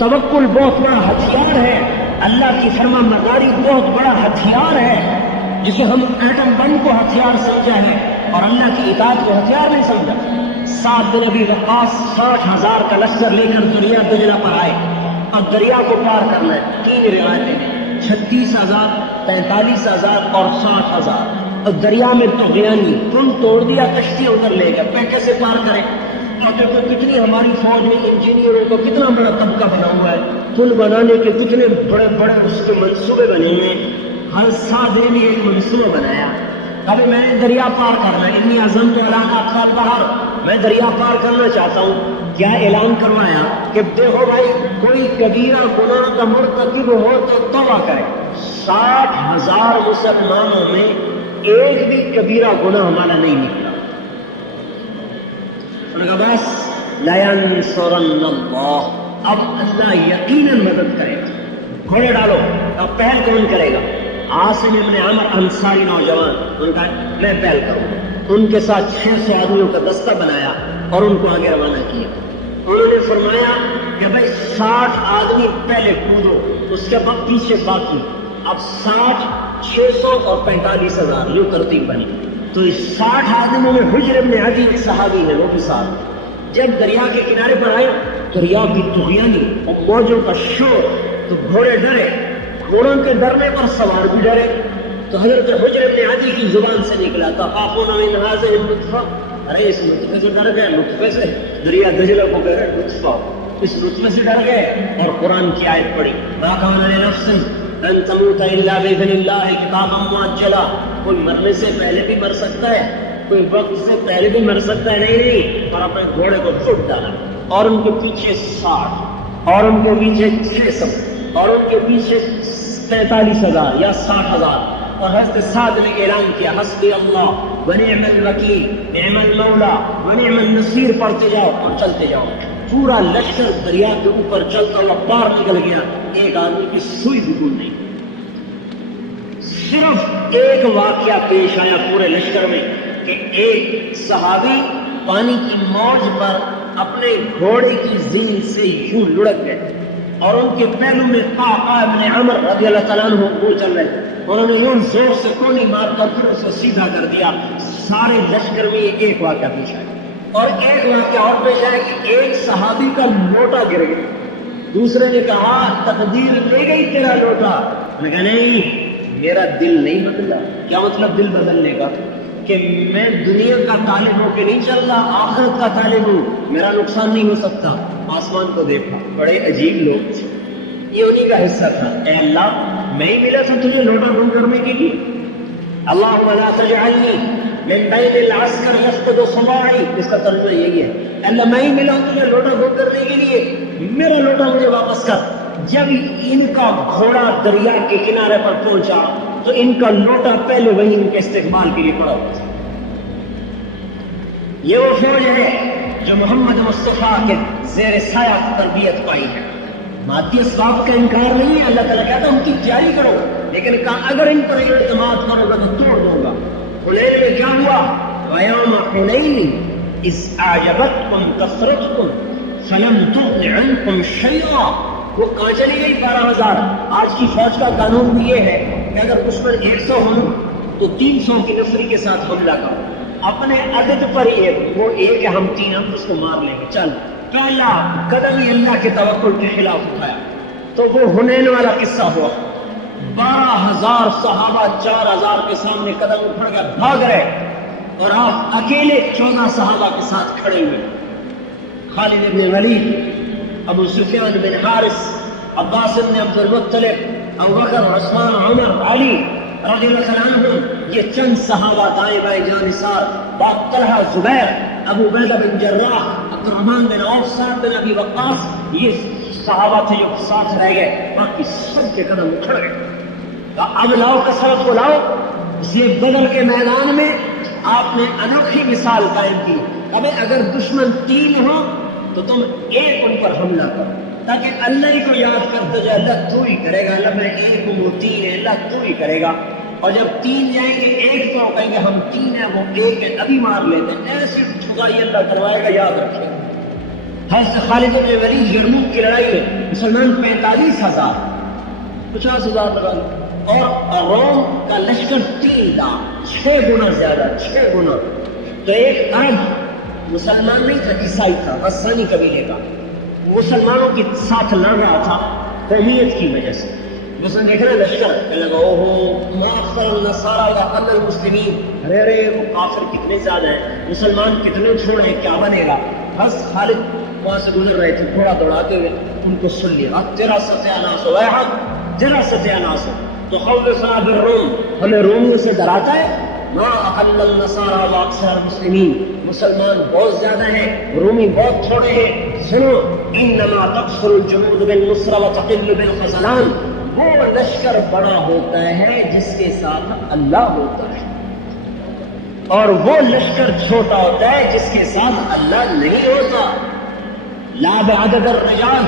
توکل بہت بڑا ہتھیار ہے، اللہ کی فرما برداری بہت بڑا ہتھیار ہے، جسے ہم ایٹم بم کو ہتھیار سمجھا ہے اور اللہ کی اطاعت کو ہتھیار نہیں سمجھا۔ سعد بن ابی وقاص 60,000 کا لشکر لے کر دریا دجلہ پر آئے اور دریا کو پار کرنا ہے۔ 3 روایتیں، 36,000، 45,000 اور 60,000، اور دریا میں طغیانی پل توڑ دیا، کشتی ادھر لے گیا، پہ کیسے پار کرے؟ اور دیکھو کتنی ہماری فوج میں انجینئروں کا کتنا بڑا طبقہ بنا ہوا ہے، پل بنانے کے کتنے بڑے بڑے اس کے منصوبے بنے ہوئے ہیں۔ ہر سعد نے بھی ایک منصوبہ بنایا، ابھی میں نے دریا پار کرنا ہے، انی عزم تو علاقہ خال بہار، میں دریا پار کرنا چاہتا ہوں۔ کیا اعلان کروایا کہ دیکھو بھائی کوئی کبیرہ گناہ کا مرتکب ہو تو توبہ کرے۔ 60,000 مسلمانوں میں ایک بھی کبیرہ گناہ ہمارا نہیں نکلا۔ بس لَيَنْصُرَنَّ اللَّهُ، اب اللہ یقیناً مدد کرے گا۔ گھوڑے ڈالو، اب پہل کون کرے گا؟ عاصم ابن عمر انصاری نوجوان، ان کا میں پہل کروں۔ ان کے ساتھ 600 آدمیوں کا دستہ بنایا اور ان کو آگے روانہ کیا۔ انہوں نے فرمایا کہ بھائی 60 آدمی پہلے کودو، اس کے بعد پیچھے باقی۔ اب 60، 600 اور 45,000 جو ترتیب بنی، تو اس 60 آدمیوں میں حجر ابن عدی کے صحابی ہیں، وہ بھی ساتھ۔ جب دریا کے کنارے پر آئے، دریا کی طغیانی اور موجوں کا شور، تو گھوڑے ڈرے، گھوڑوں کے ڈرنے پر سوار بھی ڈرے۔ تو حضرت حجر ابن عدی کی زبان سے نکلا تخافون من هذه النطفة، ارے اس نطفے سے ڈر گئے، نطفے سے دریا دجلہ کو کہہ رہے نطفہ، اس نطفے سے ڈر گئے۔ اور قرآن کی آیت پڑھی، ما كان لنفس ان تموت الا باذن الله کتابا مؤجلا، کوئی مرنے سے پہلے بھی مر سکتا ہے، کوئی وقت سے پہلے بھی مر سکتا ہے، نہیں، اور اپنے گھوڑے کو چھوٹ ڈالا۔ اور ان کے پیچھے 60 اور ان کے پیچھے 600 اور ان کے پیچھے 45,000 یا 60,000۔ اور حضرت سعد نے اعلان کیا حسبی اللہ ونعم الوکیل نعم المولا ونعم النصیر، پڑھتے جاؤ اور چلتے جاؤ۔ پورا لشکر دریا کے اوپر چلتا ہوا پار نکل گیا، ایک آدمی کی سوئی بھی دور نہیں۔ صرف ایک واقعہ پیش آیا پورے لشکر میں کہ ایک صحابی پانی کی موج پر اپنے گھوڑے کی زین سے یوں لڑک گئے اور ان کے پہلو میں قعقاع ابن عمر رضی اللہ تعالیٰ عنہ وہ چل رہے، انہوں نے یوں زور سے کوڑی مار کر پھر اسے سیدھا کر دیا۔ سارے لشکر میں ایک واقعہ پیش آیا، اور ایک واقعہ اور پیش آیا کہ ایک صحابی کا لوٹا گر گیا۔ دوسرے نے کہا تقدیر لے گئی تیرا لوٹا، میں نے کہا نہیں، میرا دل نہیں بدلا۔ کیا مطلب دل بدلنے کا؟ کہ میں دنیا کا طالب ہو کے نہیں چل رہا، آخرت کا طالب ہوں، میرا نقصان نہیں ہو سکتا۔ آسمان کو دیکھا، بڑے عجیب لوگ تھے، یہ انہی کا حصہ تھا۔ اے اللہ، میں ہی ملا تھا تجھے لوٹا گم کرنے کے لیے؟ اللہم لا تجعلنی من بین العسکر یفقد صباعی، اس کا ترجمہ یہی ہے، اللہ میں ہی ملا ہوں تجھے لوٹا گم کرنے کے لیے، میرا لوٹا مجھے واپس کر۔ جب ان کا گھوڑا دریا کے کنارے پر پہنچا تو ان کا لوٹا پہلے وہی ان کے استقبال کے لیے پڑا ہوا تھا۔ یہ وہ فوج ہے جو محمد مصطفیٰ کے زیر سایہ تربیت پائی ہے۔ مادی اسباب کا انکار نہیں ہے، اللہ تعالیٰ کہتا ان کی تیاری کرو، لیکن کہا اگر ان پر اعتماد کرو گا تو توڑ دوں گا۔ حنین میں کیا ہوا؟ وَيَوْمَ حُنَيْنٍ إِذْ أَعْجَبَتْكُمْ كَثْرَتُكُمْ فَلَمْ تُغْنِ عَنْكُمْ شَيْئًا، وہ کہاں چلی گئی 12,000۔ آج کی فوج کا قانون بھی یہ ہے کہ اگر دشمن 100 ہوں تو 300 کی نفری کے ساتھ حملہ کرو، اپنے عدد پر ہی وہ ایک ہے، ہم 3 ہم اس کو مار لیں گے، چل۔ پہلا قدم ہی اللہ کے توکل کے خلاف اٹھایا تو وہ حنین والا قصہ ہوا۔ 12,000 صحابہ 4,000 کے سامنے قدم اٹھا کر بھاگ رہے اور آپ اکیلے 14 صحابہ کے ساتھ کھڑے ہوئے۔ خالد بن ولید، ابو سفیان بن حارث، عباس بن عبد المطلب، ابو بکر، عثمان، عمر، علی رضی اللہ عنہ، یہ چند صحابہ دائیں بائیں جانثار، بعد طلحہ، زبیر، ابو عبیدہ بن جراح، عبد الرحمن بن عوف، سعد بن ابی وقاص، یہ صحابہ تھے جو ساتھ رہ گئے، باقی سب کے قدم اکھڑ گئے۔ تو اب لاؤ کثرت کو لاؤ، یہ بدر کے میدان میں آپ نے انوکھی مثال قائم کی۔ اب اگر دشمن 3 ہو تو تم ایک ان پر حملہ کرو تاکہ اللہ ہی کو یاد کرتے جائے، اللہ تو ہی کرے گا، اللہ میں 1 ہوں وہ 3 ہے، اللہ تو ہی کرے گا۔ اور جب 3 جائیں گے 1 تو کہیں گے ہم 3 ہیں وہ 1 ہے، ابھی مار لیتے ہیں، ایسی ٹھگائی اللہ کروائے گا، یاد رکھیں۔ حضرت خالد بن ولید یرموک کی لڑائی میں مسلمان 45,000 50,000 لگا لیں، اور روم کا لشکر 3 لاکھ، 6 گنا زیادہ، 6 گنا۔ تو ایک عرب مسلمان نہیں تھا، عیسائی تھا، غسانی قبیلے کا، مسلمانوں کے ساتھ لڑ رہا تھا قومیت کی وجہ سے۔ اس نے دیکھا لشکر کہنے لگا اوہو ما اکثر النصارى واقل المسلمین، ارے وہ کافر کتنے زیادہ ہیں، مسلمان کتنے چھوڑے، کیا بنے گا؟ بس خالد وہاں سے گزر رہے تھے تھوڑا دوڑاتے ہوئے، ان کو سن لیا، تیرا ستیاناس ہو، تیرا ستیاناس ہو، تو خوفنا بالروم، ہمیں رومیوں سے ڈراتا ہے، ما اقل النصارى واکثر المسلمین، مسلمان بہت زیادہ ہیں، رومی بہت تھوڑے ہیں۔ سنو انما تقصر الجنود بالنصر وتقل بالخذلان، وہ لشکر بڑا ہوتا ہے جس کے ساتھ اللہ ہوتا ہے، اور وہ لشکر چھوٹا ہوتا ہے جس کے ساتھ اللہ نہیں ہوتا۔ لا بعدد الرجال،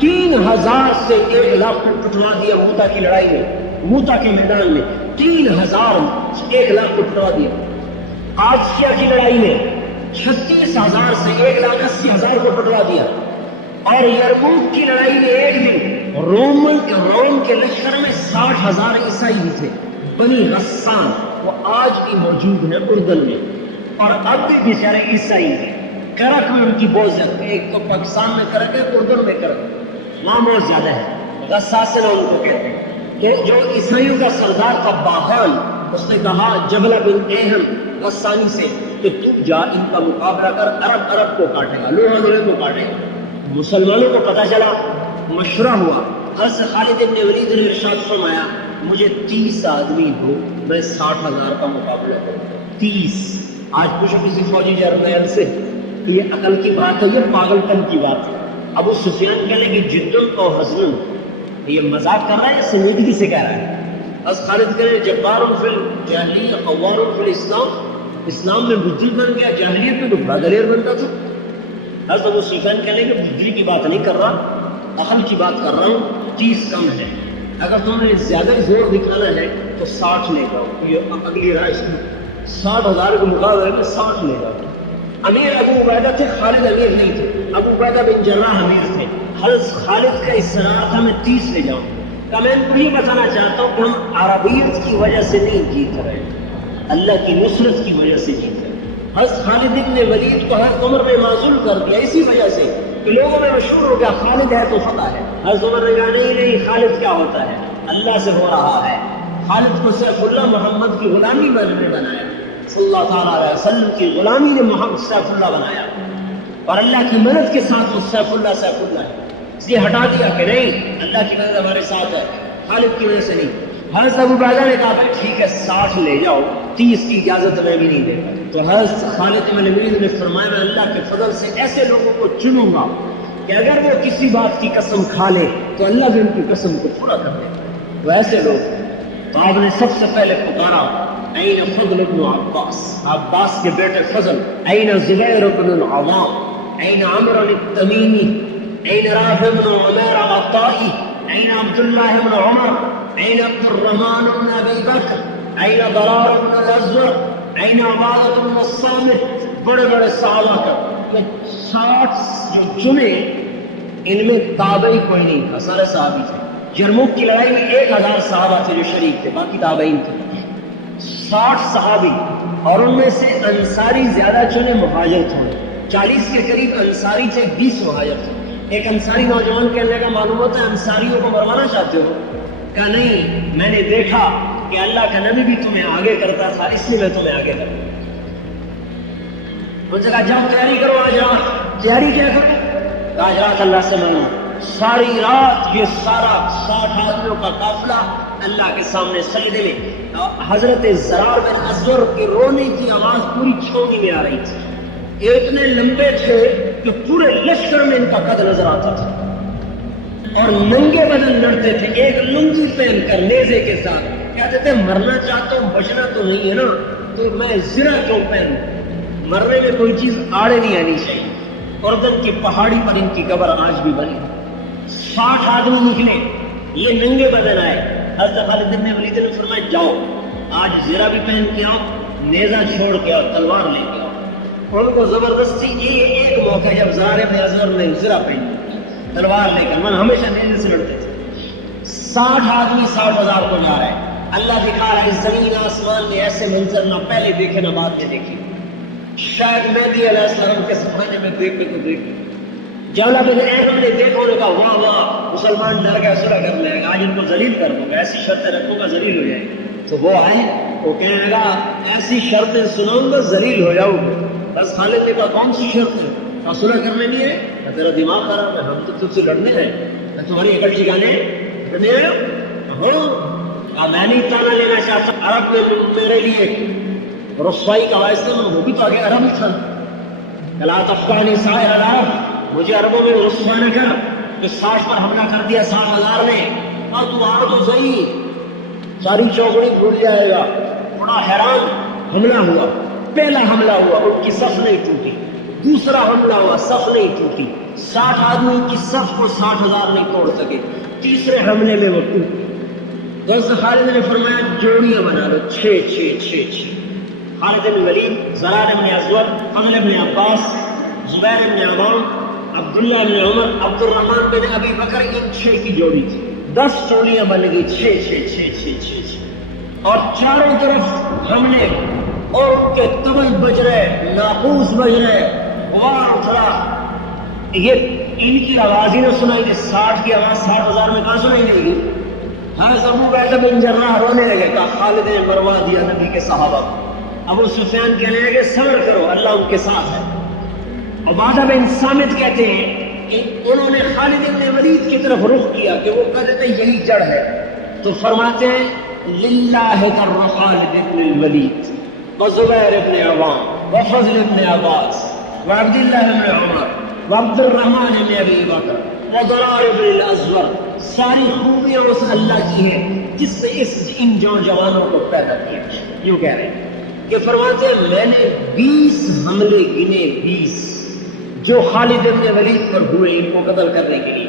3,000 سے 1,00,000 کو پٹوا دیا موتا کی لڑائی میں، موتا کے میدان میں 3,000 سے 1,00,000 کو پٹوا دیا۔ قادسیہ کی لڑائی میں 36,000 سے 1,80,000 کو پٹوا دیا، اور یرموک کی لڑائی میں ایک دن روم کے لشکر میں 60,000 عیسائی بھی تھے، بنی غسان، وہ آج بھی موجود ہیں اردن میں، اور اب بھی بیچارے عیسائی ہیں۔ کرک میں ان کی بہت زیادہ، ایک تو پاکستان میں کرک ہے، اردن میں کرک، وہاں بہت زیادہ ہے، غساسن ان کو کہتے ہیں۔ تو جو عیسائیوں کا سردار تھا باہان، اس نے کہا جبلہ بن اہم غسانی سے کہ تو جا ان کا مقابلہ کر، عرب کو کاٹے گا، لوہا لوہے کو کاٹے گا۔ مسلمانوں کو پتہ چلا، مشورہ ہوا، حضرت خالد بن ولید نے ارشاد فرمایا مجھے 30 آدمی ہو، میں 60,000 کا مقابلہ کروں۔ 30۔ آج پوچھو کسی فوجی جرنیل سے، یہ عقل کی بات ہے، یہ پاگل پن کی بات ہے؟ ابو سفیان کہنے کہ جدن اور حزن، یہ مذاق کر رہا ہے یا سنجیدگی سے کہہ رہا ہے؟ حضرت خالد کہنے جبار فی الجاہلیہ قوار فی الاسلام، اسلام میں بزدل بن گیا، جاہلیت میں تو بڑا دلیر بنتا تھا۔ حضرت ابو سفیان کہنے کہ بزدلی کی بات نہیں کر رہا، عقل کی بات کر رہا ہوں، 30 کم ہے، اگر تم نے زیادہ زور دکھانا ہے تو 60 لے جاؤ، یہ اگلی رائے کی 60,000 کے مقابلے میں 60 لے جاؤ۔ امیر ابو عبیدہ تھے، خالد امیر نہیں تھے، ابو عبیدہ بن جراح امیر تھے۔ حضرت خالد کا اصرار تھا میں 30 لے جاؤں کہ میں ان کو یہ بتانا چاہتا ہوں کہ ہم عربیت کی وجہ سے نہیں جیت رہے، اللہ کی نصرت کی وجہ سے جیت رہے۔ حضرت خالد بن ولید کو حضرت عمر نے معزول کر دیا اسی وجہ سے کہ لوگوں میں مشہور ہو گیا خالد ہے تو فتح ہے۔ حضرت عمر نے کہا نہیں خالد کیا ہوتا ہے، اللہ سے ہو رہا ہے۔ خالد کو سیف اللہ محمد کی غلامی میں بنایا، صلی اللہ تعالیٰ علیہ وسلم کی غلامی نے محمد سیف اللہ بنایا، اور اللہ کی مدد کے ساتھ وہ سیف اللہ ہے، اس لیے ہٹا دیا کہ نہیں اللہ کی مدد ہمارے ساتھ ہے، خالد کی وجہ سے نہیں۔ حضرت ابو عبیدہ نے کہا ٹھیک ہے 60 لے جاؤ، 30 کی اجازت میں بھی نہیں دے گا۔ تو حضرت خالد بن ولید نے فرمایا میں اللہ کے فضل سے ایسے لوگوں کو چنوں گا کہ اگر وہ کسی بات کی قسم کھا لے تو اللہ بھی ان کی قسم کو پورا کر دے گا۔ تو ایسے لوگ، تو آپ نے سب سے پہلے پکارا این فضل بن عباس کے بیٹے فضل، این زبیر بن العوام، این عمرو التمیمی، این رافع بن عمیر العطائی، این عبداللہ بن عمر، این عبد الرحمن بن ابی بکر، این ضرار بن الازور، این عبادۃ بن الصامت، بڑے بڑے صحابہ کا 60 جو چنے، ان میں تابعی کوئی نہیں تھا، سارے صحابی تھے۔ یرموک کی لڑائی میں 1,000 صحابہ تھے جو شریک تھے، باقی تابعین تھے۔ 60 صحابی، اور ان میں سے انصاری زیادہ چنے، مہاجر تھے 40 کے قریب انصاری تھے، 20 مہاجر تھے۔ ایک انصاری نوجوان کہنے کا معلوم ہوتا ہے انصاریوں کو مروانا چاہتے ہو؟ کہا نہیں، میں نے دیکھا کہ اللہ کا نبی بھی تمہیں آگے کرتا تھا، اس لیے میں تمہیں آگے کرتا۔ ان سے کہا جاؤ تیاری کرو، آج رات تیاری کیا کرو؟ آج رات اللہ سے مانو، ساری رات یہ سارا 60 آدمیوں کا قافلہ اللہ کے سامنے سجدے میں۔ حضرت زرار بن ازور کے رونے کی آواز پوری چھاؤنی میں آ رہی تھی، یہ اتنے لمبے تھے کہ پورے لشکر میں ان کا قد نظر آتا تھا، اور ننگے بدن لڑتے تھے، ایک لنگی پہن کر نیزے کے ساتھ۔ کہتے تھے مرنا چاہتا ہوں، بچنا تو نہیں ہے نا، تو میں زرہ کیوں پہنوں؟ مرنے میں کوئی چیز آڑے نہیں آنی چاہیے۔ اردن کی پہاڑی پر ان کی قبر آج بھی بنی۔ 60 آدمی نکلے، یہ ننگے بدن آئے۔ حضرت خالد بن ولید نے فرمایا جاؤ آج زرہ بھی پہن کے آؤ، نیزہ چھوڑ کے آؤ، تلوار لے کے آؤ۔ ان کو زبردستی ایک موقع جب زرار ابن ازور نے زرہ پہنی تلوار لے کر، من ہمیشہ نیزے سے لڑتے تھے، 60 آدمی 60,000 کو جا رہے ہیں، اللہ دکھا رہا ہے زمین آسمان نے ایسے منظر نہ پہلے دیکھے نہ بعد میں دیکھے، شاید مہدی علیہ السلام کے زمانے میں دیکھنے کو دیکھے، جب اللہ کے ہم نے دیکھو نے کہا واہ واہ مسلمان ڈر گئے صلح کر لے گا، آج ان کو ذلیل کر دوں گا، ایسی شرطیں رکھوں گا ذلیل ہو جائے گا، تو وہ آئے وہ کہنے لگا ایسی شرطیں سناؤں گا ذلیل ہو جاؤ گے، بس خالد نے کہا کون سی شرط ہے؟ کہا صلح کرنے نہیں ہے؟ میں تیرا دماغ خراب ہے، ہم تو تجھ سے لڑنے ہیں، میں تمہاری ایک ٹھکانے کرنے آیا ہاں، میں نہیں تانا لینا چاہتا، عرب میں میرے لیے رسوائی کا باعث تھا، وہ بھی تو آگے عرب ہی تھا، لا تفقانی سائر العرب، مجھے عربوں میں رسوا نہ کر، کہ 60 پر حملہ کر دیا 60,000 نے، اور تو آر تو صحیح، ساری چوکڑی بھول جائے گا، بڑا حیران، حملہ ہوا، پہلا حملہ ہوا ان کی صف نہیں ٹوٹی، دوسرا حملہ ہوا صف نہیں ٹوٹی، 60 آدمی کی صف کو 60,000 نہیں توڑ سکے، تیسرے حملے میں وہ ٹوٹی، تو اس خالد نے فرمایا جوڑیاں بنا لو 6 خالد بن ولید، زرار بن ازور، فضل بن عباس، زبیر بن عوام، عبداللہ بن عمر، عبد الرحمن بن ابی بکر، ان 6 کی جوڑی تھی، 10 جوڑیاں بن گئی، 6 اور چاروں طرف ہم نے اور ان کے طبل بج رہے، ناقوس بج رہے، غبار اٹھ رہا، یہ ان کی آواز ہی نہ سنائی کہ 60 کی آواز 60,000 میں کہاں سنائی دے گی؟ حضرت ابو عبیدہ بن جراح رونے لگے، کہا خالد نے مروا دیا نبی کے صحابہ کو، ابو سفیان کہنے لگے صبر کرو اللہ ان کے ساتھ ہے، عبادہ بن صامت کہتے ہیں کہ انہوں نے خالد بن ولید کی طرف رخ کیا کہ وہ کہتے تھے یہی جڑ ہے، تو فرماتے ہیں للہ در خالد بن الولید وزبیر بن عوام وفضل بن عباس وعبداللہ بن عمر وعبد الرحمن بن ابی بکر وضرار بن الازور، ساری خوبیاں اس اللہ کی ہیں جس سے ان جوانوں کو پیدا کیا، یوں کہہ رہے ہیں کہ فرماتے ہیں میں نے 20 حملے گنے، 20 جو خالد بن ولید پر ہوئے ان کو قتل کرنے کے لیے،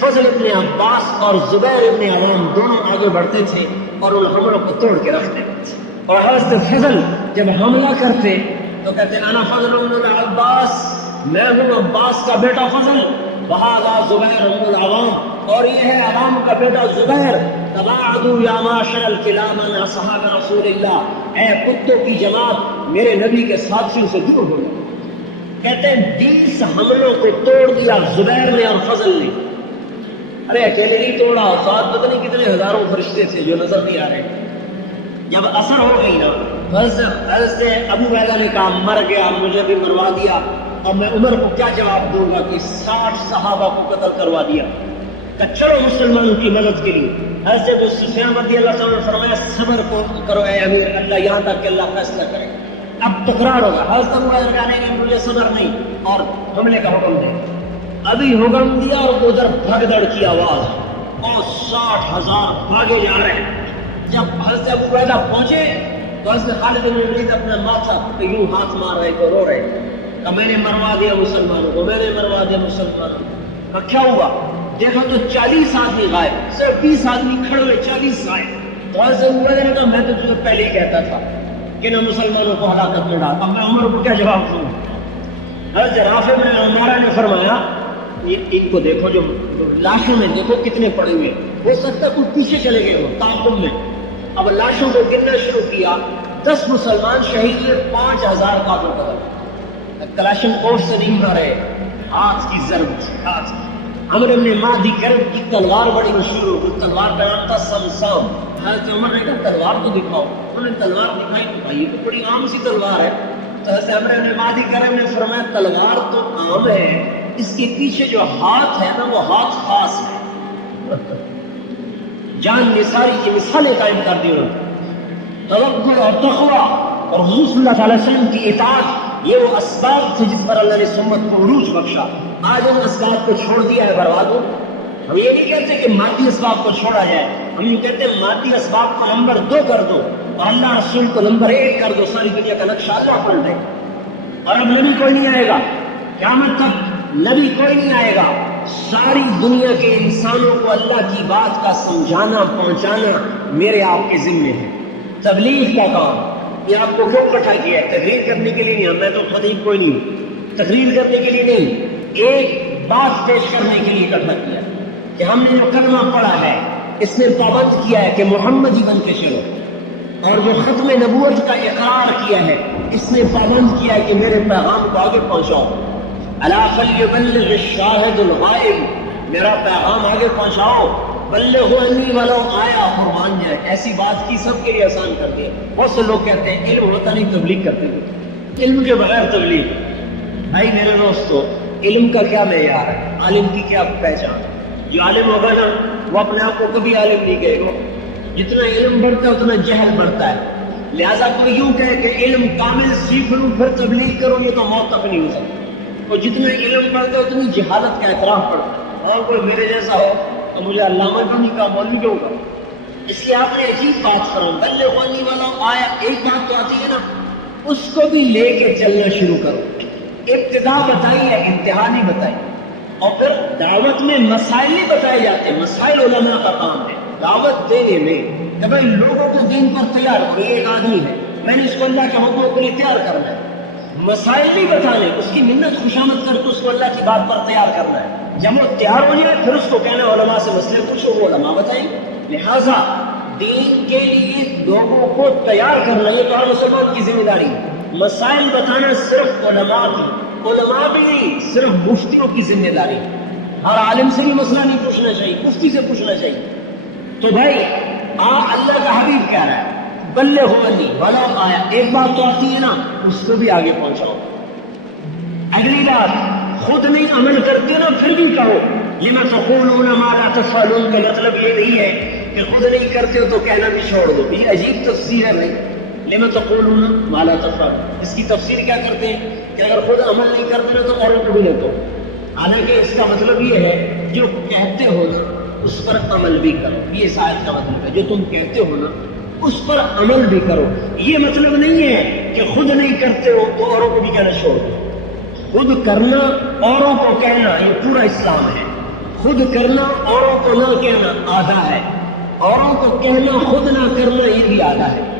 فضل ابن عباس اور زبیر ابن عوام دونوں آگے بڑھتے تھے اور ان حملوں کو توڑ کے رکھتے تھے، اور حضرت فضل جب حملہ کرتے تو کہتے انا فضل بن العباس، میں ہوں عباس کا بیٹا فضل، وہذا زبیر بن العوام، اور یہ ہے عوام کا بیٹا زبیر، تباعدوا یا معاشر الکلام عن اصحاب رسول اللہ، اے کتوں کی جماعت میرے نبی کے ساتھیوں سے دور ہو جاؤ، کہتے ہیں 20 حملوں کو توڑ دیا زبیر نے اور فضل نے، ارے اکیلے نہیں توڑا، ساتھ پتہ نہیں کتنے ہزاروں فرشتے تھے جو نظر نہیں آ رہے، جب اثر ہو گئی نا حضرت ابو عبیدہ نے کہا مر گیا مجھے بھی مروا دیا، اور میں عمر کو کیا جواب دوں گا کہ 60 صحابہ کو قتل کروا دیا، کہ چلو مسلمانوں کی مدد کے لیے، حضرت ابو سفیان رضی اللہ عنہ نے فرمایا صبر کو کرو اے امیر، اللہ یہاں تک کہ اللہ فیصلہ کرے، اب تکرار ہوگا، حضرت ابو عبیدہ کہنے کہ مجھے صبر نہیں، اور حملے کا حکم دے، ابھی حکم دیا اور ادھر بھگدڑ کی آواز اور 60,000 بھاگے جا رہے ہیں، جب حضرت ابو عبیدہ پہنچے تو حضرت خالد بن ولید اپنا ماتھا پہ یوں ہاتھ مار رہے کو رو رہے کہ میں نے مروا دیا مسلمانوں کو، میں نے مروا دیا مسلمانوں کو، کیا ہوا؟ دیکھا تو 40 آدمی غائب، صرف 20 آدمی کھڑے ہوئے، 40 غائب، تو حضرت ابو عبیدہ نے کہا میں تو تجھے پہلے ہی کہتا تھا کہ نہ مسلمانوں کو ہلاکت میں ڈال، اب میں عمر کو کیا جواب دوں؟ حضرت رافع بن عمارہ نے فرمایا ان کو دیکھو، جو لاشوں میں دیکھو کتنے پڑے ہوئے، ہو سکتا ہے کچھ پیچھے چلے گئے ہو تعاقب میں، اب لاشوں کو گننا شروع کیا، 10 مسلمان شہید ہوئے، 5,000 کافر قتل، کلاشن کوٹ سے نہیں مارے، ہاتھ کی ضرب تھی، ہاتھ کی۔ عمرو بن مہدی کرب کی تلوار بڑی مشہور ہو گئی، تلوار کا نام تھا سمسام، حضرت عمر نے کہا تلوار تو دکھاؤ، انہوں نے تلوار دکھائی تو بھائی یہ تو بڑی عام سی تلوار ہے، تو حضرت عمرو بن مہدی کرب نے فرمایا تلوار تو عام ہے، اس کے پیچھے جو ہاتھ ہے نا وہ ہاتھ خاص ہے، جان نثاری کی مثالیں قائم کر دی انہوں نے، توکل اور تقوی اور حضور صلی اللہ علیہ وسلم کی اطاعت، یہ وہ اسباب تھے جس پر اللہ نے سمت کو عروج بخشا، آج ان اسباب کو چھوڑ دیا ہے برباد ہو۔ ہم یہ نہیں کہتے کہ مادی اسباب کو چھوڑا جائے، ہم یہ کہتے ہیں مادی اسباب کو نمبر 2 کر دو اور اللہ رسول کو نمبر 1 کر دو، ساری دنیا کا نقشہ اللہ پلٹ دے، اور اب نبی کوئی نہیں آئے گا، قیامت تک نبی کوئی نہیں آئے گا، ساری دنیا کے انسانوں کو اللہ کی بات کا سمجھانا پہنچانا میرے آپ کے ذمے ہے، تبلیغ کا کام، یہ آپ کو کیوں اکٹھا کیا ہے؟ تقریر کرنے کے لیے نہیں، میں تو خطیب کوئی نہیں ہوں، تقریر کرنے کے لیے نہیں، ایک بات پیش کرنے کے لیے اکٹھا کیا کہ ہم نے جو کلمہ پڑھا ہے اس نے پابند کیا ہے کہ محمد ہی بن کے چلو، اور جو ختم نبوت کا اقرار کیا ہے اس نے پابند کیا ہے کہ میرے پیغام کو آگے پہنچاؤ، الا فلیبلغ الشاہد الغائب، میرا پیغام آگے پہنچاؤ، بلغوا انی ولو آیا، قربان جائے۔ ایسی بات کی سب کے لیے آسان کر دیا۔ بہت سے لوگ کہتے ہیں علم ہوتا نہیں تبلیغ کرتے ہیں، علم کے بغیر تبلیغ۔ بھائی میرے دوستو، علم کا کیا معیار ہے؟ عالم کی کیا پہچان؟ جو عالم ہوگا نا وہ اپنے آپ کو کبھی عالم نہیں کہے گا، جتنا علم بڑھتا ہے اتنا جہل بڑھتا ہے، لہٰذا کوئی یوں کہے کہ علم کامل سیکھ لوں پھر تبلیغ کروں، یہ تو موت تک نہیں ہو سکتا، اور جتنا علم بڑھتا ہے اتنی جہالت کا اعتراف پڑتا ہے۔ اور کوئی میرے جیسا ہو تو مجھے علامہ کیوں نہیں کہا، مولوی کیوں کہا؟ اس لیے آپ نے عجیب بات کرو، بلغنی والا آیا، ایک بات تو آتی ہے نا، اس کو بھی لے کے چلنا شروع کرو۔ ابتدا بتائی ہے، انتہا نہیں بتائی، اور پھر دعوت میں مسائل نہیں بتائے جاتے، مسائل علماء کا کام ہے دعوت دینے میں کہ بھائی لوگوں کو دین پر تیار کرو۔ یہ ایک آدمی ہے، میں نے اس کو اللہ کے حکموں کے لیے تیار کرنا ہے، مسائل نہیں بتانے، اس کی منت خوشامد کر کے اس کو اللہ کی بات پر تیار کرنا ہے۔ جب وہ تیار ہو جائے پھر اس کو کہنا علماء سے مسئلے پوچھو، وہ علماء بتائیں۔ لہٰذا دین کے لیے لوگوں کو تیار کرنا یہ تو ہر مسلمان کی ذمہ داری ہے۔ مسائل بتانا صرف علماء کی، علماء بھی نہیں، صرف مفتیوں کی ذمہ داری ہے۔ ہر عالم سے بھی مسئلہ نہیں پوچھنا چاہیے، مفتی سے پوچھنا چاہیے۔ تو بھائی اللہ کا حبیب کہہ رہا ہے بلغوا انی ولو آیا، ایک بات تو آتی ہے نا، اس کو بھی آگے پہنچاؤ۔ اگلی بات، خود نہیں عمل کرتے نا پھر بھی کہو لما تقولون ما لا تفعلون، کا مطلب یہ نہیں ہے کہ خود نہیں کرتے ہو تو کہنا بھی چھوڑ دو، یہ عجیب تفسیر ہے۔ لما تقولون ما لا تفعلون، اس کی تفسیر کیا کرتے ہیں کہ اگر خود عمل نہیں کرتے ہو تو اوروں کو بھی نہ کہو، حالانکہ اس کا مطلب یہ ہے جو کہتے ہو نا اس پر عمل بھی کرو، یہ اس آیت کا مطلب ہے، جو تم کہتے ہو نا اس پر عمل بھی کرو۔ یہ مطلب نہیں ہے کہ خود نہیں کرتے ہو تو اوروں کو بھی کہنا چھوڑ دو۔ خود کرنا اوروں کو کہنا یہ پورا اسلام ہے، خود کرنا اوروں کو نہ کہنا آدھا ہے، اوروں کو کہنا خود نہ کرنا یہ بھی آدھا ہے۔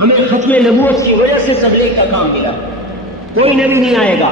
ہمیں ختم نبوت کی وجہ سے تبلیغ کا کام ملا، کوئی نبی نہیں آئے گا،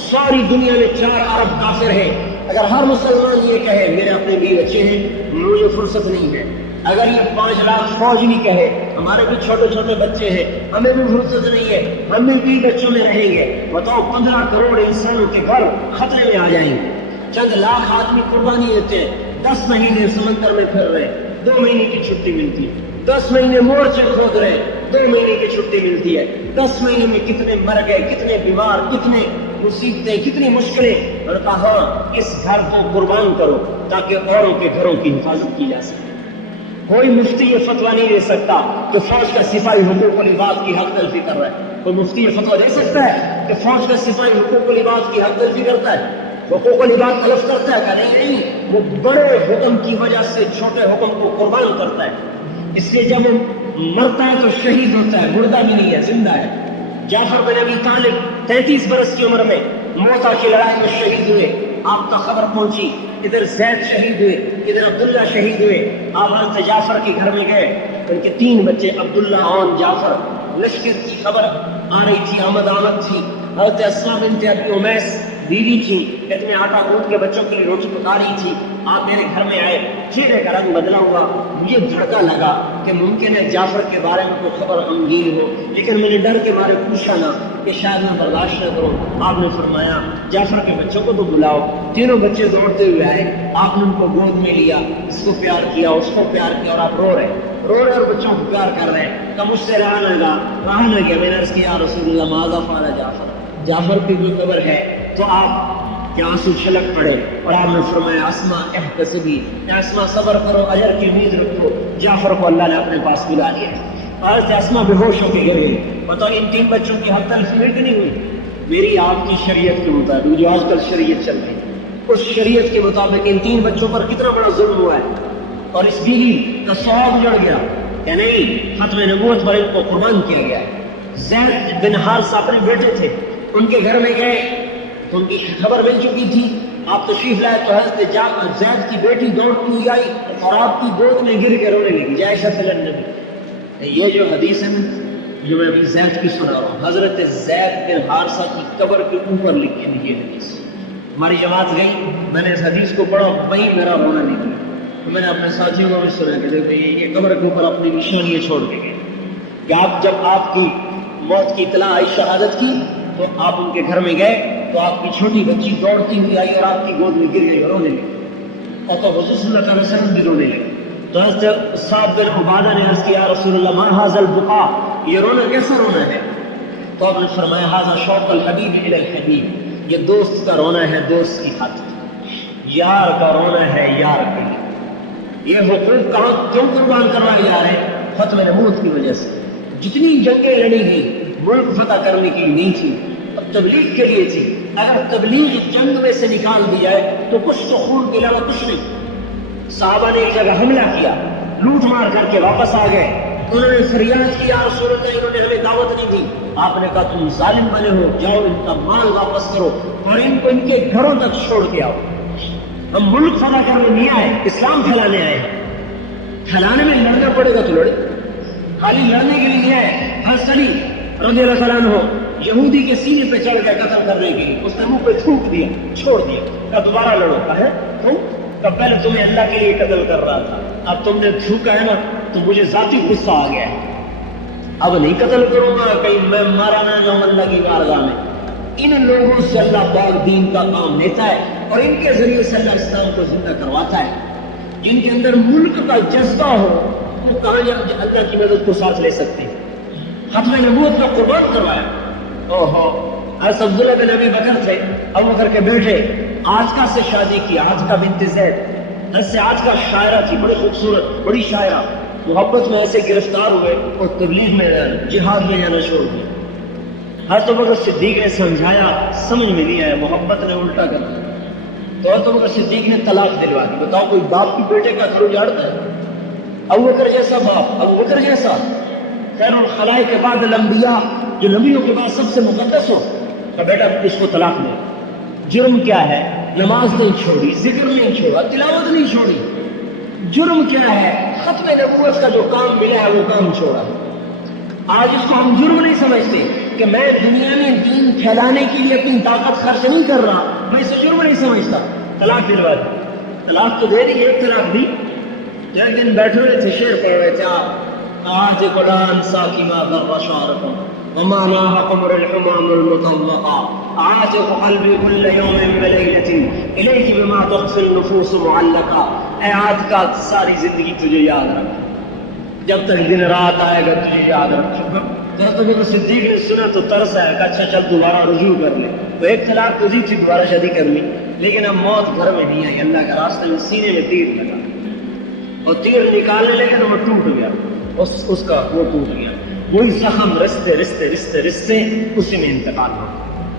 ساری دنیا میں 4 ارب کافر ہیں، اگر ہر مسلمان یہ کہے میرے اپنے بھی بچے ہیں مجھے فرصت نہیں ہے، اگر یہ 5 لاکھ فوج بھی کہے ہمارے بھی چھوٹے چھوٹے بچے ہیں ہمیں بھی فرصت نہیں ہے، ہم بھی بچوں میں رہیں گے، بتاؤ 15 کروڑ انسانوں کے گھر خطرے میں آ جائیں گے، چند لاکھ آدمی قربانی دیتے ہیں، 10 مہینے سمندر میں پھر رہے، 2 مہینے کی چھٹی ملتی ہے، 10 مہینے مورچے کھود رہے، 2 مہینے کی چھٹی ملتی ہے، 10 مہینے میں کتنے مر گئے، کتنے بیمار، کتنے مصیبتیں، کتنی مشکلیں، اور کہا اس گھر کو قربان کرو تاکہ اوروں کے گھروں کی حفاظت کی جا سکے۔ کوئی مفتی یہ فتویٰ نہیں دے سکتا کہ فوج کا سپاہی حقوق و لباس کی حق تلفی کر رہا ہے، کوئی مفتی یہ فتویٰ دے سکتا ہے کہ فوج کا سپاہی حقوق و لباس کی حق تلفی کرتا ہے، حقوق و لباس تلف کرتا ہے؟ کہ نہیں، وہ بڑے حکم کی وجہ سے چھوٹے حکم کو قربان کرتا ہے، اس لیے جب مرتا ہے تو شہید ہوتا ہے، مردہ بھی نہیں ہے، زندہ ہے۔ جعفر بن ابی طالب 33 برس کی عمر میں موتا کی لڑائی میں شہید ہوئے، آپ کا خبر پہنچی، ادھر زید شہید ہوئے، ادھر عبداللہ شہید ہوئے، آپ حضرت جعفر کے گھر میں گئے، ان کے 3 بچے عبداللہ اور جعفر، لشکر کی خبر آ رہی تھی، آمد تھی، حضرت اسماء بنت ابی امیس بیوی تھی، اتنے آٹا اونٹ کے بچوں کے لیے روٹی پکا رہی تھی، آپ میرے گھر میں آئے، چہرے کا رنگ بدلا ہوا، مجھے دھڑکا لگا کہ ممکن ہے جعفر کے بارے میں کوئی خبر غمگین ہو، لیکن میں نے ڈر کے مارے پوچھا نہ کہ شاید میں برداشت نہ کروں۔ آپ نے فرمایا جعفر کے بچوں کو تو بلاؤ، تینوں بچے دوڑتے ہوئے آئے، آپ نے ان کو گود میں لیا، اس کو پیار کیا، اس کو پیار کیا، اور آپ رو رہے اور بچوں کو پیار کر رہے ہیں، کہ مجھ سے رہا نہ گیا، میں نے عرض کیا رسول اللہ ماذا فعل جعفر کی کوئی خبر ہے؟ تو آپ کے آنسو چھلک پڑے، اور آپ نے فرمایا اسماء احتسبی، اسماء صبر کرو، اجر کی امید رکھو، جعفر کو اللہ نے اپنے پاس بلا لیا۔ حضرت اسماء بے ہوش ہو کے گر گئی، بتاؤ ان 3 بچوں کی حق تلفی ہوئی کہ نہیں ہوئی؟ میری آپ کی شریعت کے مطابق، جو آج کل شریعت چل رہی ہے، اس شریعت کے مطابق ان 3 بچوں پر کتنا بڑا ظلم ہوا ہے، اور اس بیوی کا ثواب جڑ گیا کہ نہیں، ختم نبوت پر ان کو قربان کیا گیا ہے۔ زید بن حارثہ اپنے بیٹے تھے، ان کے گھر میں گئے تو ان کی خبر مل چکی تھی، آپ تشریف لائے تو حضرت زید کی بیٹی دوڑتی ہوئی آئی اور آپ کی گود میں گر کے رونے لگی، عائشہ سے لڑنے لگی۔ یہ جو حدیث ہے جو میں ابھی زید کی سنا رہا ہوں، حضرت زید بن حارثہ کی قبر کے اوپر لکھی ہوئی یہ حدیث. ہماری جماعت گئی، میں نے اس حدیث کو پڑھا، وہیں میرا رونا نکلا. تو میں نے اپنے ساتھیوں کو بھی سنا کہ دیکھو یہ قبر کے اوپر اپنی نشانیاں چھوڑ کے گئے کہ آپ جب آپ کی موت کی اطلاع آئی شہادت کی تو آپ ان کے گھر میں گئے تو آپ کی چھوٹی بچی دوڑتی ہوئی آئی اور آپ کی گود میں گر گئی اور رونے لگی. اور تو حضور صلی اللہ علیہ وسلم بھی رونے لگے. تو حضرت صاحب بن عبادہ نے عرض کیا رسول اللہ ما ھذا البقاء، یہ رونا کیسا رونا ہے؟ تو آپ نے فرمایا ھذا شوق الحبیب الی الحبیب، یہ دوست کا رونا ہے دوست کی خاطر، یار کا رونا ہے یار کے لیے. یہ حقوق کہاں کیوں قربان کروائے جا رہے ہیں؟ ختم نبوت کی وجہ سے. جتنی جنگیں لڑی گئی ملک فتح کرنے کی نہیں تھی، اب تبلیغ کے لیے تھی. اگر تبلیغ جنگ میں سے نکال دی جائے تو کچھ تو خون کے علاوہ کچھ نہیں. صحابہ نے ایک جگہ حملہ کیا، لوٹ مار کر کے واپس آ گئے. انہوں نے فریاد کیا رسول اللہ انہوں نے ہمیں دعوت نہیں دی. آپ نے کہا تم ظالم بنے ہو، جاؤ ان کا مال واپس کرو اور ان کو ان کے گھروں تک چھوڑ کے آؤ. ہم ملک فتح کرنے نہیں آئے، اسلام پھیلانے آئے. پھیلانے میں لڑنا پڑے گا تو لڑے، خالی لڑنے کے لیے نہیں آئے. حضرت علی رضی اللہ تعالیٰ عنہ یہودی کے سینے پہ چڑھ گیا قتل کرنے کے لیے، اس نے منہ پہ تھوک دیا، چھوڑ دیا. کہا دوبارہ لڑو. ہے تم کب پہلے تمہیں اللہ کے لیے قتل کر رہا تھا، اب تم نے تھوکا ہے نا تو مجھے ذاتی غصہ آ گیا ہے، اب نہیں قتل کروں گا، کہیں میں مارا نہ جاؤں اللہ کی بارگاہ میں. ان لوگوں سے اللہ پاک دین کا کام لیتا ہے اور ان کے ذریعے سے اللہ اسلام کو زندہ کرواتا ہے. جن کے اندر ملک کا جذبہ ہو وہ کہاں اللہ کی مدد کو ساتھ لے سکتے ہیں. ختم نبوت کا قربان کروایا. اوہو حضرت عبداللہ بن ابی بکر تھے، ابو بکر کے بیٹے، آجکا سے شادی کی. آجکا بنت زید سے آجکا شاعرہ تھی، بڑی خوبصورت بڑی شاعرہ. محبت میں ایسے گرفتار ہوئے اور تبلیغ میں جہاد میں جانا چھوڑ دیا. حضرت ابوبکر صدیق نے سمجھایا، سمجھ میں نہیں آیا، محبت نے الٹا کر دیا. تو حضرت ابوبکر صدیق نے طلاق دلوا دی. بتاؤ کوئی باپ کی بیٹے کا گھر اجاڑتا ہے؟ ابوبکر جیسا باپ، ابوبکر جیسا خیر الخلائق کے بعد الانبیاء، جو نبیوں کے بعد سب سے مقدس ہو، تو بیٹا اس کو طلاق دے. جرم کیا ہے؟ نماز نہیں چھوڑی، ذکر نہیں چھوڑا، تلاوت نہیں چھوڑی. جرم کیا ہے؟ ختم نبوت کا جو کام ملا ہے وہ کام چھوڑا. آج اس کو ہم جرم نہیں سمجھتے کہ میں دنیا میں دین پھیلانے کے لیے اپنی طاقت خرچ نہیں کر رہا، میں اسے جرم نہیں سمجھتا. طلاق دلوا دی. طلاق تو دے دی، ایک طلاق دی. ایک دن بیٹھے ہوئے تھے، شعر پڑھ رہے تھے آپ آج قرآن ساکمہ ذرا شعرکم وما ناهكم الحمام المطلقة عاج قلبي كل يوم بليلة إليك بما تخفي النفوس معلقة. اے آج کا ساری زندگی تجھے یاد رکھ، جب تک دن رات آئے گا تجھے یاد رکھوں گا. حضرت ابوبکر صدیق نے سنا تو ترس آیا کہ اچھا چل دوبارہ رجوع کر لے. تو ایک طلاق گزری تھی، دوبارہ شادی کر لی، لیکن اب موت گھر میں نہیں آئی. اللہ کے راستے میں سینے میں تیر لگا اور تیر نکالنے لگے تو وہ ٹوٹ گیا، اس کا وہ ٹوٹ گیا. وہی زخم رستے رستے رستے رستے اسی میں انتقال ہو.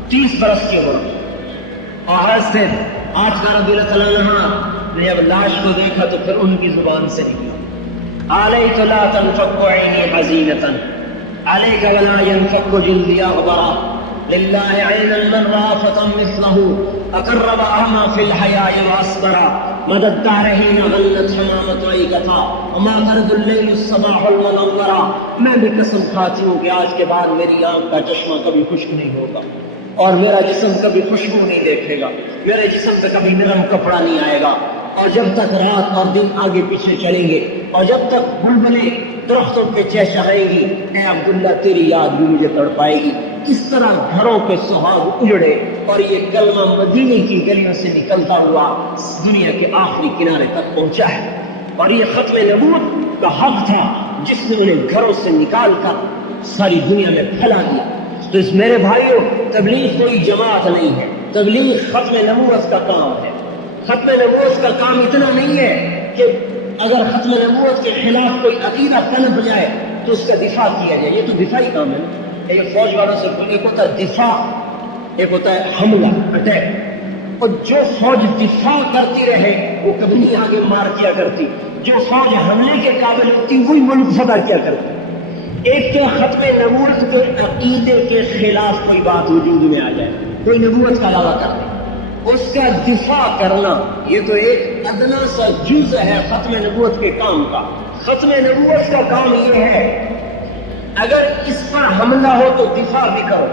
30 برس کی عمر اور حضرت آج کا رضی اللہ تعالیٰ عنہ نے جب لاش کو دیکھا تو پھر ان کی زبان سے نکلا علیک لا تنفق عینی حزینۃ علیک ولا ينفق جلدی اغبرا للہ عینا من رافة مثلہ اقرب اعما فی الحیاء واصبرا مدد دارہین غلت حمامت عیقتا وما قرد اللیل الصباح المنورا. میں بھی قسم کھاتی ہوں کہ آج کے بعد میری آنکھ کا چشمہ کبھی خشک نہیں ہوگا اور میرا جسم کبھی خوشبو نہیں دیکھے گا، میرے جسم پہ کبھی نرم کپڑا نہیں آئے گا. اور جب تک رات اور دن آگے پیچھے چلیں گے اور جب تک بلبلیں درختوں پہ چہچہائیں گی، اے عبداللہ تیری یاد بھی مجھے تڑپائے گی. کس طرح گھروں کے سہاگ اجڑے اور یہ کلمہ مدینے کی گلیوں سے نکلتا ہوا دنیا کے آخری کنارے تک پہنچا ہے. اور یہ ختم نبوت کا حق تھا جس نے انہیں گھروں سے نکال کر ساری دنیا میں پھیلا دیا. تو اس میرے بھائیوں، تبلیغ کوئی جماعت نہیں ہے، تبلیغ ختم نبوت کا کام ہے. ختم نبوت کا کام اتنا نہیں ہے کہ اگر ختم نبوت کے خلاف کوئی عقیدہ پنپ جائے تو اس کا دفاع کیا جائے. یہ تو دفاعی کام ہے نا. یہ فوج والوں سے ایک ہوتا ہے دفاع، ایک ہوتا ہے حملہ اٹیک. اور جو فوج دفاع کرتی رہے وہ کبھی نہیں آگے مار کیا کرتی. جو فوج حملے کے قابل ہوتی وہی ملک فتح کیا کرتی. ایک تو ختم نبوت کے عقیدے کے خلاف کوئی بات وجود میں آ جائے، کوئی نبوت کا دعویٰ کر دے، اس کا دفاع کرنا یہ تو ایک ادنا سا جز ہے ختم نبوت کے کام کا. ختم نبوت کا کام یہ ہے اگر اس پر حملہ ہو تو دفاع بھی کرو،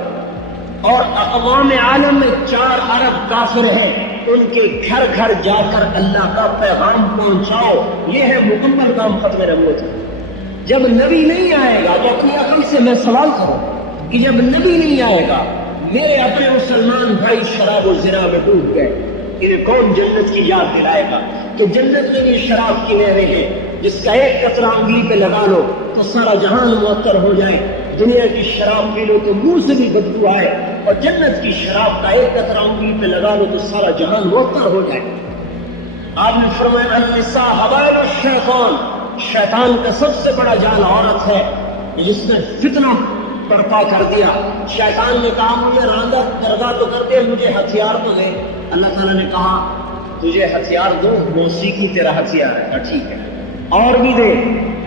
اور اقوام عالم میں 4 ارب کافر ہیں، ان کے گھر گھر جا کر اللہ کا پیغام پہنچاؤ۔ یہ ہے مکمل کام ختم نبوت۔ جب نبی نہیں آئے گا تو اپنی عقل سے میں سوال کروں کہ جب نبی نہیں آئے گا، میرے اپنے مسلمان بھائی شراب و زنا میں ڈوب گئے، انہیں کون جنت کی یاد دلائے گا؟ کہ جنت میں یہ شراب کی نہریں ہیں جس کا ایک قطرہ انگلی پہ لگا لو تو سارا جہان معطر ہو جائے۔ دنیا کی شراب پی لو تو منہ سے بھی بدبو آئے، اور جنت کی شراب کا ایک قطرہ انگلی پہ لگا لو تو سارا جہان معطر ہو جائے۔ آپ نے فرمایا النساء حبائل الشیطان، شیطان کا سب سے بڑا جال عورت ہے جس نے فتنہ برپا کر دیا۔ شیطان نے کہا مجھے راندہ درگاہ تو کر دے، مجھے ہتھیار تو دے۔ اللہ تعالیٰ نے کہا تجھے ہتھیار دو، موسیقی تیرا ہتھیار ہے، کہا ٹھیک ہے۔ اور بھی دے،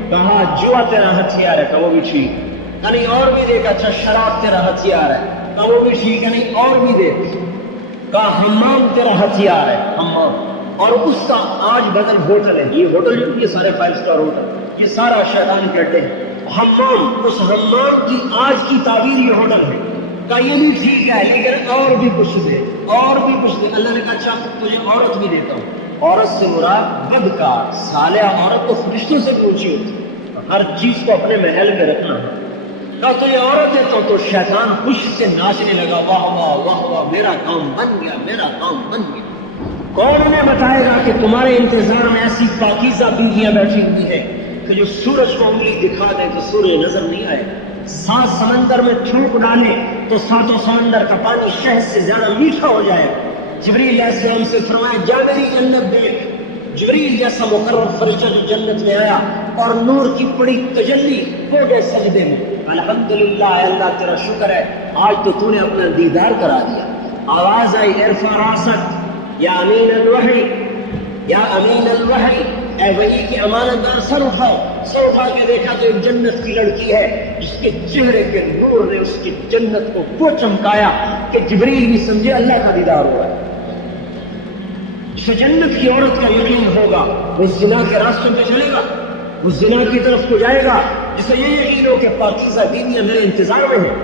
کہا جوا تیرا ہتھیار ہے، کہا وہ بھی ٹھیک۔ نہیں اور بھی دے، کہا اچھا شراب تیرا ہتھیار ہے، کہا وہ بھی ٹھیک ہے۔ نہیں اور بھی دے، کہا حمام تیرا ہتھیار ہے، حمام۔ اور اس کا آج بدل ہوٹل ہے، یہ ہوٹل جو یہ سارے 5 اسٹار ہوٹل، یہ سارا شیطان کے اڈے ہیں۔ حمام، اس حمام کی آج کی تعبیر یہ ہوٹل ہے۔ کہا یہ بھی ٹھیک ہے لیکن اور بھی کچھ دے، اور بھی کچھ دے۔ اللہ نے کہا اچھا تجھے عورت بھی دیتا ہوں۔ عورت سے مراد بدکار صالحہ عورت تو فرشتوں سے بھی اونچی ہوتی ہے، ہر چیز کو اپنے محل میں رکھنا ہے۔ کہا تجھے عورت دیتا ہوں، تو شیطان خوش سے ناچنے لگا، واہ واہ واہ واہ، میرا کام بن گیا، میرا کام بن گیا۔ کون انہیں بتائے گا کہ تمہارے انتظار میں ایسی پاکیزہ بیویاں بیٹھی ہوئی ہیں کہ جو سورج کو انگلی دکھا دے تو سورج نظر نہیں آئے، 7 سمندر میں تھوک ڈالے تو 7 سمندر کا پانی شہد سے زیادہ میٹھا ہو جائے۔ جبریل علیہ السلام سے فرمایا جا میری جنت دیکھ۔ جبریل جیسا مقرر فرشتہ جو جنت میں آیا اور نور کی بڑی تجلی ہو گئے سجدے میں، الحمدللہ اللہ تیرا شکر ہے آج تو تو نے اپنا دیدار کرا دیا۔ آواز آئی ارفع راسک یا امین الوحی، یا امین الوحی، اے وحی کی امانت دار سر اٹھاؤ۔ سر اٹھا کے دیکھا تو ایک جنت کی لڑکی ہے جس کے چہرے کے نور نے اس کی جنت کو وہ چمکایا کہ جبریل بھی سمجھے اللہ کا دیدار ہوا ہے۔ جسے جنت کی عورت کا یقین ہوگا وہ زنا کے راستے پہ چلے گا، وہ زنا کی طرف کو جائے گا۔ جسے یہ یقین ہو کہ پاکیزہ بیویاں میرے انتظار میں ہیں،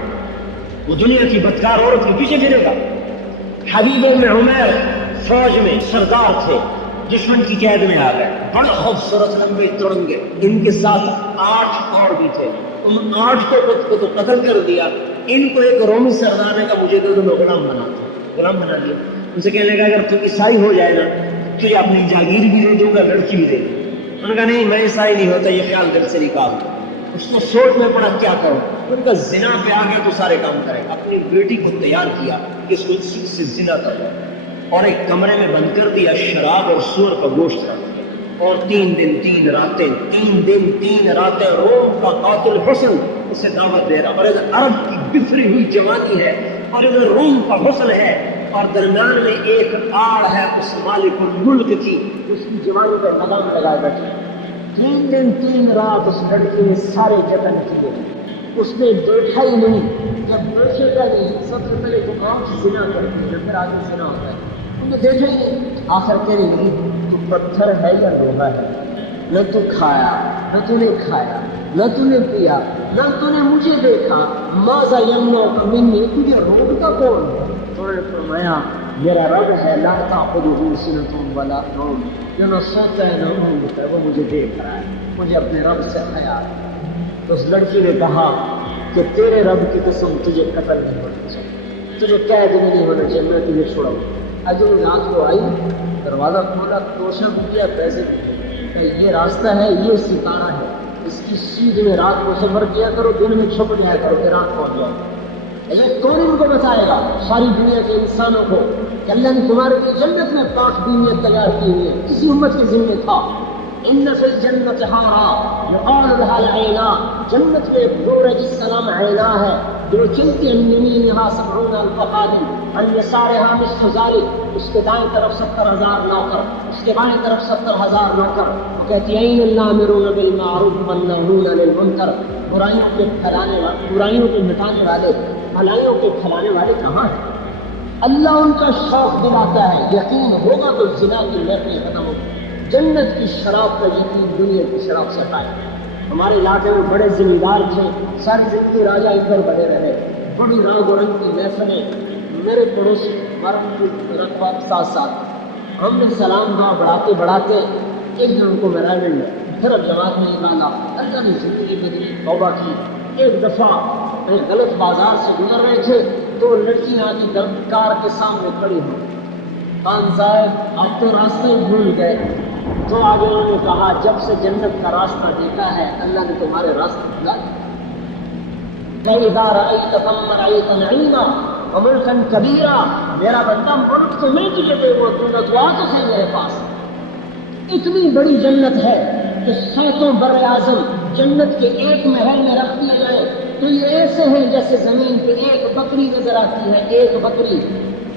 وہ دنیا کی بدکار عورت کے پیچھے پھرے گا۔ حبیب بن عمیر فوج میں سردار تھے، دشمن کی قید میں آ گئے، بڑے خوبصورت لمبے ترنگے، ان کے ساتھ 8 اور بھی تھے۔ ان 8 کو تو قتل کر دیا، ان کو ایک رومی سردار نے کہا مجھے دو غلام بنا دو، غلام بنا دیا۔ ان سے کہنے لگا اگر تو عیسائی ہو جائے نا تو یہ اپنی جاگیر بھی دے دوں گا، لڑکی بھی دے دوں۔ انہوں نے کہا نہیں میں عیسائی نہیں ہوتا، یہ خیال دل سے نکال دو۔ اس کو سوچ میں پڑا کیا کروں، ان کا زنا پہ آ گیا تو سارے کام کرے۔ اپنی بیٹی کو تیار کیا کہ اس کو سے زنا کرو، اور ایک کمرے میں بند کر دیا، شراب اور سور کا گوشت رکھ دیا، اور 3 دن 3 راتیں 3 دن 3 راتیں روم کا قاتل حسن اسے دعوت دے رہا۔ اور ادھر عرب کی بفری ہوئی جوانی ہے، اور ادھر روم کا حسن ہے، اور درمیان میں ایک آڑ ہے اس مالک الملک کی، اس کی جوانی پہ لگام لگائے بیٹھے۔ 3 دن 3 رات اس لڑکی نے سارے جتن کیے، اس نے دیکھا ہی نہیں۔ جب دیکھے گا نہیں سب سے پہلے تو کون سی زنا کرتی ہے، پھر آگے زنا ہوتا ہے، انہوں نے دیکھا ہی نہیں۔ آخر کہہ رہی تو پتھر ہے یا لوہا ہے، نہ تو کھایا نہ تو نے کھایا نہ تو نے پیا نہ تو نے مجھے دیکھا، ماذا یمنعک منی، تجھے روکتا کون ہے؟ انہوں نے فرمایا میرا رب ہے لا تأخذہ سنۃ ولا نوم، جو نہ سوتا ہے نہ اونگتا ہے، وہ مجھے دیکھ رہا ہے، مجھے اپنے رب سے حیا ہے۔ تو اس لڑکی نے کہا کہ تیرے رب کی قسم تجھے قتل نہیں ہونا چاہیے، تجھے قید میں نہیں ہونا چاہیے، میں تجھے چھوڑاؤں۔ اجل رات کو آئی، دروازہ کھولا، توشہ بھی کیا، پیسے بھی دیے، کہ یہ راستہ ہے، یہ ستارہ ہے، اس کی سیدھ میں رات کو سفر کیا کرو، دن میں چھپ جایا کرو کہ رات پہنچ جاؤ۔ یہ کون ان کو بتائے گا ساری دنیا کے انسانوں کو کہ اللہ نے تمہارے لیے جنت میں پاک دینیت تیار کی ہوئی ہے؟ کسی امت کے ذمہ تھا ان فی الجنت حورا یقال لها العینا، جنت میں ایک حور ہے جس کا نام عینا ہے، جو چلتی عن یمینها 70 الف قادم عن یسارها نصف ذلك، اس کے دائیں طرف 70,000 نوکر، اس کے بائیں طرف 70,000 نوکر، وہ کہتی ہیں الامرون بالمعروف والناہون عن المنکر، برائیوں کے پھیلانے والے، برائیوں کے مٹانے والے، بھلائیوں کے پھیلانے والے کہاں ہیں؟ اللہ ان کا شوق دلاتا ہے، یقین ہوگا تو زنا کی محفل ختم ہوگی۔ جنت کی شراب کا یقین دنیا کی شراب سے ہٹائے۔ ہمارے علاقے میں بڑے زمیندار تھے، ساری زندگی راجا ادھر بڑے رہے، بڑی رنگ و رنگ کی محفلیں، میرے پڑوسی ہمارا رقبہ 7 سال، ہم نے سلام دعا بڑھاتے بڑھاتے ایک دن ان کو میرا پھر اب جماعت میں نکالا، اللہ نے زندگی بدلی، توبہ کی۔ ایک دفعہ کہیں غلط بازار سے گزر رہے تھے، 2 لڑکیاں آ کے کار کے سامنے کھڑی ہوں، خان صاحب آپ تو راستے بھول گئے۔ تو آگے انہوں نے کہا جب سے جنت کا راستہ دیکھا ہے اللہ نے تمہارے راستے بھلا دیا۔ فَإِذَا رَأَيْتَ ثَمَّ رَأَيْتَ نَعِيمًا وَمُلْكًا كَبِيرًا، میرا بندہ ملک تو میں تجھے دے وہ تو دعا تو ہے میرے پاس۔ اتنی بڑی جنت ہے کہ 7 بر اعظم جنت کے ایک محل میں رکھ دیے گئے تو یہ ایسے ہیں جیسے زمین پہ ایک بکری نظر آتی ہے، ایک بکری۔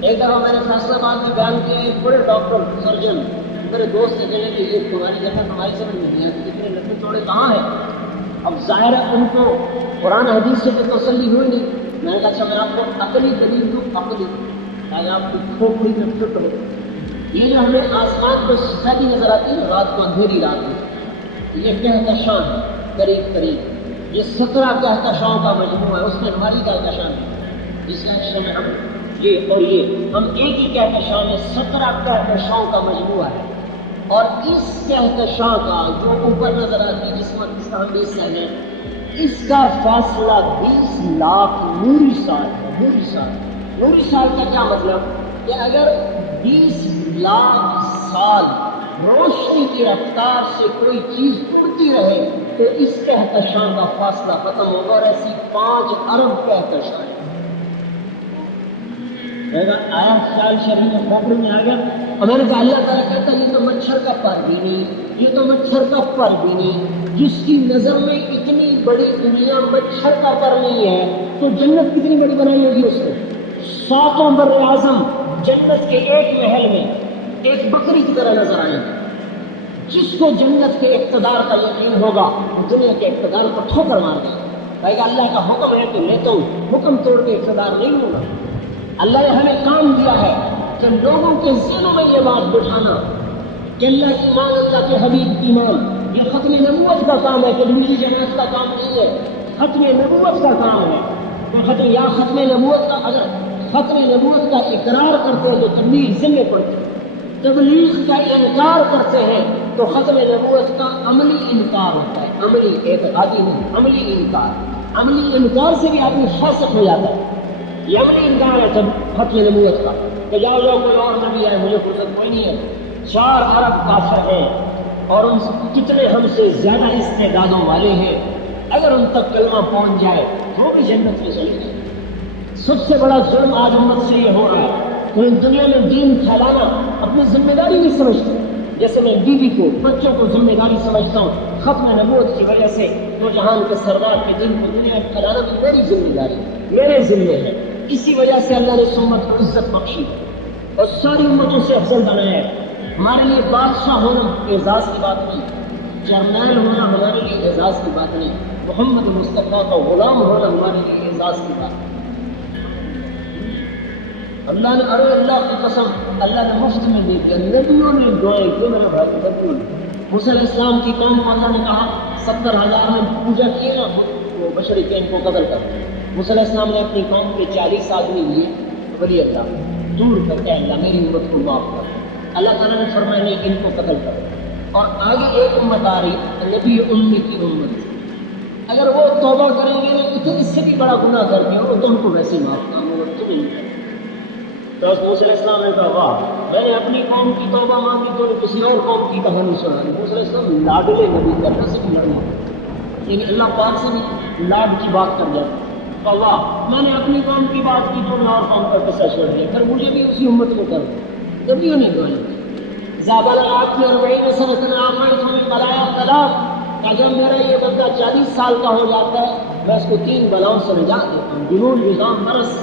ایک دفعہ میں نے فیصلہ آباد میں بیان کیا، ایک بڑے ڈاکٹر سرجن میرے دوست سے کہنے کہ یہ تمہاری جگہ تمہاری سمجھ میں نہیں آتی، اتنے لمبے چوڑے کہاں ہیں؟ اب ظاہر ہے ان کو قرآن حدیث سے تو تسلی ہوئی نہیں۔ میں نے کہا اچھا میں آپ کو عقلی دلیل دوں، عقلی تاکہ آپ کی کھوپڑی میں فٹ ہو۔ یہ جو ہمیں آسمان کو سفیدی نظر آتی ہے رات کو، اندھیری رات میں، یہ کہکشاں ہے قریب قریب، یہ 17 کہکشاؤں کا مجموعہ ہے، اس میں ہماری کہکشاں ہے۔ اس کہکشاں میں ہم یہ اور یہ ہم ایک ہی کہکشاں میں 17 کہکشاؤں کا مجموعہ ہے، اور اس کہکشاں کا جو اوپر نظر آتی ہے جس وقت ہے اس کا فاصلہ 20 لاکھ نوری سال ہے۔ نوری سال کا کیا مطلب کہ اگر 20 لاکھ سال روشنی کی رفتار سے کوئی چیز اڑتی رہے تو اس کہکشاں کا فاصلہ ختم ہوگا، اور ایسی 5 ارب کہکشاں آیا خیال شریف میں کھوپڑی میں آ گیا۔ اور میں نے کہا اللہ تعالیٰ کہتا ہے یہ تو مچھر کا پر بھی نہیں، یہ تو مچھر کا پر بھی نہیں، جس کی نظر میں اتنی بڑی دنیا مچھر کا پر نہیں ہے تو جنت کتنی بڑی بنائی ہوگی اس نے۔ 7 بر اعظم جنت کے ایک محل میں ایک بکری کی طرح نظر آئے گی۔ جس کو جنت کے اقتدار کا یقین ہوگا دنیا کے اقتدار کو ٹھوکر مار دے گا، اللہ کا حکم ہے تو لیتا ہوں، حکم توڑ کے اقتدار نہیں ہوگا۔ اللہ نے ہمیں کام دیا ہے کہ لوگوں کے ذہنوں میں یہ بات بٹھانا کہ اللہ کی ایمان، اللہ کے حبیب کی ایمان، یہ ختم نبوت کا کام ہے، کہ دوسری جماعت کا کام نہیں ہے، ختم نبوت کا کام ہے۔ تو ختم نبوت کا اگر ختم نبوت کا اقرار کرتے ہیں تو تبلیغ ذمہ پڑتی ہے، تبلیغ کا انکار کرتے ہیں تو ختم نبوت کا عملی انکار ہوتا ہے، عملی اعتقادی نہیں، عملی انکار۔ عملی انکار سے بھی آدمی فاسق ہو جاتا ہے۔ یہ عملی انکار ہے جب ختم نبوت کا کہ جاؤ کوئی اور نبی ہے، مجھے فرصت کوئی نہیں ہے۔ 4 ارب کافر ہیں اور ان سے کتنے ہم سے زیادہ استعدادوں والے ہیں، اگر ان تک کلمہ پہنچ جائے تو بھی جنت میں چلے جائیں۔ سب سے بڑا ظلم آج امت سے یہ ہو رہا ہے کہ دنیا میں دین پھیلانا اپنی ذمہ داری نہیں سمجھتے، جیسے میں بیوی کو بچوں کو ذمہ داری سمجھتا ہوں، ختم نبوت کی وجہ سے تو جہان کے سردار کے دین کو دنیا میں پھیلانا بھی میری ذمہ داری، میرے ذمہ ہے۔ اسی وجہ سے اللہ نے اس امت کو عزت بخشی اور ساری امتوں سے افضل بنایا ہے۔ ہمارے لیے بادشاہ ہونا اعزاز کی بات نہیں، جرنیل ہونا ہمارے لیے اعزاز کی بات نہیں، محمد مصطفیٰ کا غلام ہونا ہمارے لیے اعزاز کی بات ہے۔ اللہ نے اللہ کی قسم اللہ نے مفت میں دی کہ نبیوں نے دعائیں کی، میرا بھائی نبیوں نے موسیٰ علیہ السلام کی قوم کو اللہ نے کہا 70,000 نے پوجا کیے نا وہ مشرقین کو قتل کر۔ موسیٰ علیہ السلام نے اپنی قوم کے 40 آدمی لیے، ولی اللہ دور کرتے اللہ میری امت کو معاف کر۔ اللہ تعالیٰ نے فرمایا نہیں ان کو قتل کرو، اور آگے ایک امت آ رہی نبی امی کی امت، اگر وہ توبہ کریں گے تو اس سے بھی بڑا گناہ کر کے وہ تو ان کو ویسے ہی معاف کروں گا، تمہیں نہیں کریں۔ تو موسیٰ علیہ السلام نے کہا واہ، میں نے اپنی قوم کی توبہ مانگی تو کسی اور قوم کی کہانی سنا دی۔ موسیٰ علیہ السلام لاڈلے نبی کرنے سے بھی لڑنا، یعنی اللہ پاک سے بھی لاڈ کی بات کر جاتا۔ واہ، میں نے اپنی قوم کی بات کی تو اور قوم کا قصہ چھوڑ دیا، پھر مجھے بھی اسی امت کو کر کبھی نہیں دعائیں زابل آپ کی 40 سنۃ آمائیں تمہیں بلایا طلاق، کہ جب میرا یہ بندہ 40 سال کا ہو جاتا ہے میں اس کو 3 بلاؤں سے نجات دیتا ہوں۔ جنون نظام برس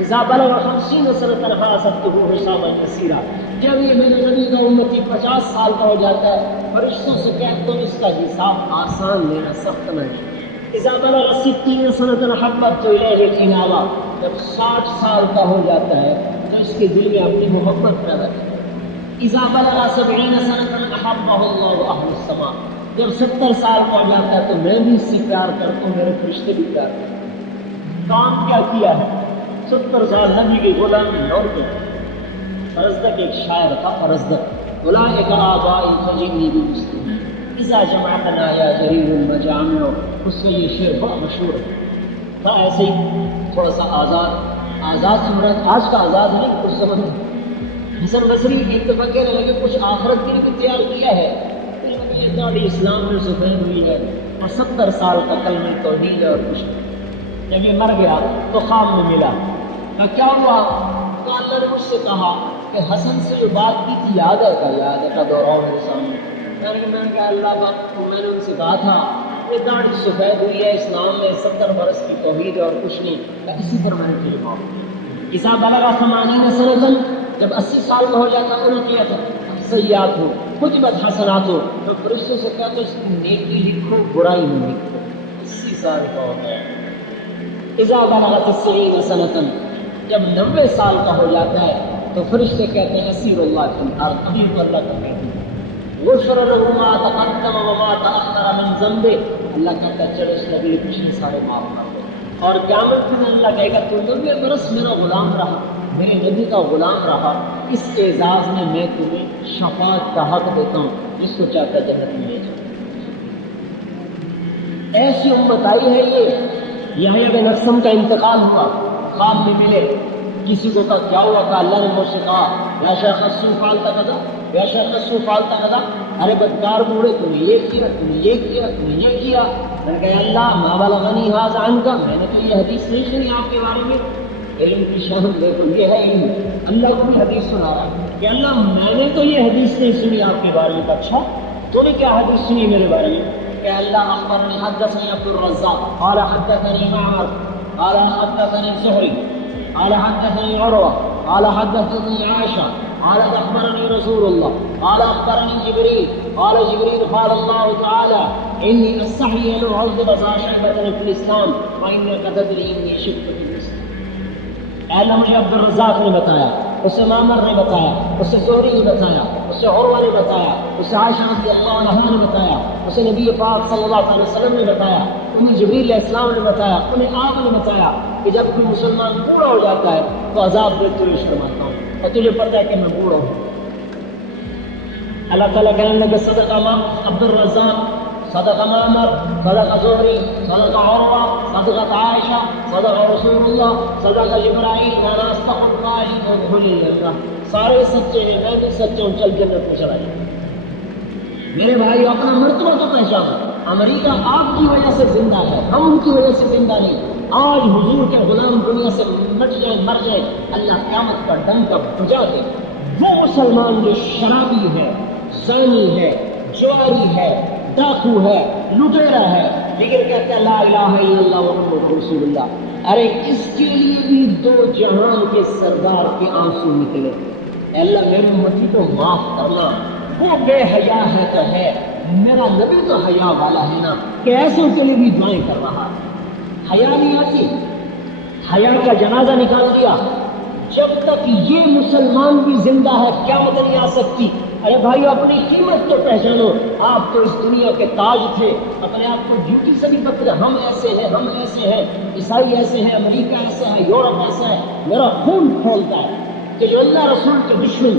اذا بلغ 50 سنۃ حاسبته حسابا یسیرا، جب یہ میرے نبی کا امتی 50 سال کا ہو جاتا ہے فرشتوں سے کہہ تم اس کا حساب آسان لینا، سخت نہیں۔ اذا بلغ 60 سنۃ حببت الیہ الانابہ، جب 60 سال کا ہو جاتا ہے تو اس کے دل میں اپنی محبت پیدا کرتا ہے۔ اذا بلغ 70 سنۃ احبہ اللہ اہل السماء، جب 70 سال کا ہو جاتا ہے تو میں بھی اس سے پیار کرتا ہوں، میرے فرشتے بھی پیار کرتے ہیں۔ کام کیا کیا ہے؟ 70 سال نبی کی غلامی اور کیا؟ فرزدق ایک شاعر تھا، فرزدق، اولئک آبائی فجئنی بمسلم اذا جمعتنا یا جریر المجامع، اس سے یہ شعر بڑا مشہور ہے۔ تھا ایسے ہی تھوڑا سا آزاد سمرت، آج کا آزاد نہیں، کچھ سمجھ نہیں۔ حسن بصری اتفاق کہنے لگے کچھ آخرت کے لیے بھی تیار کیا ہے، یہ داڑھی اسلام میں سفید ہوئی ہے اور 70 سال کا کلمہ توحید ہے اور کچھ نہیں۔ جب یہ مر گیا تو خواب میں ملا، کیا ہوا؟ تو اللہ نے مجھ سے کہا کہ حسن سے جو بات کی تھی یاد ہے کا دوہراؤ میرے سامنے۔ میں نے کہا اللہ بات، میں نے ان سے کہا تھا یہ داڑھی سفید ہوئی ہے اسلام میں 70 برس کی توحید اور کچھ نہیں، اسی طرح میں نے تجھے کہا اذا بلغ 80 سنۃ، جب 80 سال کا ہو جاتا ہے انہوں نے کیا تھا سیئات ہو کتبت حسنات ہو، تو فرشتے سے کہا تو اس کی نیکی لکھو برائی نہ لکھو۔ 80 سال کا ہو گیا۔ اذا بلغ 90 سنۃ، جب 90 سال کا ہو جاتا ہے تو فرشتے کہتے ہیں اسیر اللہ فی الارض، ابھی اللہ کا کہتے ہیں غفر له ما تقدم وما تأخر من ذنبه، اللہ کہتا ہے چلو اس نبی پچھلے سارے معاف کر دو۔ اور قیامت کے دن اللہ کہے گا تو 90 برس میرا غلام رہا، میرے نبی کا غلام رہا، اس اعزاز میں میں تمہیں شفاعت کا حق دیتا ہوں، جس کو چاہتا ہے جنت میں لے جاؤ۔ ایسی امت آئی ہے یہ۔ یحییٰ بن اقسم کا انتقال ہوا، خواب میں ملے، کسی کو کہا کیا ہوا؟ کہا اللہ نے مجھ سے کہا یا شیخ السو فعلت کذا، یا شیخ السو فعلت کذا، ارے بدکار بوڑھے تم نے یہ کیا، تم نے یہ کیا، تم نے یہ کیا۔ میں نے کہا اللہ ما بلغنی ھذا عنک، میں نے تو یہ حدیث نہیں سنی آپ کے بارے میں۔ علم کی شان دیکھو، یہ ہے علم، اللہ کو بھی حدیث سنا رہا ہے کہ اللہ میں نے تو یہ حدیث نہیں سنی آپ کے بارے میں۔ اچھا تو نے کیا حدیث سنی میرے بارے میں؟ کہ اللہ اخبرنی حدثنی عبد الرزاق قال حدثني معمر قال حدثني الزهري قال حدثني عروة قال حدثني عائشة قال أخبرني رسول الله قال أخبرني جبريل قال جبريل قال الله تعالى إني أستحي أن أعذب صاحبة في الإسلام وإنك تدري إني شبت في الإسلام۔ اللہ مجھے عبد الرزاق نے بتایا، اسے معمر نے بتایا، اسے زہری نے بتایا، اسے عروہ نے بتایا، اسے عائشہ رضی اللہ عنہا نے بتایا، اسے نبی پاک صلی اللہ علیہ وسلم نے بتایا، انہیں جبریل علیہ السلام نے بتایا، انہیں آپ نے بتایا کہ جب کوئی مسلمان بوڑھا ہو جاتا ہے تو عذاب دیتے ہوئے شرماتا ہوں، اور تجھے پتہ ہے کہ میں بوڑھا ہوں۔ اللہ تعالیٰ کہنے لگے صدق عبد الرزاق، صدق معمر، صدق زہری، صدق عروہ، صدقت عائشہ، صدق رسول اللہ، صدق جبرائیل، انا استغفر اللہ لی وادخل الجنہ۔ سارے سچے ہیں، میں بھی سچا ہوں، چل جنت میں چلا جائے۔ میرے بھائی اپنا مرتبہ تو پہچانو، امریکہ آپ کی وجہ سے زندہ ہے، ہم ان کی وجہ سے زندہ نہیں۔ آج حضور کے غلام دنیا سے مٹ جائیں، مر جائیں، اللہ قیامت کا ڈنکا بجا دے۔ وہ مسلمان جو شرابی ہے، زانی ہے، جواری ہے، ڈاکو ہے، لٹیرا ہے، لیکن کہتا ہے لا الہ الا اللہ محمد رسول اللہ، ارے اس کے لیے بھی دو جہان کے سردار کے آنسو نکلے۔ اے اللہ میری امتی کو معاف کرنا، وہ بے حیا ہے تو ہے، میرا نبی تو حیا والا ہے نا، کہ ایسوں کے لیے بھی دعائیں کر رہا ہے۔ حیا نہیں آتی، حیا کا جنازہ نکال دیا۔ جب تک یہ مسلمان بھی زندہ ہے قیامت نہیں آ سکتی۔ ارے بھائی اپنی قیمت تو پہچانو، آپ تو اس دنیا کے تاج تھے، اپنے آپ کو ڈیوٹی سے بھی پکڑے، ہم ایسے ہیں، ہم ایسے ہیں، عیسائی ایسے ہیں، امریکہ ایسا ہے، یورپ ایسا ہے۔ میرا خون کھولتا ہے کہ جو اللہ رسول کے دشمن،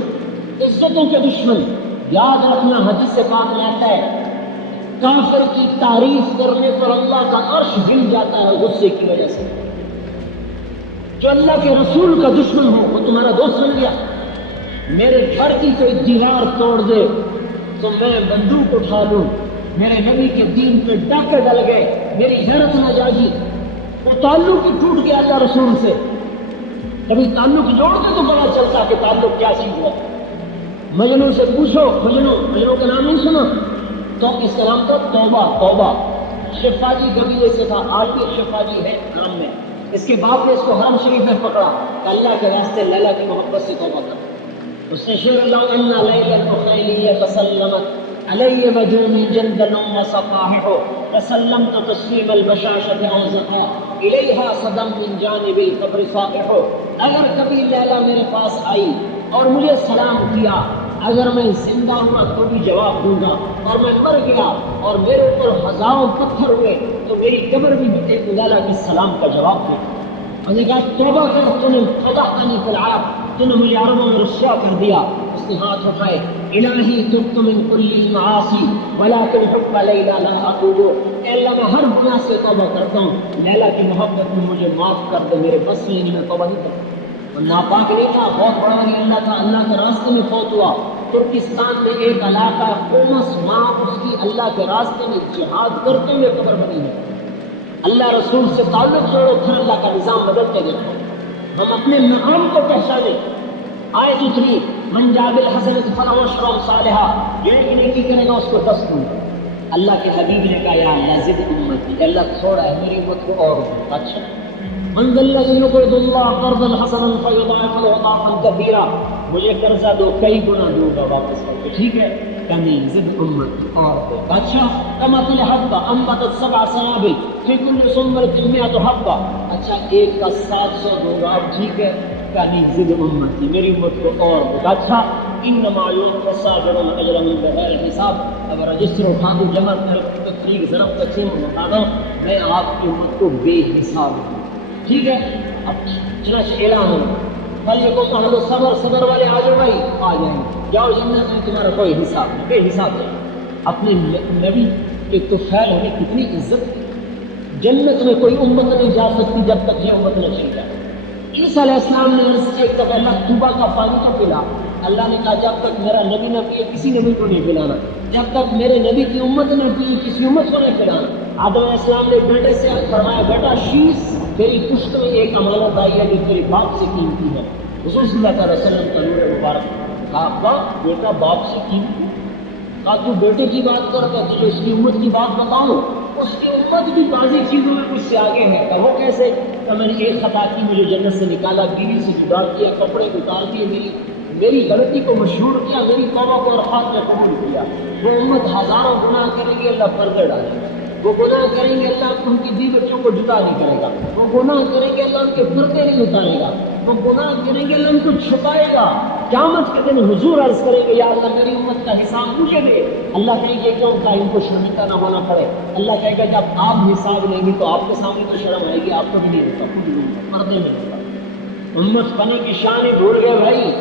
عزتوں کے دشمن، یاد رکھنا حدیث سے پاک میں آتا ہے کافر کی تعریف کرنے پر اللہ کا عرش ہل جاتا ہے غصے کی وجہ سے۔ جو اللہ کے رسول کا دشمن ہو وہ تمہارا دوست بن گیا۔ میرے گھر کی کوئی دیوار توڑ دے تو میں بندوق اٹھا لوں، میرے نبی کے دین پہ ڈاکے ڈل گئے، میری غیرت نہ جاگی، وہ تعلق ہی ٹوٹ گیا اللہ رسول سے۔ کبھی تعلق جوڑ دے تو پتا چلتا کہ تعلق کیا چیز ہے۔ مجنوں سے پوچھو، مجنوں کا نام نہیں سنا تو اس کا نام تو توبہ۔ شفا جی قبیلے سے تھا، آج بھی شفا جی ہے نام میں۔ اس کے باپ نے اس کو حرم شریف میں پکڑا کہ اللہ کے راستے لیلا کی محبت سے توبہ کر۔ اس نے شعر اللہ ان لیلا الخیلیہ تسلمت علی وجونی جندل وصفاحح تسلمت تسلیم البشاشة اوزقا الیہا صدم من جانب القبر صائح۔ اگر کبھی لیلا میرے پاس آئی اور مجھے سلام کیا، اگر میں زندہ ہوا تو بھی جواب دوں گا، اور میں مر گیا اور میرے اوپر ہزاروں پتھر ہوئے تو میری قبر بھی ایک مدالہ کی سلام کا جواب دے۔ میں نے کہا توبہ کر، تو نے فضحتنی فی العرب، تو نے مجھے عربوں میں رسوا کر دیا۔ اس نے ہاتھ اٹھائے، الہی تبت من کل المعاصی ولکن حب لیلا لا اعود، اے اللہ میں ہر گناہ سے توبہ کرتا ہوں، لیلا کی محبت میں مجھے معاف کر دے، میرے بس میں نہیں، میں توبہ نہیں کرتا۔ اور ناپاک نہیں تھا، بہت بڑا ولی اللہ تھا، اللہ کے راستے میں فوت ہوا۔ ترکستان میں ایک علاقہ قومس، وہاں اس کی اللہ کے راستے میں جہاد کرتے ہوئے قبر بنی ہے۔ اللہ رسول سے تعلق جوڑو، پھر اللہ کا نظام بدلتے دیکھو۔ ہم اپنے مقام کو پہچانیں۔ آیت اتری من جاء بالحسنۃ فلہ عشر امثالها، جو ایک نیکی کرے گا اس کو 10 گنا۔ اللہ کے حبیب نے کہا یا اللہ زد امتی، اللہ تھوڑا ہے میری امت کو اور دو۔ اچھا من ذا الذی یقرض اللہ قرضا حسنا فیضاعف له اضعافا کثیرا، مجھے قرضہ دو کئی گنا دوں گا واپس کر کے، ٹھیک ہے؟ کمی زد امتی اور دو۔ اچھا کمثل حبۃ انبتت 7 سنابل فی کل سنبلۃ 100 حبۃ، اچھا ایک کا 700 دوں گا، اب ٹھیک ہے؟ کمی زد امتی، میری امت کو اور دو۔ اچھا انما یوفی الصابرون اجرهم بغیر حساب، اگر رجسٹر اٹھا دوں، جمع تفریق ضرب تقسیم اٹھا دوں، میں آپ کی امت کو بے حساب دوں، ٹھیک ہے؟ اب چنانچہ اعلان ہو فلیکن اہل الصبر، صبر والے آ جاؤ بھائی، آ جائیں، جاؤ جنت میں، تمہارا کوئی حساب نہیں، بے حساب ہے۔ اپنے نبی کے تو خیر ہونے کتنی عزت، جنت میں کوئی امت نہیں جا سکتی جب تک یہ امت نہ چھل جائے۔ عیسیٰ علیہ السلام نے عرض کیا ایک دفعہ اللہ طوبہ کا پانی تو پلا، اللہ نے کہا جب تک میرا نبی نہ پیے کسی نبی کو نہیں پلانا، جب تک میرے نبی کی امت نہ پیے کسی امت کو نہیں پلانا۔ آدم علیہ السلام نے بیٹے سے فرمایا بیٹا شیش، تیری پشت میں ایک امانت آئی ہے جو تیرے باپ سے قیمتی ہے۔ حضور صلی اللہ علیہ وسلم کا نور مبارک کہا ابا بیٹا باپ سے قیمتی، کہا تو بیٹے کی بات کرتا تجھے اس کی امت کی بات بتاؤں، اس کی امت بھی بعضی چیزوں میں کچھ سے آگے ہے۔ کہ وہ کیسے؟ کہ میں نے ایک خطا کی، مجھے جنت سے نکالا، بیوی سے جدا کیا، کپڑے اتار دیے، میری غلطی کو مشہور کیا، میری توبہ کو عرفات میں قبول کیا۔ وہ امت ہزاروں گناہ کرے گی، اللہ پردے ڈالے گا، وہ گناہ کریں گے اللہ ان کی بیوی بچوں کو جدا نہیں کرے گا، وہ گناہ کریں گے اللہ ان کے پردے نہیں اتارے گا، وہ گناہ کریں گے اللہ ان کو چھپائے گا۔ قیامت کے دن حضور عرض کریں گے یا اللہ میری امت کا حساب مجھے دے، اللہ کہیں گے کیوں؟ کہ ان کو شرمندہ نہ ہونا پڑے۔ اللہ کہے گا جب آپ حساب لیں گے تو آپ کے سامنے تو شرم آئے گی، آپ کو بھی نہیں ہوتا، خود نہیں ہوتا، پردے میں ہوتا۔ امت بنے کی شان ہی بھول گئے بھائی،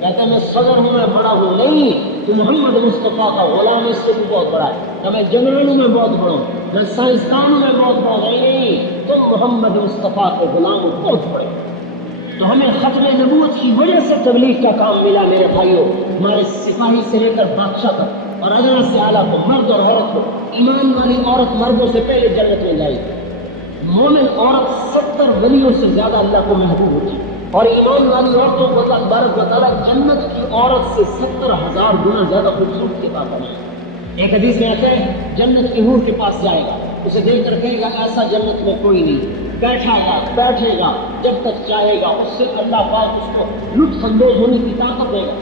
کہتا میں صدر ہوں، میں بڑا ہوں، نہیں، تو محمد مصطفیٰ کا غلام، اس سے بھی بہت بڑا ہے۔ کہ میں جنرل ہوں، میں بہت بڑا ہوں، میں سائنسدان ہوں، میں بہت بڑا ہوں، نہیں، تم محمد مصطفیٰ کے غلام ہو، بہت بڑے۔ تو ہمیں ختم نبوت کی وجہ سے تبلیغ کا کام ملا میرے بھائیوں، ہمارے سپاہی سے لے کر بادشاہ تک اور ادنا سے اعلیٰ کو، مرد اور عورت کو، ایمان والی عورت مردوں سے پہلے جنت میں جائے گی۔ مومن عورت 70 ولیوں سے زیادہ اللہ کو محبوب ہوتی ہے، اور ایمان والی عورتوں کو اللہ تبارک و تعالیٰ جنت کی عورت سے 70,000 گنا زیادہ خوبصورتی پاتا ہے۔ ایک حدیث میں آتا ہے جنت کی حور کے پاس جائے گا، اسے دیکھ کر کہے گا ایسا جنت میں کوئی نہیں، بیٹھے گا جب تک چاہے گا، اس سے اللہ پاک اس کو لطف اندوز ہونے کی طاقت دے گا۔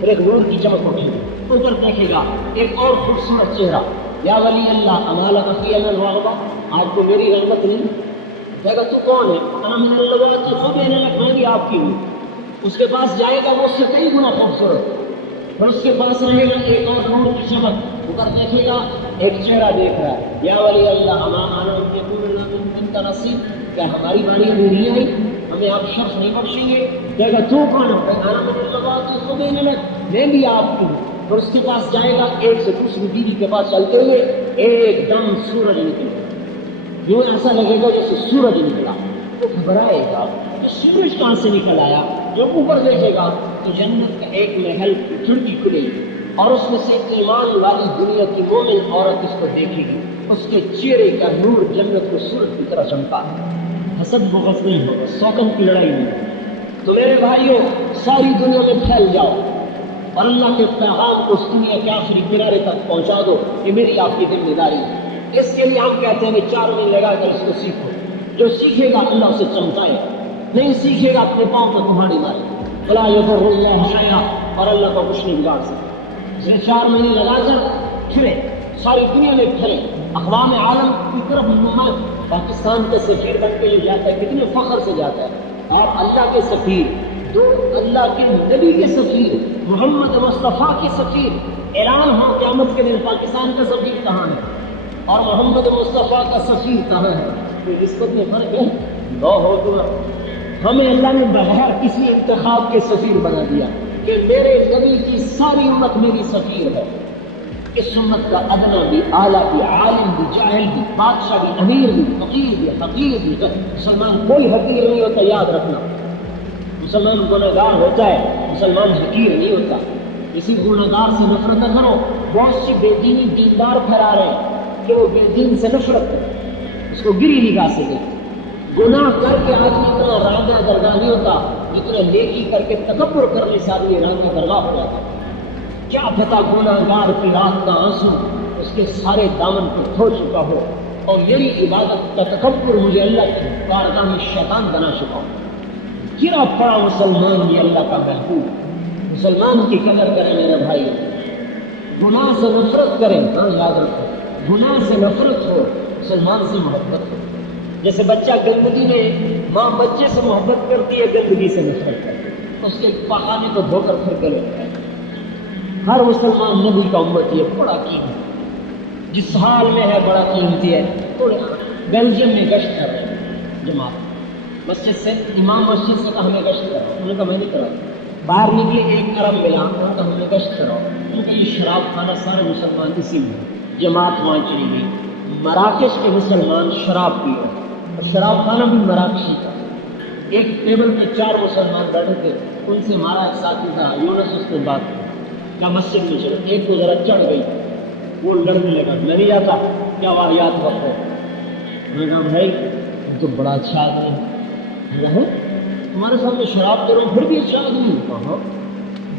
پھر ایک نور کی چمک اٹھے گی، اوپر دیکھے گا ایک اور خوبصورت چہرہ، یا ولی اللہ امالک فی من الرغبہ، آج کو میری رغبت نہیں، کہے گا تو کون ہے؟ انا من اللغات خبینا لک، میں بھی آپ کی ہوں۔ اس کے پاس جائے گا، وہ اس سے کئی گنا خوبصورت، پھر اس کے پاس رہے گا ایک اور نور کی چمک، اوپر دیکھے گا ایک چہرہ دیکھ رہا ہے، یا ولی اللہ اما انا من نصیب، کیا ہماری باری ابھی نہیں آئی، ہمیں آپ شخص نہیں بخشیں گے؟ کہے گا تو کون ہے؟ انا من اللغات خبینا لک، میں بھی آپ کی ہوں۔ پھر اس کے پاس جائے گا، ایک سے دوسری بیوی کے پاس چلتے ہوئے ایک دم سورج نکلے، یوں ایسا لگے گا جیسے سورج نکلا، وہ گھبرائے گا کہ سورج کہاں سے نکل آیا۔ جو اوپر دیکھے گا تو جنت کا ایک محل کھڑکی کھلے گی، اور اس میں سے ایمان والی دنیا کی مومن عورت اس کو دیکھے گی، اس کے چہرے کا نور جنت کو سورج کی طرح چمکا، حسد بغض نہیں ہوگا، سوکن کی لڑائی نہیں ہوگی۔ تو میرے بھائیوں ساری دنیا میں پھیل جاؤ اور اللہ کے پیغام کو اس دنیا کے آخری کنارے تک پہنچا دو، یہ میری آپ کی ذمہ داری ہے۔ اس کے لیے ہم کہتے ہیں کہ 4 مہینے لگا کر اس کو سیکھو، جو سیکھے گا اللہ اسے چمکائے، نہیں سیکھے گا اپنے پاؤں پر کمہاڑی مارے، فلا یضر اللہ شیئا، اور اللہ کو کچھ نہیں بگاڑ سکتا۔ اسے 4 مہینے لگا کر پھرے، ساری دنیا میں پھیلے، اقوام عالم کی طرف پاکستان کے سفیر بن کے جو جاتا ہے کتنے فخر سے جاتا ہے، آپ اللہ کے سفیر، دو اللہ کے نبی کے سفیر محمد مصطفیٰ کے سفیر اعلان ہو قیامت کے دن پاکستان کا سفیر کہاں ہے اور محمد مصطفیٰ کا سفیر کہاں ہے؟ کوئی نسبت میں فرق ہے؟ نو ہو تو ہمیں اللہ نے بغیر کسی انتخاب کے سفیر بنا دیا کہ میرے نبی کی ساری امت میری سفیر ہے۔ اس امت کا ادنا بھی، اعلیٰ بھی، عالم بھی، جاہل بھی، بادشاہ بھی، امیر بھی، فقیر بھی، حقیر بھی، مسلمان کوئی حقیر نہیں ہوتا، یاد رکھنا۔ مسلمان گنہگار ہوتا ہے، مسلمان حقیر نہیں ہوتا۔ کسی گنہگار سے نفرت نہ کرو۔ بہت سی بے دینی دیندار پھیلا رہے ہیں کہ وہ بے دین سے نفرت کرے، اس کو گری نگاہ سے دے۔ گناہ کر کے آدمی اتنا راندہ درگاہ نہیں ہوتا جتنا نیکی کر کے تکبر کرنے سے آدمی راندہ درگاہ ہو جاتا ہے۔ کیا پتہ گنہگار کی رات کا آنسو اس کے سارے دامن کو کھو چکا ہو اور میری عبادت کا تکبر مجھے اللہ کی بارگاہ میں شیطان بنا چکا ہو۔ گرا پڑا مسلمان یہ اللہ کا محبوب، مسلمان کی قدر کریں میرے بھائی، گناہ سے نفرت کریں۔ ہاں یاد رکھو، گناہ سے نفرت ہو، مسلمان سے محبت ہو۔ جیسے بچہ گندگی میں ماں بچے سے محبت کرتی ہے، گندگی سے نفرت کرتی ہے، اس کے پخانے کو دھو کر پھر گلے۔ ہر مسلمان نبی کا امت یہ بڑا قیمتی، جس حال میں ہے بڑا قیمتی ہے۔ تھوڑے بیلجیم میں گشت کر رہے ہیں جماعت، مسجد سے امام مسجد سے کہا ہمیں گشت کرو، انہوں نے کہا میں نہیں کراؤں۔ باہر نکلے 1 ارب ملا، انہوں نے کہا ہمیں گشت کراؤ، انہوں نے کہا یہ شراب کھانا سارے مسلمان اسی میں، جماعت وہاں چلی گئی۔ مراکش کے مسلمان شراب پی رہے اور شراب کھانا بھی مراکشی کا۔ ایک ٹیبل پہ 4 مسلمان بیٹھے تھے، ان سے ہمارا ایک ساتھی تھا یونس، اس نے بات کی کیا مسجد میں چلو، ایک کو ذرا چڑھ گئی، وہ لڑنے لگا، میں نہیں جاتا، کیا واقعات وقت ہے۔ میں نے کہا بھائی تم تو بڑا اچھا آدمی ہے، تمہارے سامنے شراب کرو پھر بھی اچھا آدمی کہاں،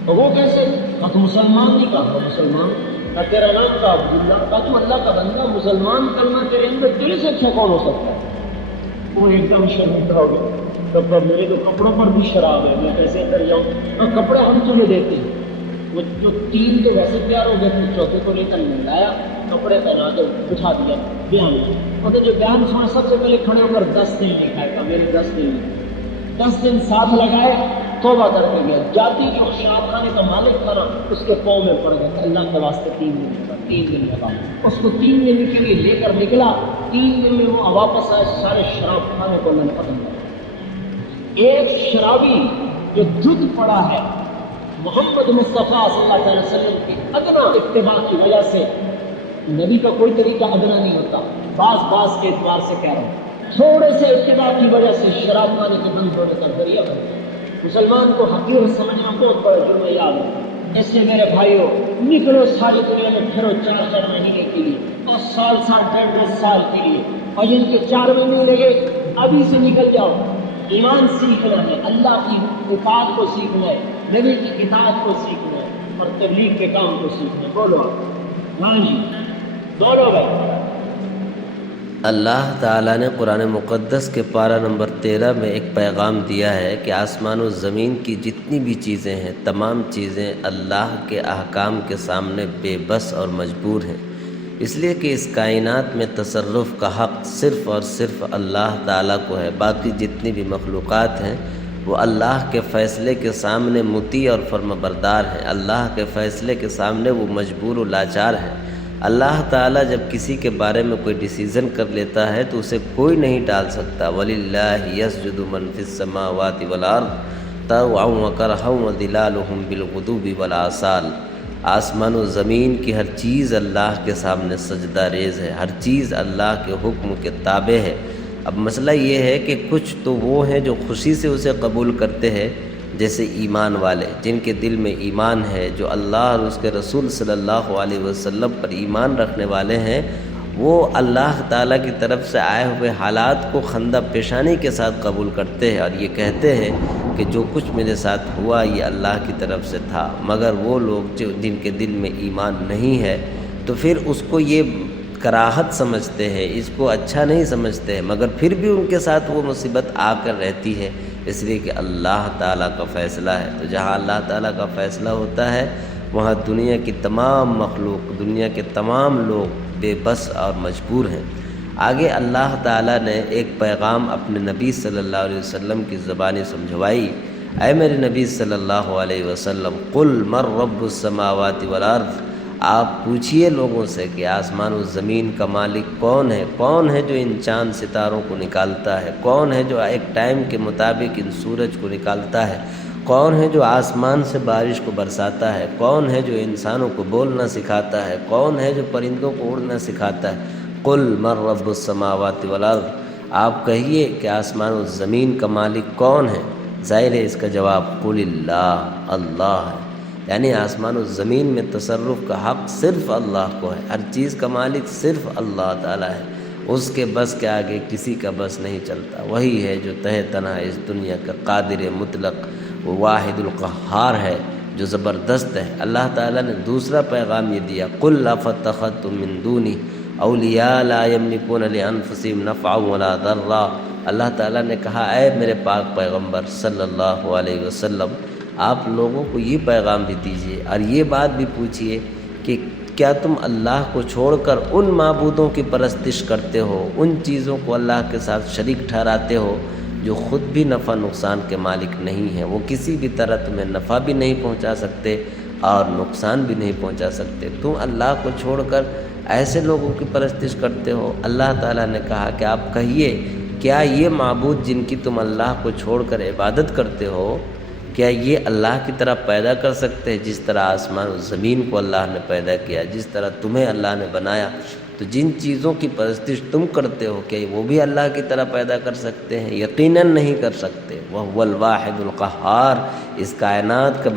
تو وہ کیسے؟ کہا تو مسلمان نہیں، کہا مسلمان، کہا تیرا نام تھا عبداللہ، کہا تو اللہ کا بندہ، مسلمان کلمہ تیرے اندر، تیرے سے اچھا کون ہو سکتا ہے؟ وہ ایک دم شرمندہ ہو گیا، تو میرے تو کپڑوں پر بھی شراب ہے، میں کیسے اندر جاؤں؟ اور کپڑے ہم تمہیں دیتے ہیں، وہ جو 3 تو ویسے تیار ہو گئے تھے، چوتھے کو لے کر لایا، کپڑے پہنا کے بٹھا دیا بیان میں۔ اور جو بیان سنا سب سے پہلے کھڑے ہو کر 10 دن لکھائے گا، میرے 10 دن 10 دن ساتھ لگائے، توبہ کر کے گیا۔ جاتی جو شراب خانے کا مالک تھا نا، اس کے پاؤں میں پڑ گیا، اللہ کے واسطے 3 دن لگا، اس کو 3 دن کے لیے لے کر نکلا۔ 3 دن میں وہ واپس آئے، سارے شراب خانے کو میں نے ختم کیا۔ ایک شرابی جو دودھ پڑا ہے محمد مصطفیٰ صلی اللہ علیہ وسلم کی ادنا اتباع کی وجہ سے، نبی کا کوئی طریقہ ادنا نہیں ہوتا، بعض کے اعتبار سے کہہ رہا ہوں، تھوڑے سے اتباع کی وجہ سے شراب خانے کے بند ہونے کا ذریعہ بنتا ہے۔ مسلمان کو حقیر سمجھنا بہت بڑا جرم ہے، یاد ہے۔ اس لیے میرے بھائیو، نکلو ساری دنیا میں پھرو 4 مہینے کے لیے اور سال 1.5 سال کے لیے، اور جن کے 4 مہینے لگے ابھی سے نکل جاؤ۔ ایمان سیکھنا ہے، اللہ کی اطاعت کو سیکھنا ہے، نبی کی اطاعت کو سیکھنا ہے، اور تبلیغ کے کام کو سیکھنا ہے۔ بولو ہاں جی، بولو بھائی۔ اللہ تعالیٰ نے قرآن مقدس کے پارہ نمبر 13 میں ایک پیغام دیا ہے کہ آسمان و زمین کی جتنی بھی چیزیں ہیں، تمام چیزیں اللہ کے احکام کے سامنے بے بس اور مجبور ہیں، اس لیے کہ اس کائنات میں تصرف کا حق صرف اور صرف اللہ تعالیٰ کو ہے۔ باقی جتنی بھی مخلوقات ہیں وہ اللہ کے فیصلے کے سامنے مطیع اور فرمانبردار ہیں، اللہ کے فیصلے کے سامنے وہ مجبور و لاچار ہیں۔ اللہ تعالیٰ جب کسی کے بارے میں کوئی ڈیسیژن کر لیتا ہے تو اسے کوئی نہیں ٹال سکتا۔ وَلِلَّهِ يَسْجُدُ مَن فِي السَّمَاوَاتِ وَالْأَرْضِ طَوْعًا وَكَرْهًا وَظِلَالُهُم بِالْغُدُوِّ وَالْآصَالِ۔ آسمان و زمین کی ہر چیز اللہ کے سامنے سجدہ ریز ہے، ہر چیز اللہ کے حکم کے تابع ہے۔ اب مسئلہ یہ ہے کہ کچھ تو وہ ہیں جو خوشی سے اسے قبول کرتے ہیں، جیسے ایمان والے، جن کے دل میں ایمان ہے، جو اللہ اور اس کے رسول صلی اللہ علیہ وسلم پر ایمان رکھنے والے ہیں، وہ اللہ تعالیٰ کی طرف سے آئے ہوئے حالات کو خندہ پیشانی کے ساتھ قبول کرتے ہیں اور یہ کہتے ہیں کہ جو کچھ میرے ساتھ ہوا یہ اللہ کی طرف سے تھا۔ مگر وہ لوگ جن کے دل میں ایمان نہیں ہے تو پھر اس کو یہ کراہت سمجھتے ہیں، اس کو اچھا نہیں سمجھتے ہیں، مگر پھر بھی ان کے ساتھ وہ مصیبت آ کر رہتی ہے، اس لیے کہ اللہ تعالیٰ کا فیصلہ ہے۔ تو جہاں اللہ تعالیٰ کا فیصلہ ہوتا ہے وہاں دنیا کی تمام مخلوق، دنیا کے تمام لوگ بے بس اور مجبور ہیں۔ آگے اللہ تعالیٰ نے ایک پیغام اپنے نبی صلی اللہ علیہ وسلم کی زبانی سمجھوائی۔ اے میرے نبی صلی اللہ علیہ وسلم قل من رب السماوات والارض، آپ پوچھئے لوگوں سے کہ آسمان و زمین کا مالک کون ہے جو ان چاند ستاروں کو نکالتا ہے، کون ہے جو ایک ٹائم کے مطابق ان سورج کو نکالتا ہے، کون ہے جو آسمان سے بارش کو برساتا ہے، کون ہے جو انسانوں کو بولنا سکھاتا ہے، کون ہے جو پرندوں کو اڑنا سکھاتا ہے۔ قل من رب السماوات والارض، آپ کہیے کہ آسمان و زمین کا مالک کون ہے؟ ظاہر ہے اس کا جواب قل اللہ ہے، یعنی آسمان و زمین میں تصرف کا حق صرف اللہ کو ہے، ہر چیز کا مالک صرف اللہ تعالیٰ ہے، اس کے بس کے آگے کسی کا بس نہیں چلتا۔ وہی ہے جو تہہ تنہا اس دنیا کا قادر مطلق، وہ واحد القہار ہے جو زبردست ہے۔ اللہ تعالیٰ نے دوسرا پیغام یہ دیا قل افاتخذتم من دونی اولیاء لا یملکون لانفسہم نفعا ولا ضرا۔ اللہ تعالیٰ نے کہا اے میرے پاک پیغمبر صلی اللہ علیہ وسلم، آپ لوگوں کو یہ پیغام بھی دیجیے اور یہ بات بھی پوچھیے کہ کیا تم اللہ کو چھوڑ کر ان معبودوں کی پرستش کرتے ہو، ان چیزوں کو اللہ کے ساتھ شریک ٹھہراتے ہو جو خود بھی نفع نقصان کے مالک نہیں ہیں، وہ کسی بھی طرح تمہیں نفع بھی نہیں پہنچا سکتے اور نقصان بھی نہیں پہنچا سکتے، تم اللہ کو چھوڑ کر ایسے لوگوں کی پرستش کرتے ہو۔ اللہ تعالیٰ نے کہا کہ آپ کہیے کیا یہ معبود جن کی تم اللہ کو چھوڑ کر عبادت کرتے ہو، کیا یہ اللہ کی طرح پیدا کر سکتے ہیں؟ جس طرح آسمان و زمین کو اللہ نے پیدا کیا، جس طرح تمہیں اللہ نے بنایا، تو جن چیزوں کی پرستش تم کرتے ہو کیا وہ بھی اللہ کی طرح پیدا کر سکتے ہیں؟ یقیناً نہیں کر سکتے۔ وَهُوَ الْوَاحِدُ الْقَهَّارُ، اس کائنات کا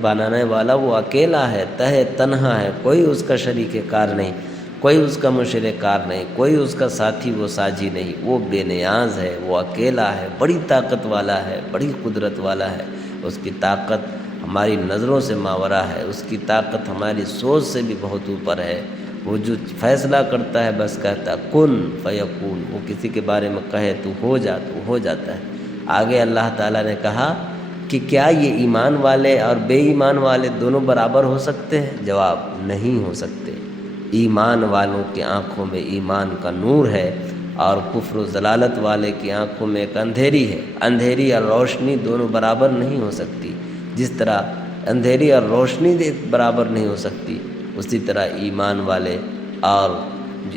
بنانے والا وہ اکیلا ہے، تہہ تنہا ہے، کوئی اس کا شریک کار نہیں، کوئی اس کا مشرک کار نہیں، کوئی اس کا ساتھی و ساجی نہیں، وہ بے نیاز ہے، وہ اکیلا ہے، بڑی طاقت والا ہے، بڑی قدرت والا ہے، اس کی طاقت ہماری نظروں سے ماورا ہے، اس کی طاقت ہماری سوچ سے بھی بہت اوپر ہے۔ وہ جو فیصلہ کرتا ہے بس کہتا ہے کن فیکون، وہ کسی کے بارے میں کہے تو ہو جاتا ہے۔ آگے اللہ تعالیٰ نے کہا کہ کیا یہ ایمان والے اور بے ایمان والے دونوں برابر ہو سکتے ہیں؟ جواب نہیں ہو سکتے۔ ایمان والوں کی آنکھوں میں ایمان کا نور ہے اور کفر و ضلالت والے کی آنکھوں میں ایک اندھیری ہے۔ اندھیری اور روشنی دونوں برابر نہیں ہو سکتی، جس طرح اندھیری اور روشنی برابر نہیں ہو سکتی، اسی طرح ایمان والے اور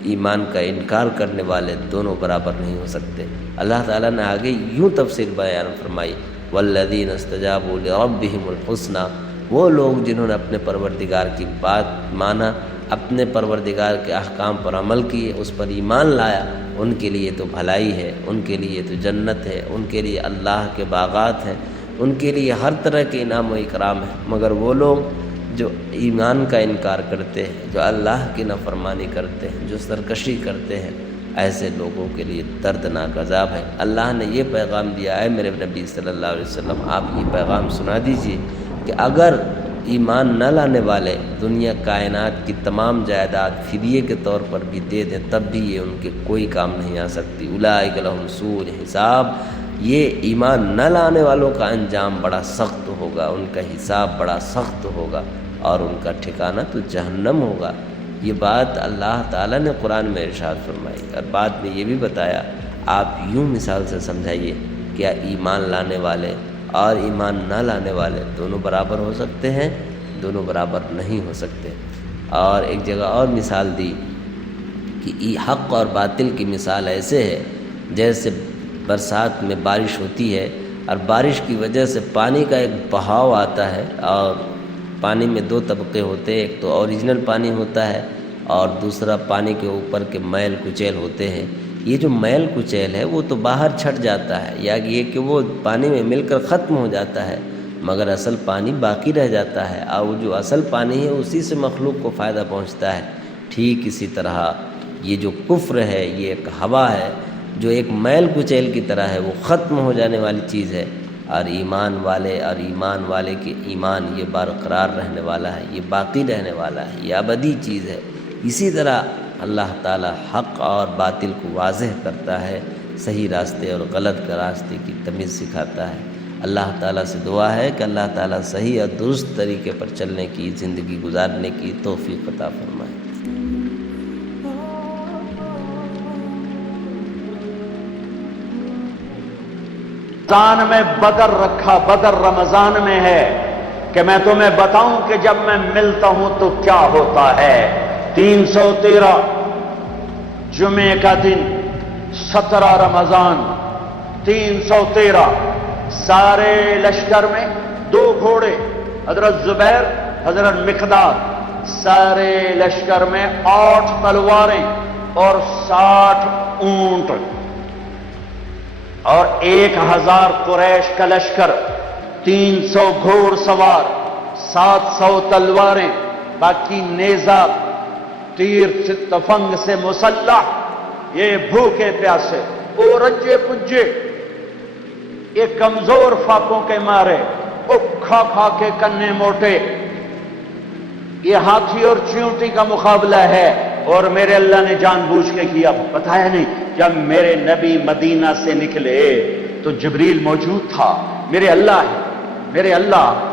ایمان کا انکار کرنے والے دونوں برابر نہیں ہو سکتے۔ اللہ تعالیٰ نے آگے یوں تفصیل بیان فرمائی والذین استجابوا لربہم الحسنی، وہ لوگ جنہوں نے اپنے پروردگار کی بات مانا، اپنے پروردگار کے احکام پر عمل کیے، اس پر ایمان لایا، ان کے لیے تو بھلائی ہے، ان کے لیے تو جنت ہے، ان کے لیے اللہ کے باغات ہیں، ان کے لیے ہر طرح کے انعام و اکرام ہے۔ مگر وہ لوگ جو ایمان کا انکار کرتے ہیں، جو اللہ کی نافرمانی کرتے ہیں، جو سرکشی کرتے ہیں، ایسے لوگوں کے لیے دردناک عذاب ہے۔ اللہ نے یہ پیغام دیا ہے میرے نبی صلی اللہ علیہ وسلم، آپ یہ پیغام سنا دیجئے کہ اگر ایمان نہ لانے والے دنیا کائنات کی تمام جائیداد فدیے کے طور پر بھی دے دیں تب بھی یہ ان کے کوئی کام نہیں آ سکتی۔ اولئک لہم سوء الحساب، یہ ایمان نہ لانے والوں کا انجام بڑا سخت ہوگا، ان کا حساب بڑا سخت ہوگا اور ان کا ٹھکانہ تو جہنم ہوگا۔ یہ بات اللہ تعالیٰ نے قرآن میں ارشاد فرمائی اور بعد میں یہ بھی بتایا، آپ یوں مثال سے سمجھائیے، کیا ایمان لانے والے اور ایمان نہ لانے والے دونوں برابر ہو سکتے ہیں؟ دونوں برابر نہیں ہو سکتے۔ اور ایک جگہ اور مثال دی کہ حق اور باطل کی مثال ایسے ہے جیسے برسات میں بارش ہوتی ہے اور بارش کی وجہ سے پانی کا ایک بہاؤ آتا ہے، اور پانی میں دو طبقے ہوتے ہیں، ایک تو اوریجنل پانی ہوتا ہے اور دوسرا پانی کے اوپر کے میل کچیل ہوتے ہیں۔ یہ جو میل کچیل ہے وہ تو باہر چھٹ جاتا ہے، یا یہ کہ وہ پانی میں مل کر ختم ہو جاتا ہے، مگر اصل پانی باقی رہ جاتا ہے، اور وہ جو اصل پانی ہے اسی سے مخلوق کو فائدہ پہنچتا ہے۔ ٹھیک اسی طرح یہ جو کفر ہے یہ ایک ہوا ہے جو ایک میل کچیل کی طرح ہے، وہ ختم ہو جانے والی چیز ہے، اور ایمان والے کے ایمان یہ برقرار رہنے والا ہے، یہ باقی رہنے والا ہے، یہ ابدی چیز ہے۔ اسی طرح اللہ تعالیٰ حق اور باطل کو واضح کرتا ہے، صحیح راستے اور غلط کا راستے کی تمیز سکھاتا ہے۔ اللہ تعالیٰ سے دعا ہے کہ اللہ تعالیٰ صحیح اور درست طریقے پر چلنے کی، زندگی گزارنے کی توفیق عطا فرمائے۔ رمضان میں بدر رکھا، بدر رمضان میں ہے کہ میں تمہیں بتاؤں کہ جب میں ملتا ہوں تو کیا ہوتا ہے۔ 313 جمعے کا دن 17 رمضان 313 سارے لشکر میں 2 گھوڑے حضرت زبیر حضرت مقداد، سارے لشکر میں 8 تلواریں اور 60 اونٹ اور 1000 قریش کا لشکر، 300 گھوڑ سوار، 700 تلواریں، باقی نیزہ تیر تفنگ سے مسلح، یہ بھوکے پیاسے اور رجے پجے، یہ کمزور فاقوں کے مارے، کھا کھا کے کنے موٹے، یہ ہاتھی اور چیونٹی کا مقابلہ ہے۔ اور میرے اللہ نے جان بوجھ کے کیا، بتایا نہیں، جب میرے نبی مدینہ سے نکلے تو جبریل موجود تھا۔ میرے اللہ ہے،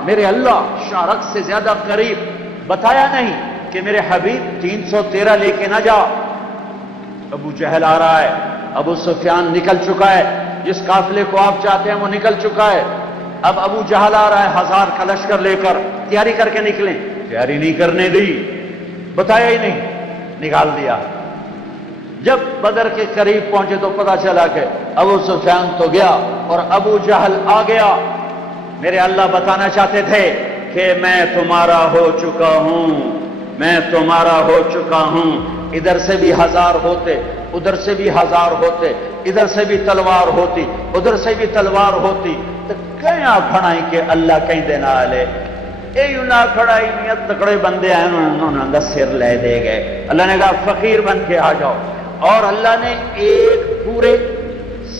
میرے اللہ شارق سے زیادہ قریب، بتایا نہیں کہ میرے حبیب 313 لے کے نہ جا۔ ابو جہل آ رہا ہے، ابو سفیان نکل چکا ہے، جس قافلے کو آپ چاہتے ہیں وہ نکل چکا ہے، اب ابو جہل آ رہا ہے 1000 کا لشکر لے کر، تیاری کر کے نکلیں، تیاری نہیں کرنے دی، بتایا ہی نہیں، نکال دیا۔ جب بدر کے قریب پہنچے تو پتا چلا کہ ابو سفیان تو گیا اور ابو جہل آ گیا۔ میرے اللہ بتانا چاہتے تھے کہ میں تمہارا ہو چکا ہوں، میں تمہارا ہو چکا ہوں۔ ادھر سے بھی 1000 ہوتے، ادھر سے بھی 1000 ہوتے، ادھر سے بھی تلوار ہوتی، ادھر سے بھی تلوار ہوتی، تو کیا کھڑائی کہ اللہ کہیں دینا آلے، اے یوں نہ کھڑائی نہیں، تکڑے بندے ہیں انہوں نے سر لے دے گئے۔ اللہ نے کہا فقیر بن کے آ جاؤ، اور اللہ نے ایک پورے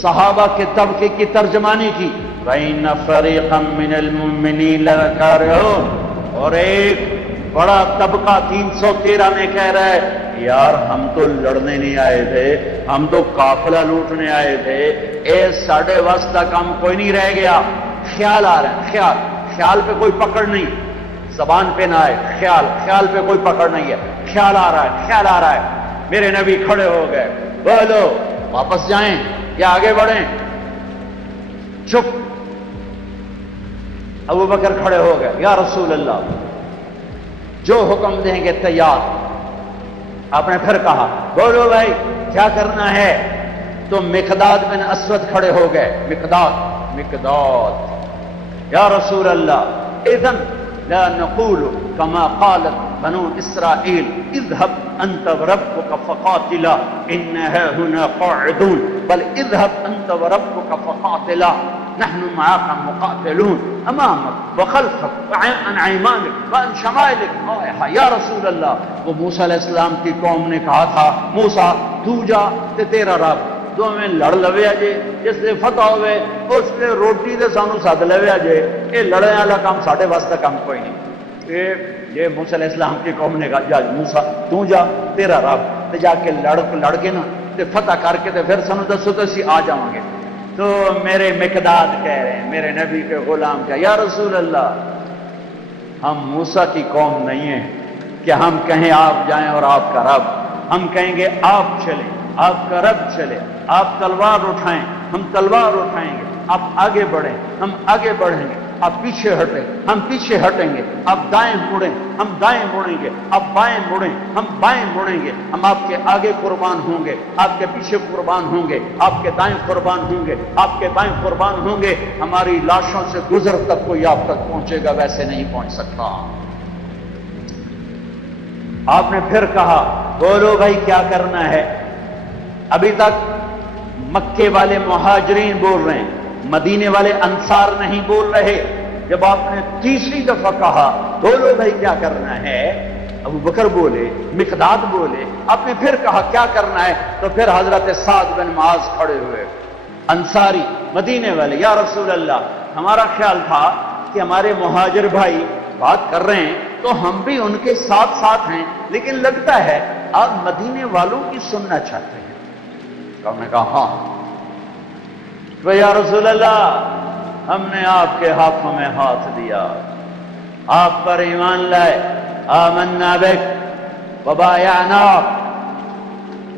صحابہ کے طبقے کی ترجمانی کی، وَإِنَّ فَرِيقًا مِّنَ الْمُؤْمِنِينَ لَكَارِهُونَ، اور ایک بڑا طبقہ 313 میں کہہ رہا ہے یار ہم تو لڑنے نہیں آئے تھے، ہم تو قافلہ لوٹنے آئے تھے، اے ساڑھے واسطہ کام کوئی نہیں رہ گیا۔ خیال آ رہا ہے، خیال پہ کوئی پکڑ نہیں، زبان پہ نہ آئے، خیال پہ کوئی پکڑ نہیں ہے، خیال آ رہا ہے۔ میرے نبی کھڑے ہو گئے، بولو واپس جائیں یا آگے بڑھیں؟ چپ۔ ابو بکر کھڑے ہو گئے، یا رسول اللہ جو حکم دیں گے تیار۔ آپ نے پھر کہا بولو بھائی کیا کرنا ہے؟ تو مقداد بن اسود کھڑے ہو گئے، مقداد یا رسول اللہ اذن لا نقول كما قالت بنو اسرائیل اذهب انت وربك فقاتلا انها هنا قاعدون، بل اذهب انت وربك فقاتلا نحن معاك مقاتلون امامك وخلفك وعن ايمانك وعن شمائلك۔ یا رسول اللہ، وہ موسیٰ علیہ السلام کی قوم نے کہا تھا موسیٰ تو جا تے تیرا رب دو میں لڑ لویا جے، جس نے فتح ہوئے اس نے روٹی دے سانو ساتھ لویا جے، یہ لڑنے والا کام ساڑھے واسطہ کام کوئی نہیں۔ یہ موسیٰ علیہ السلام کی قوم نے کہا جا موسیٰ تو جا تیرا رب تے جا کے لڑ کے نا تے فتح کر کے تے پھر سانو دسو تو اسی آ جاؤں گے۔ تو میرے مقداد کہہ رہے ہیں، میرے نبی کے غلام کہا یا رسول اللہ ہم موسیٰ کی قوم نہیں ہیں کہ ہم کہیں آپ جائیں اور آپ کا رب، ہم کہیں گے آپ چلیں، آپ کا رب چلے، آپ تلوار اٹھائیں ہم تلوار اٹھائیں گے، آپ آگے بڑھیں ہم آگے بڑھیں گے، آپ پیچھے ہٹیں ہم پیچھے ہٹیں گے، آپ دائیں مڑیں ہم دائیں مڑیں گے، آپ بائیں مڑیں ہم بائیں مڑیں گے، ہم آپ کے آگے قربان ہوں گے، آپ کے پیچھے قربان ہوں گے، آپ کے دائیں قربان ہوں گے، آپ کے بائیں قربان ہوں گے، ہماری لاشوں سے گزر تک کوئی آپ تک پہنچے گا، ویسے نہیں پہنچ سکتا۔ آپ نے پھر کہا بولو بھائی کیا کرنا ہے؟ ابھی تک مکے والے مہاجرین بول رہے ہیں، مدینے والے انصار نہیں بول رہے۔ جب آپ نے تیسری دفعہ کہا بولو بھائی کیا کرنا ہے، ابو بکر بولے، مقداد بولے، آپ نے پھر کہا کیا کرنا ہے، تو پھر حضرت سعد بن معاذ کھڑے ہوئے، انصاری مدینے والے، یا رسول اللہ ہمارا خیال تھا کہ ہمارے مہاجر بھائی بات کر رہے ہیں تو ہم بھی ان کے ساتھ ساتھ ہیں، لیکن لگتا ہے آپ مدینے والوں کی سننا چاہتے ہیں۔ تو ہم نے کہا ہاں، تو یا رسول اللہ ہم نے آپ کے ہاتھوں میں ہاتھ دیا، آپ پر ایمان لائے، آمنا بک وبایعناک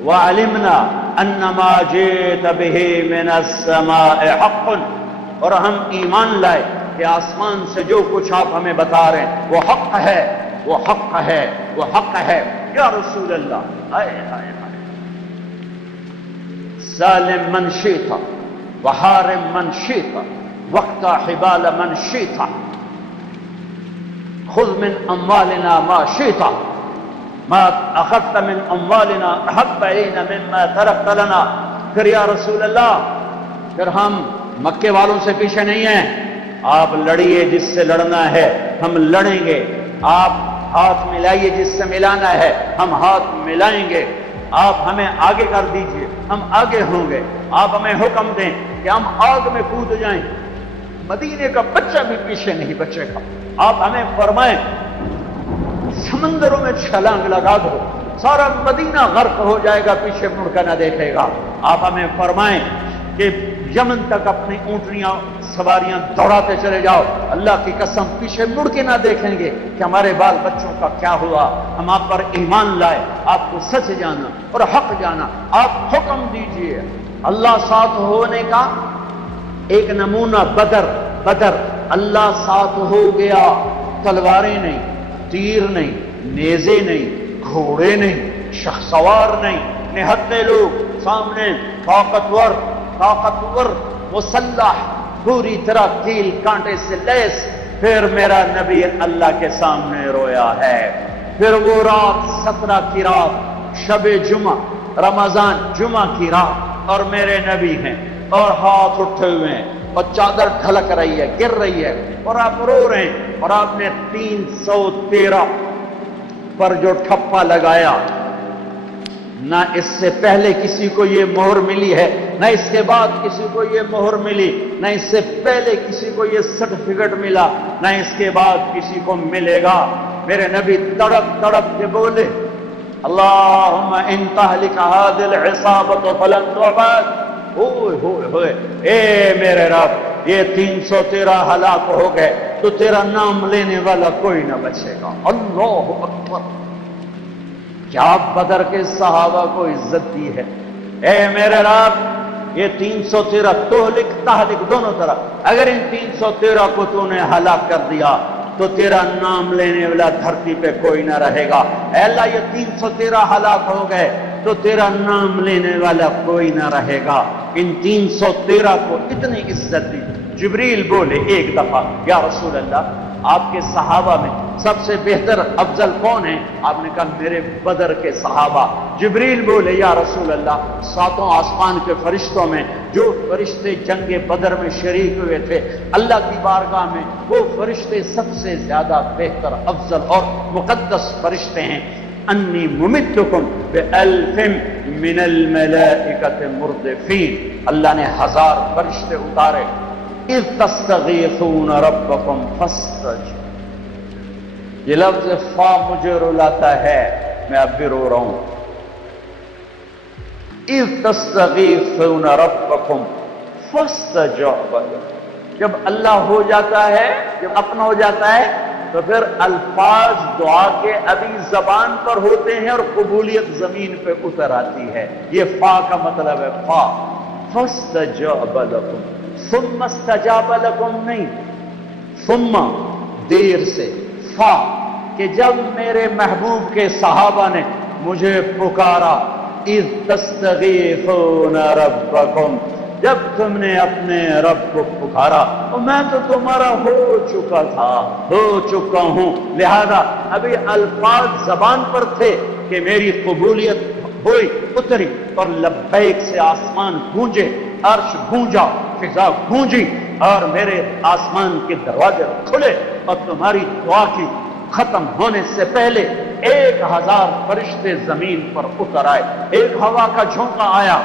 وعلمنا ان ما جئت به من السماء حق اور ہم ایمان لائے کہ آسمان سے جو کچھ آپ ہمیں بتا رہے ہیں وہ حق ہے، وہ حق ہے، وہ حق ہے۔ یا رسول اللہ، ہائے ہائے ہائے، ظالم من شئت وحارم من شئت واقطع حبال من شئت خذ من اموالنا ما شئت ما اخذت من اموالنا احب الینا مما ترکت لنا۔ پھر یا رسول اللہ، پھر ہم مکے والوں سے پیچھے نہیں ہیں، آپ لڑیے جس سے لڑنا ہے، ہم لڑیں گے، آپ ہاتھ ملائیے جس سے ملانا ہے، ہم ہاتھ ملائیں گے، آپ ہمیں آگے کر دیجئے، ہم آگے ہوں گے، آپ ہمیں حکم دیں کہ ہم آگ میں کود جائیں، مدینے کا بچہ بھی پیچھے نہیں بچے گا، آپ ہمیں فرمائیں سمندروں میں چھلانگ لگا دو، سارا مدینہ غرق ہو جائے گا، پیچھے مڑ کر نہ دیکھے گا، آپ ہمیں فرمائیں کہ یمن تک اپنی اونٹنیاں سواریاں دوڑاتے چلے جاؤ، اللہ کی قسم پیچھے مڑ کے نہ دیکھیں گے کہ ہمارے بال بچوں کا کیا ہوا، ہم آپ پر ایمان لائے، آپ کو سچ جانا اور حق جانا، آپ حکم دیجئے۔ اللہ ساتھ ہونے کا ایک نمونہ بدر، اللہ ساتھ ہو گیا، تلواریں نہیں، تیر نہیں، نیزے نہیں، گھوڑے نہیں، شخسوار نہیں، نہتے لوگ سامنے، طاقتور مسلح، پوری طرح کیل کانٹے سے لیس۔ پھر میرا نبی اللہ کے سامنے رویا ہے۔ پھر وہ رات 17 کی رات، شب جمعہ، رمضان جمعہ کی رات، اور میرے نبی ہیں اور ہاتھ اٹھے ہوئے ہیں اور چادر ڈھلک رہی ہے، گر رہی ہے، اور آپ رو رہے ہیں، اور آپ نے 313 پر جو ٹھپا لگایا، نہ اس سے پہلے کسی کو یہ مہر ملی ہے، نہ اس کے بعد کسی کو یہ مہر ملی، نہ اس سے پہلے کسی کو یہ سرٹیفکیٹ ملا، نہ اس کے بعد کسی کو ملے گا۔ میرے نبی تڑپ تڑپ کے بولے، اللہم ان تہلک هذه العصابۃ فلن تعبد۔ ہوئے ہوئے ہوئے، اے میرے رب، یہ 313 ہلاک ہو گئے تو تیرا نام لینے والا کوئی نہ بچے گا۔ اللہ اکبر! کیا بدر کے صحابہ کو عزت دی ہے۔ اے میرے رب، یہ 313 تہلک دونوں طرح، اگر ان 313 کو تو نے ہلاک کر دیا تو تیرا نام لینے والا دھرتی پہ کوئی نہ رہے گا۔ اے اللہ، یہ 313 ہلاک ہو گئے تو تیرا نام لینے والا کوئی نہ رہے گا۔ ان 313 کو اتنی عزت دی۔ جبریل بولے ایک دفعہ، یا رسول اللہ، آپ کے صحابہ میں سب سے بہتر افضل کون ہے؟ آپ نے کہا میرے بدر کے صحابہ۔ جبریل بولے، یا رسول اللہ، 7 آسمان کے فرشتوں میں جو فرشتے جنگ بدر میں شریک ہوئے تھے، اللہ کی بارگاہ میں وہ فرشتے سب سے زیادہ بہتر، افضل اور مقدس فرشتے ہیں۔ انی ممدکم بألف من الملائکۃ مردفین، اللہ نے 1000 فرشتے اتارے۔ اذ تستغیثون ربکم فاستجاب، یہ لفظ فا مجھے رلاتا ہے، میں اب بھی رو رہا ہوں۔ اذ تستغیثون ربکم فاستجاب لکم، جب اللہ ہو جاتا ہے، جب اپنا ہو جاتا ہے تو پھر الفاظ دعا کے ابھی زبان پر ہوتے ہیں اور قبولیت زمین پہ اتر آتی ہے۔ یہ فا کا مطلب ہے فا، فاستجاب لکم، ثم استجاب لکم نہیں، ثم دیر سے، فا کہ جب میرے محبوب کے صحابہ نے مجھے پکارا، اذ تستغیثون ربکم، جب تم نے اپنے رب کو پکارا، اور میں تو تمہارا ہو چکا تھا، ہو چکا ہوں، لہذا ابھی الفاظ زبان پر تھے کہ میری قبولیت ہوئی، اتری، اور لبیک سے آسمان گونجے، عرش گونجا، فضا گونجی، اور میرے آسمان کے دروازے کھلے، اور تمہاری دعا کی ختم ہونے سے پہلے 1000 فرشتے زمین پر اتر آئے۔ ایک ہوا کا جھونکا آیا،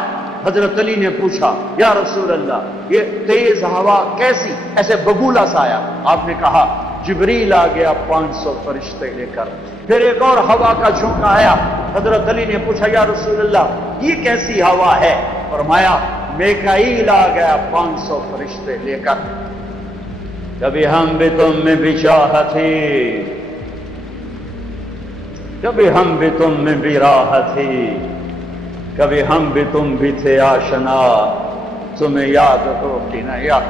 حضرت علی نے پوچھا، یا رسول اللہ، یہ تیز ہوا کیسی؟ ایسے بگولا سا آیا۔ آپ نے کہا جبریل آ گیا 500 فرشتے لے کر۔ پھر ایک اور ہوا کا جھونکا آیا، حضرت علی نے پوچھا، یا رسول اللہ، یہ کیسی ہوا ہے؟ فرمایا میکائیل آ گیا 500 فرشتے لے کر۔ کبھی ہم بھی تم میں بھی چاہت تھی، کبھی ہم بھی تم میں بھی راحت تھی، کبھی ہم بھی تم بھی تھے آشنا، تمہیں یاد ہو کہ نہ یاد۔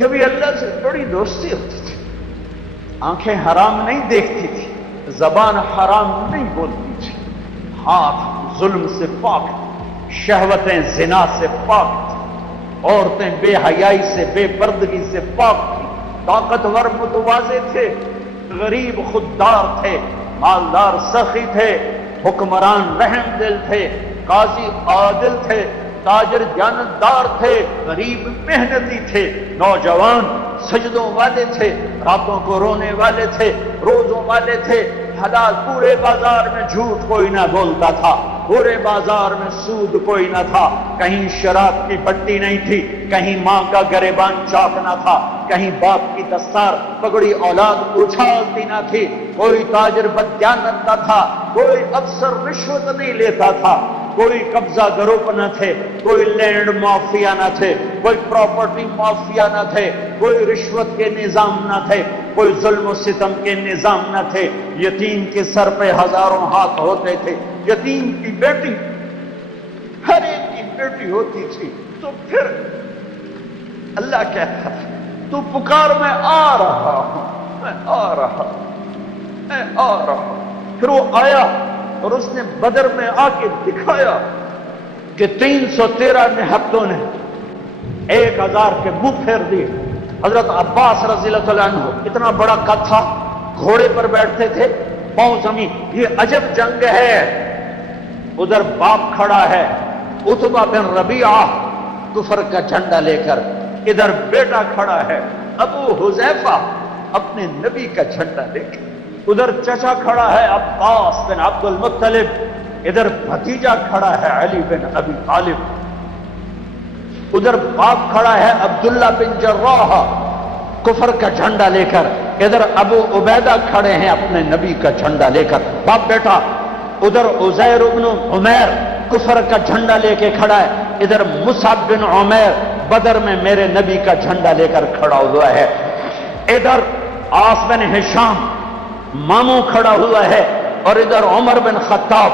کبھی اللہ سے بڑی دوستی ہوتی تھی، آنکھیں حرام نہیں دیکھتی تھی، زبان حرام نہیں بولتی تھی، ہاتھ ظلم سے پاک تھے، شہوتیں زنا سے پاک تھی، عورتیں بے حیائی سے بے پردگی سے پاک تھی، طاقتور متواضع تھے، غریب خوددار تھے، مالدار سخی تھے، حکمران رحم دل تھے، قاضی عادل تھے، تاجر جانتدار تھے، غریب محنتی تھے، نوجوان سجدوں والے تھے، راتوں کو رونے والے تھے، روزوں والے تھے، حلال پورے بازار میں جھوٹ کوئی نہ بولتا تھا، پورے بازار میں سود کوئی نہ تھا، کہیں شراب کی پٹی نہیں تھی، کہیں ماں کا گریبان چاک نہ تھا، کہیں باپ کی دستار پگڑی اولاد اچھالتی نہ تھی، کوئی تاجر بددیانت نہ تھا، کوئی افسر رشوت نہیں لیتا تھا، کوئی قبضہ گروپ نہ تھے، کوئی لینڈ مافیا نہ تھے، کوئی پراپرٹی مافیا نہ تھے، کوئی رشوت کے نظام نہ تھے، کوئی ظلم و ستم کے نظام نہ تھے، یتیم کے سر پہ ہزاروں ہاتھ ہوتے تھے، یتیم کی بیٹی ہر ایک کی بیٹی ہوتی تھی، تو پھر اللہ کہتا تھا تو پکار میں آ رہا ہوں، میں آ رہا ہوں، میں آ رہا ہوں۔ پھر وہ آیا اور اس نے بدر میں آ کے دکھایا کہ 313 نہتوں نے 1000 کے منہ پھیر دیے۔ حضرت عباس رضی اللہ عنہ اتنا بڑا قد تھا، گھوڑے پر بیٹھتے تھے، پاؤں زمین، یہ عجب جنگ ہے۔ ادھر باپ کھڑا ہے عتبہ بن ربیعہ کفر کا جھنڈا لے کر، ادھر بیٹا کھڑا ہے ابو حذیفہ اپنے نبی کا جھنڈا لے کر، ادھر چچا کھڑا ہے عباس بن عبد المطلب، ادھر بھتیجا کھڑا ہے علی بن ابی طالب، ادھر باپ کھڑا ہے عبداللہ بن جراح کفر کا جھنڈا لے کر، ادھر ابو عبیدہ کھڑے ہیں اپنے نبی کا جھنڈا لے کر، باپ بیٹا، ادھر عزیر بن عمیر کفر کا جھنڈا لے کے کھڑا ہے، ادھر مصعب بن عمیر بدر میں میرے نبی کا جھنڈا لے کر کھڑا ہوا ہے، ادھر عاص بن ہشام ماموں کھڑا ہوا ہے، اور ادھر عمر بن خطاب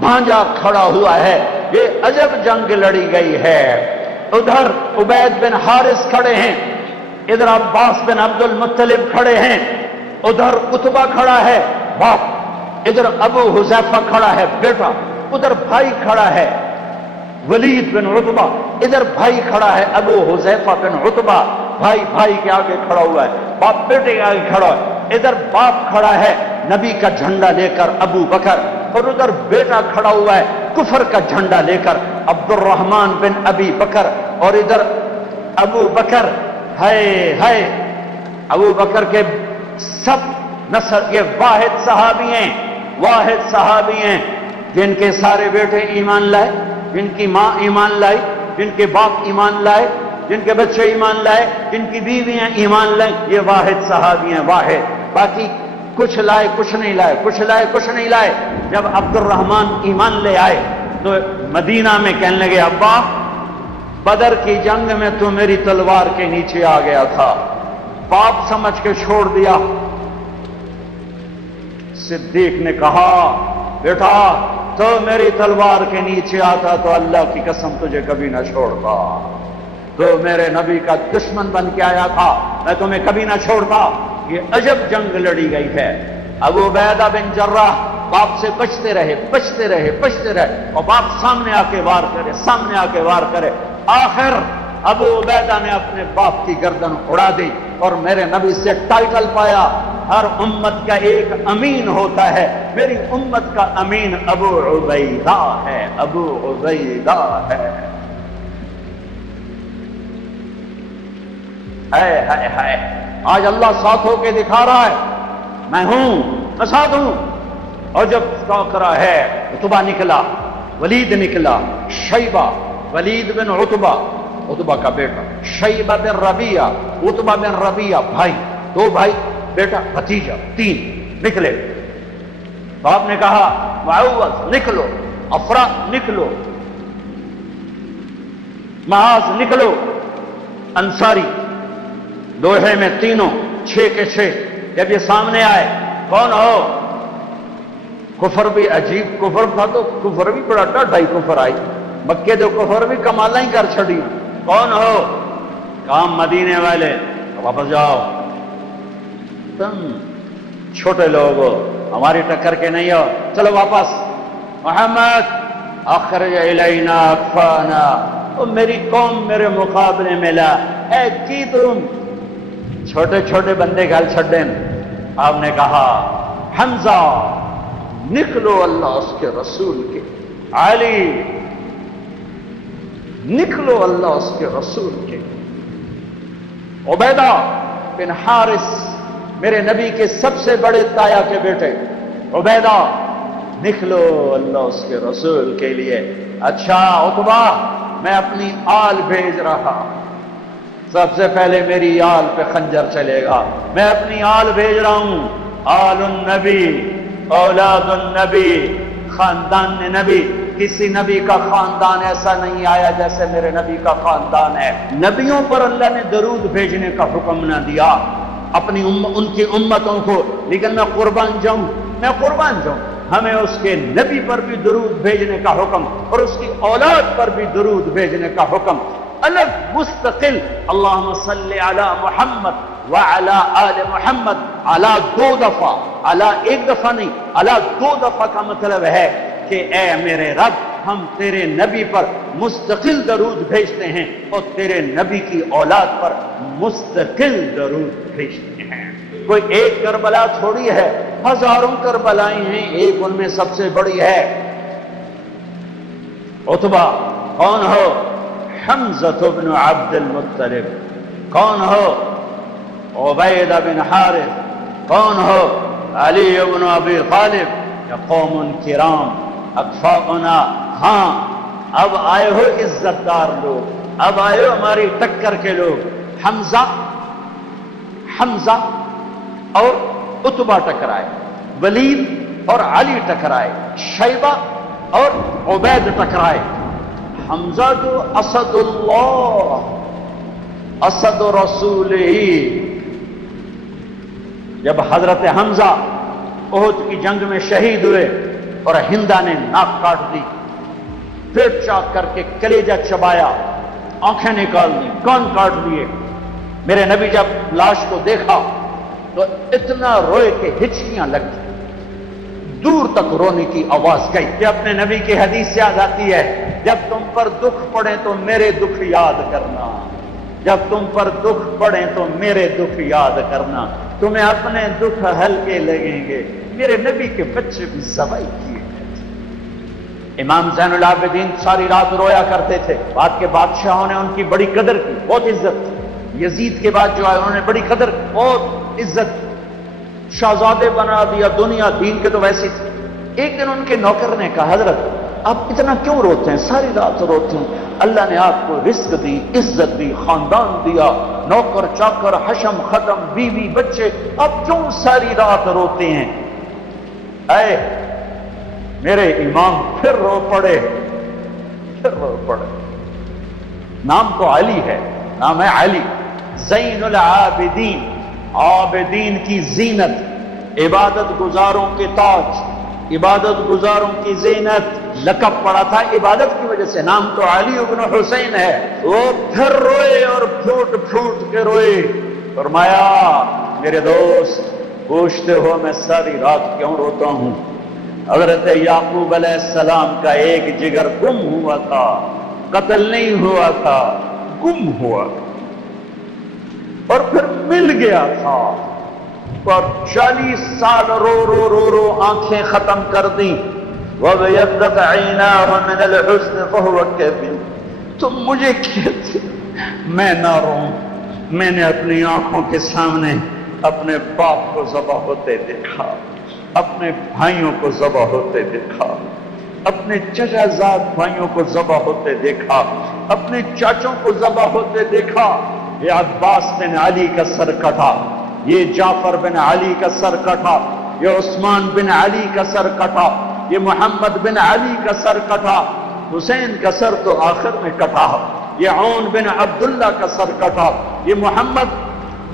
بھانجا کھڑا ہوا ہے۔ یہ عجب جنگ لڑی گئی ہے۔ ادھر عبید بن حارث کھڑے ہیں، ادھر عباس بن عبد المطلب کھڑے ہیں، ادھر عتبہ کھڑا ہے باپ، ادھر ابو حذیفہ کھڑا ہے بیٹا، ادھر بھائی کھڑا ہے ولید بن عتبہ، ادھر بھائی کھڑا ہے ابو حذیفہ بن عتبہ، بھائی بھائی کے آگے کھڑا ہوا ہے، باپ بیٹے کے آگے کھڑا ہے، ادھر باپ کھڑا ہے نبی کا جھنڈا لے کر ابو بکر، اور ادھر بیٹا کھڑا ہوا ہے کفر کا جھنڈا لے کر عبد الرحمن بن ابی بکر، اور ادھر ابو بکر ہے ابو بکر کے سب نسل، یہ واحد صحابی ہیں جن کے سارے بیٹے ایمان لائے، جن کی ماں ایمان لائی، جن کے باپ ایمان لائے، جن کے بچے ایمان لائے، جن کی بیویاں ایمان لائیں، یہ واحد صحابی ہیں، واحد۔ باقی کچھ لائے کچھ نہیں لائے، کچھ لائے کچھ نہیں لائے۔ جب عبد الرحمن ایمان لے آئے تو مدینہ میں کہنے لگے ابا بدر کی جنگ میں تو میری تلوار کے نیچے آ گیا تھا، باپ سمجھ کے چھوڑ دیا۔ صدیق نے کہا بیٹا تو میری تلوار کے نیچے آتا تو اللہ کی قسم تجھے کبھی نہ چھوڑتا، تو میرے نبی کا دشمن بن کے آیا تھا، میں تمہیں کبھی نہ چھوڑتا۔ یہ عجب جنگ لڑی گئی ہے۔ ابو عبیدہ بن جراح باپ سے بچتے رہے اور باپ سامنے آ کے وار کرے، آخر ابو عبیدہ نے اپنے باپ کی گردن اڑا دی اور میرے نبی سے ٹائٹل پایا، ہر امت کا ایک امین ہوتا ہے، میری امت کا امین ابو عبیدہ ہے، ابو عبیدہ ہے۔ ہے آج اللہ ساتھ ہو کے دکھا رہا ہے، میں ہوں، میں ساتھ ہوں۔ اور جب ٹاکرا ہے عتبہ نکلا، ولید نکلا، شیبہ، ولید بن عتبہ کا بیٹا، شیبہ بن ربیعہ، عتبہ بن ربیعہ، بھائی، دو بھائی، بیٹا، بھتیجا، 3 نکلے۔ تو آپ نے کہا معوذ نکلو، افرا نکلو، معاذ نکلو، انصاری، دوحے میں تینوں 6 کے 6۔ جب یہ سامنے آئے کون ہو؟ کفر بھی عجیب کفر تھا، تو کفر بھی بڑا ڈاڈھائی کفر آئی، مکے دو کفر بھی کمالا ہی کر چھڑی، کون ہو؟ کام مدینے والے واپس جاؤ، تم چھوٹے لوگ ہو، ہماری ٹکر کے نہیں ہو، چلو واپس۔ محمد اخرج الینا اکفانا، تو میری قوم میرے مقابلے میں لا، اے کی تم چھوٹے چھوٹے بندے گل چھڈن۔ آپ نے کہا حمزہ نکلو اللہ اس کے رسول کے، علی نکلو اللہ اس کے رسول کے، عبیدہ بن حارث میرے نبی کے سب سے بڑے تایا کے بیٹے، عبیدہ نکلو اللہ اس کے رسول کے لیے۔ اچھا عتبہ میں اپنی آل بھیج رہا، سب سے پہلے میری آل پہ خنجر چلے گا، میں اپنی آل بھیج رہا ہوں۔ آل النبی اولاد النبی، خاندان نبی، کسی نبی کا خاندان ایسا نہیں آیا جیسے میرے نبی کا خاندان ہے۔ نبیوں پر اللہ نے درود بھیجنے کا حکم نہ دیا اپنی ان کی امتوں کو، لیکن میں قربان جاؤں، ہمیں اس کے نبی پر بھی درود بھیجنے کا حکم اور اس کی اولاد پر بھی درود بھیجنے کا حکم، الگ مستقل۔ اللہم صلی علی محمد وعلی آل محمد، علی 2 دفعہ، علی 1 دفعہ نہیں، علی 2 دفعہ کا مطلب ہے کہ اے میرے رب ہم تیرے نبی پر مستقل درود بھیجتے ہیں اور تیرے نبی کی اولاد پر مستقل درود بھیجتے ہیں۔ کوئی ایک کربلا تھوڑی ہے، ہزاروں کربلائیں ہیں، ایک ان میں سب سے بڑی ہے۔ عتبہ کون ہو؟ حمزہ بن عبد المطلب۔ کون ہو؟ عبیدہ بن حارث۔ کون ہو؟ علی بن ابی طالب۔ یا قوم کرام اکفاؤنا، ہاں اب آئے ہو عزت دار لوگ، اب آئے ہو ہماری ٹکر کے لوگ۔ حمزہ اور عتبہ ٹکرائے، ولید اور علی ٹکرائے، شیبہ اور عبید ٹکرائے۔ حمزہ جو اسد اللہ، اسد رسول ہی، جب حضرت حمزہ احد کی جنگ میں شہید ہوئے اور ہندا نے ناک کاٹ دی، پیٹ چاک کر کے کلیجہ چبایا، آنکھیں نکال دی، کان کاٹ دیے، میرے نبی جب لاش کو دیکھا تو اتنا روئے کہ ہچکیاں لگ گئی، دور تک رونے کی آواز گئی کہ اپنے نبی کی حدیث یاد آتی ہے، جب تم پر دکھ پڑے تو میرے دکھ یاد کرنا، جب تم پر دکھ پڑے تو میرے دکھ یاد کرنا، تمہیں اپنے دکھ ہلکے لگیں گے۔ میرے نبی کے بچے بھی ذبح کیے گئے تھے۔ امام زین العابدین ساری رات رویا کرتے تھے، بعد کے بادشاہوں نے ان کی بڑی قدر کی، بہت عزت کی، یزید کے بعد جو آئے انہوں نے بڑی قدر کی، بہت عزت کی، شہزادے بنا دیا، دنیا دین کے تو ویسی تھی۔ ایک دن ان کے نوکر نے کہا حضرت آپ اتنا کیوں روتے ہیں، ساری رات روتے ہیں، اللہ نے آپ کو رزق دی، عزت دی، خاندان دیا، نوکر چاکر، حشم ختم، بیوی بچے، اب کیوں ساری رات روتے ہیں؟ اے میرے امام پھر رو پڑے، نام تو علی ہے، نام ہے علی، زین العابدین، عابدین کی زینت، عبادت گزاروں کے تاج، عبادت گزاروں کی زینت، لقب پڑا تھا عبادت کی وجہ سے، نام تو علی ابن حسین ہے۔ وہ پھر روئے اور پھوٹ پھوٹ کے روئے، فرمایا میرے دوست پوچھتے ہو میں ساری رات کیوں روتا ہوں؟ حضرت یعقوب علیہ السلام کا ایک جگر گم ہوا تھا، قتل نہیں ہوا تھا، گم ہوا اور پھر مل گیا تھا، اور 40 سال رو رو رو رو آنکھیں ختم کر دیں۔ وَبَيَضَّتْ عَيْنَاهُ مِنَ الْحُزْنِ فَهُوَ كَظِيمٌ۔ تم مجھے کہتے میں نہ روں، میں نے اپنی آنکھوں کے سامنے اپنے باپ کو ذبح ہوتے دیکھا، اپنے بھائیوں کو ذبح ہوتے دیکھا، اپنے چچا زاد بھائیوں کو ذبح ہوتے دیکھا، اپنے چاچوں کو ذبح ہوتے دیکھا۔ یہ عباس بن علی کا سر کٹا، یہ جعفر بن علی کا سر کٹا، یہ عثمان بن علی کا سر کٹا، یہ محمد بن علی کا سر کٹا، حسین کا سر تو آخر میں کٹا، یہ عون بن عبداللہ کا سر کٹا، یہ محمد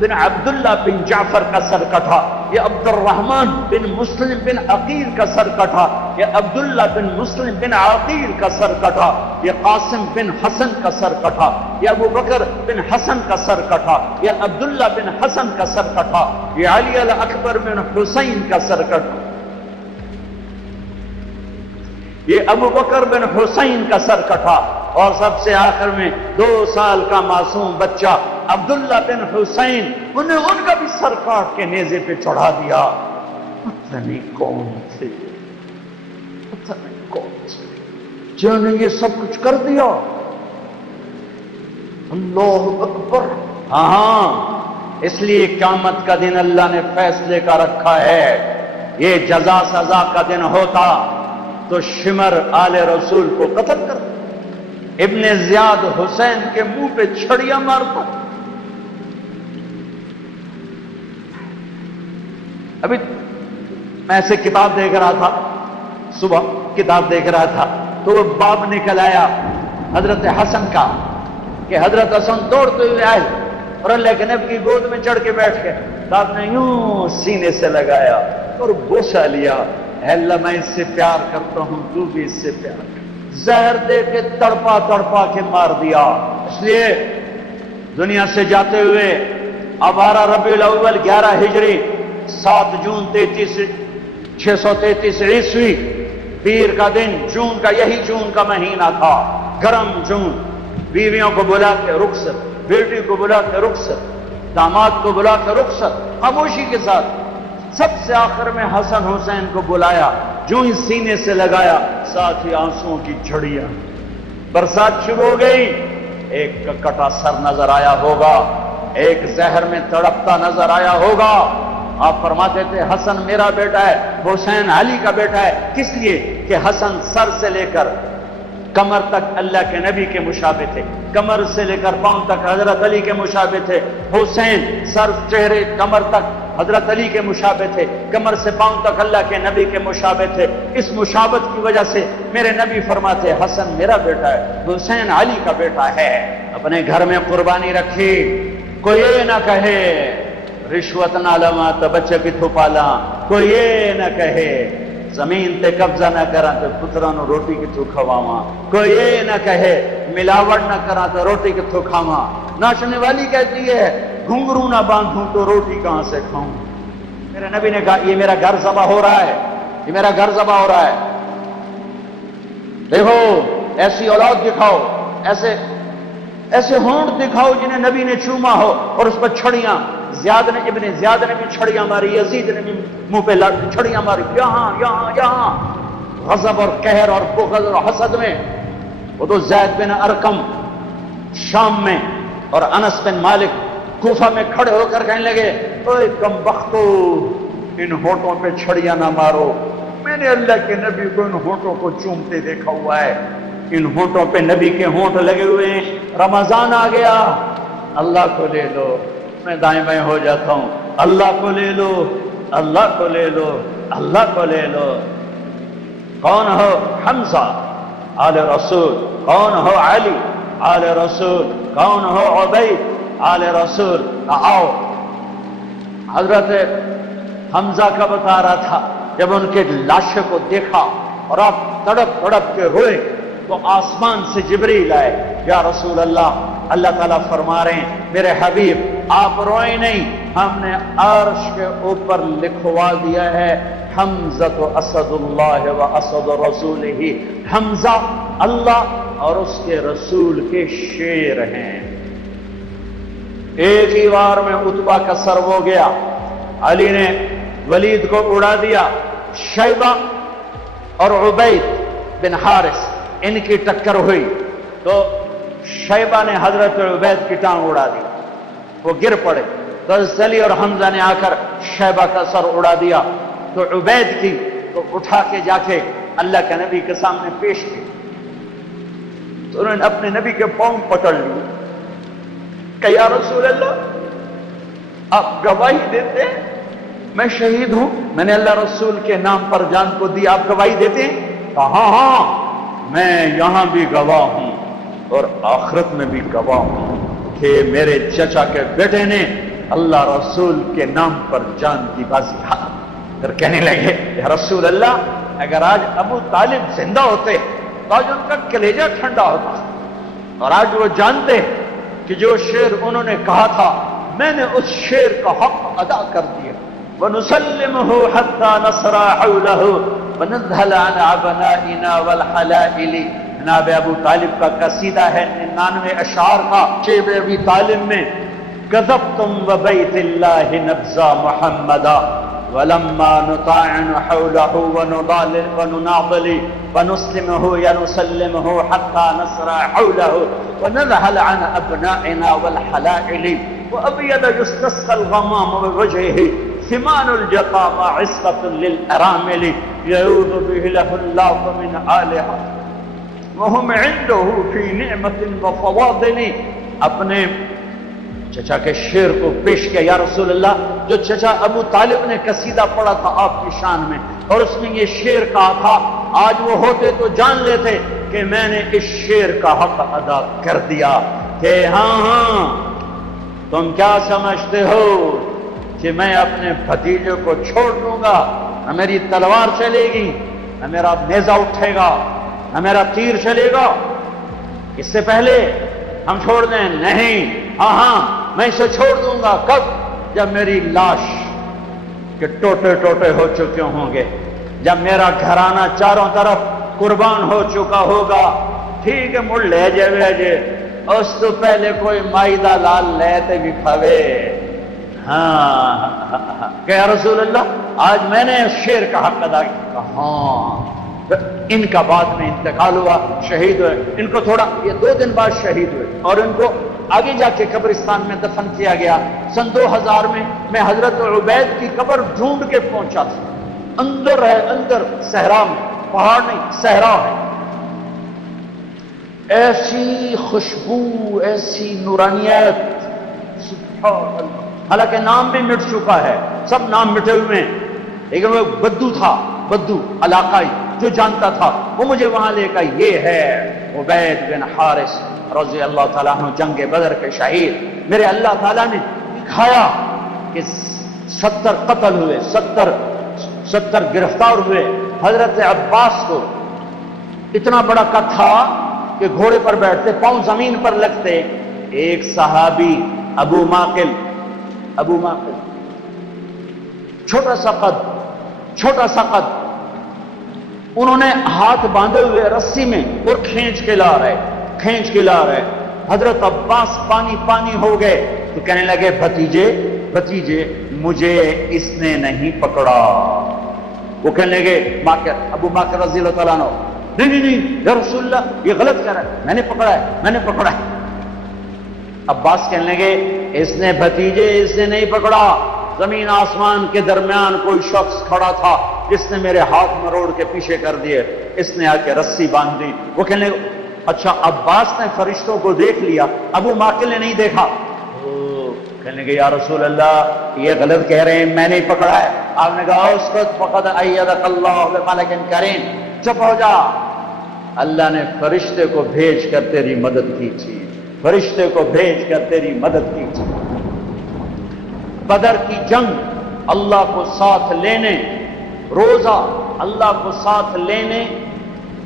بن عبداللہ بن جعفر کا سر کٹا، یہ عبد الرحمن بن مسلم بن عقیل کا سر کٹا، یہ عبداللہ بن مسلم بن عقیل کا سر کٹا، یہ قاسم بن حسن کا سر کٹا، یہ ابو بکر بن حسن کا سر کٹا، یہ عبداللہ بن حسن کا سر کٹا، یہ علی الاکبر بن حسین کا سر کٹا، یہ ابو بکر بن حسین کا سر کٹا، اور سب سے آخر میں 2 سال کا معصوم بچہ عبداللہ بن حسین، انہیں ان کا بھی سر کاٹ کے نیزے پہ چڑھا دیا۔ پتہ نہیں کون تھے، پتہ نہیں کون تھے جنہوں نے یہ سب کچھ کر دیا۔ اللہ اکبر۔ ہاں، اس لیے قیامت کا دن اللہ نے فیصلے کا رکھا ہے، یہ جزا سزا کا دن ہوتا تو شمر آل رسول کو قتل کر، ابن زیاد حسین کے منہ پہ چھڑیاں مارتا۔ ابھی میں ایسے کتاب دیکھ رہا تھا، صبح کتاب دیکھ رہا تھا تو وہ باب نکل آیا حضرت حسن کا، کہ حضرت حسن دوڑتے ہوئے آئے اور اللہ کے نبی کی گود میں چڑھ کے بیٹھ گئے، باپ نے یوں سینے سے لگایا اور بوسہ لیا، اے اللہ میں اس سے پیار کرتا ہوں، تو بھی اس سے پیار کر۔ زہر دے کے تڑپا تڑپا کے مار دیا۔ اس لیے دنیا سے جاتے ہوئے اب 12 ربیع الاول 11 ہجری 7 جون 633 عیسوی، پیر کا دن، جون کا، یہی جون کا مہینہ تھا، گرم جون، بیویوں کو بلا کے رخصت، بیٹی کو بلا کے رخصت، داماد کو بلا کے رخصت، خاموشی کے ساتھ۔ سب سے آخر میں حسن حسین کو بلایا، جو ہی سینے سے لگایا، ساتھ ہی آنسوؤں کی جھڑیاں، برسات شروع ہو گئی۔ ایک کا کٹا سر نظر آیا ہوگا، ایک زہر میں تڑپتا نظر آیا ہوگا۔ آپ فرماتے تھے حسن میرا بیٹا ہے، حسین علی کا بیٹا ہے، کس لیے کہ حسن سر سے لے کر کمر تک اللہ کے نبی کے مشابہ تھے، کمر سے لے کر پاؤں تک حضرت علی کے مشابہ تھے۔ حسین سر، چہرے، کمر تک حضرت علی کے مشابہ تھے، کمر سے پاؤں تک اللہ کے نبی کے مشابہ تھے۔ اس مشابہت کی وجہ سے میرے نبی فرماتے حسن میرا بیٹا ہے، حسین علی کا بیٹا ہے۔ اپنے گھر میں قربانی رکھی، کوئی یہ نہ کہے رشوت نہ لواں تو بچے کی تھپالا، کوئی یہ نہ کہے زمین تے قبضہ نہ کراں تو پتراں نو روٹی کتھوں کھواواں، کوئی یہ نہ کہے ملاوٹ نہ کراں تو روٹی کتھوں کھاواں۔ ناچنے والی کہتی ہے گھنگرو نہ باندھوں تو روٹی کہاں سے کھاؤں۔ میرے نبی نے کہا یہ میرا گھر ذبح ہو رہا ہے، یہ میرا گھر ذبح ہو رہا ہے، دیکھو ایسی اولاد دکھاؤ، ایسے ہونٹ دکھاؤ جنہیں نبی نے چوما ہو، اور اس پر چھڑیاں، ابن زیاد نے بھی چھڑیاں ماری، یزید نے بھی منہ پہ چھڑیاں ماری، یہاں یہاں یہاں، غضب اور قہر اور بغض اور حسد میں۔ وہ تو زید بن ارقم شام میں اور انس بن مالک کوفہ میں کھڑے ہو کر کہنے لگے اوے کم بختو، ان ہونٹوں پہ چھڑیاں نہ مارو، میں نے اللہ کے نبی کو ان ہونٹوں کو چومتے دیکھا ہوا ہے، ان ہونٹوں پہ نبی کے ہونٹ لگے ہوئے ہیں، رمضان آ گیا، اللہ کو لے لو، میں دائیں بائیں ہو جاتا ہوں، اللہ کو لے لو، اللہ کو لے لو، اللہ کو لے لو۔ کون ہو حمزہ آل رسول، کون ہو علی آل رسول، کون ہو عبید آل رسول۔ آؤ، حضرت حمزہ کا بتا رہا تھا جب ان کے لاشوں کو دیکھا اور آپ تڑپ تڑپ کے روئے تو آسمان سے جبریل آئے، یا رسول اللہ، اللہ تعالیٰ فرما رہے ہیں میرے حبیب آپ روئیں نہیں، ہم نے عرش کے اوپر لکھوا دیا ہے حمزہ اسد اللہ و اسد رسول ہی، حمزہ اللہ اور اس کے رسول کے شیر ہیں۔ ایک ہی وار میں عتبہ کا سر ہو گیا، علی نے ولید کو اڑا دیا، شیبہ اور عبید بن حارث ان کی ٹکر ہوئی تو شیبہ نے حضرت عبید کی ٹانگ اڑا دی، وہ گر پڑے تو حضرت علی اور حمزہ نے آ کر شیبہ کا سر اڑا دیا، تو عبید کی تو اٹھا کے جا کے اللہ کے نبی کے سامنے پیش کی، تو انہوں نے اپنے نبی کے پاؤں پکڑ لیے کہ یا رسول اللہ آپ گواہی دیتے ہیں میں شہید ہوں، میں نے اللہ رسول کے نام پر جان کو دی، آپ گواہی دیتے ہیں؟ کہا ہاں میں یہاں بھی گواہ ہوں اور آخرت میں بھی گواہ ہوں کہ میرے چچا کے بیٹے نے اللہ رسول کے نام پر جان کی بازی ہاتھ. پھر کہنے لگے یا رسول اللہ اگر آج ابو طالب زندہ ہوتے تو آج ان کا کلیجہ ٹھنڈا ہوتا, اور آج وہ جانتے کہ جو شعر انہوں نے کہا تھا میں نے اس شعر کا حق ادا کر دیا. وَنُسَلِّمُهُ حَتَّى نَصْرَ حَوْلَهُ وَنَذْهَلَ عَنْ عَبْنَائِنَا وَالْحَلَائِلِ. جناب ابو طالب کا قصیدہ ہے 99 اشعار کا. شیب ابی طالب میں كذبتم وبيت الله نبزا محمدا ولما نطاعن حوله ونناضل ونسلمه ينسلمه حتى نسرى حوله ونذهل عن أبنائنا والحلائل وأبيض يستسقى الغمام بوجهه ثمان الجقام عصبة للأرامل يعوذ به له الله من آلهة وهم عنده في نعمة وفواضل. اپنے چچا کے شعر کو پیش کیا یا رسول اللہ جو چچا ابو طالب نے قصیدہ پڑھا تھا آپ کی شان میں, اور اس میں یہ شعر کہا تھا, آج وہ ہوتے تو جان لیتے کہ میں نے اس شعر کا حق ادا کر دیا. کہ ہاں تم کیا سمجھتے ہو کہ میں اپنے بھتیجے کو چھوڑ دوں گا؟ نہ میری تلوار چلے گی, نہ میرا نیزہ اٹھے گا, نہ میرا تیر چلے گا. اس سے پہلے ہم چھوڑ دیں؟ نہیں. ہاں میں اسے چھوڑ دوں گا. کب؟ جب میری لاش کے ٹوٹے ٹوٹے ہو چکے ہوں گے, جب میرا گھرانہ چاروں طرف قربان ہو چکا ہوگا. ٹھیک ہے مڑ لے جے اس تو پہلے کوئی مائدہ لال لیتے بھی کھوے. ہاں کہ یا رسول اللہ آج میں نے شعر کا حق ادا کیا. ہاں. ان کا بعد میں انتقال ہوا, شہید ہوئے. ان کو تھوڑا یہ 2 دن بعد شہید ہوئے, اور ان کو آگے جا کے قبرستان میں دفن کیا گیا. سن 2000 میں حضرت عبید کی قبر ڈھونڈ کے پہنچا تھا. اندر ہے, اندر صحرا میں, پہاڑ نہیں صحرا ہے. ایسی خوشبو, ایسی نورانیت, سبحان اللہ. حالانکہ نام بھی مٹ چکا ہے, سب نام مٹے ہوئے ہیں, لیکن وہ بدو تھا, بدو علاقائی جو جانتا تھا وہ مجھے وہاں لے کر. یہ ہے عبید بن حارث رضی اللہ تعالیٰ عنہ, جنگ بدر کے شہید. میرے اللہ تعالیٰ نے دکھایا کہ 70 قتل ہوئے, 70 گرفتار ہوئے. حضرت عباس کو اتنا بڑا قد تھا کہ گھوڑے پر بیٹھتے, پاؤں زمین پر لگتے. ایک صحابی ابو ماقل چھوٹا سا قد, انہوں نے ہاتھ باندھے ہوئے رسی میں اور کھینچ کے لا رہے. حضرت عباس پانی ہو گئے تو کہنے لگے بھتیجے مجھے اس نے نہیں پکڑا. وہ کہنے لگے ابو بکر رضی اللہ تعالیٰ عنہ, نہیں یا رسول اللہ یہ غلط کر رہا ہے, میں نے پکڑا ہے. عباس کہنے لگے اس نے نہیں پکڑا. زمین آسمان کے درمیان کوئی شخص کھڑا تھا جس نے میرے ہاتھ مروڑ کے پیچھے کر دیے, اس نے آ کے رسی باندھ دی. وہ کہنے لگے اچھا عباس نے فرشتوں کو دیکھ لیا, ابو ماقل نے نہیں دیکھا. کہنے لگے یا رسول اللہ یہ غلط کہہ رہے ہیں, میں نہیں پکڑا ہے. آپ نے کہا اسکت فقد ایدک اللہ بملک کریم, چپ ہو جا. اللہ نے فرشتے کو بھیج کر تیری مدد کی تھی. بدر کی جنگ اللہ کو ساتھ لینے, روزہ اللہ کو ساتھ لینے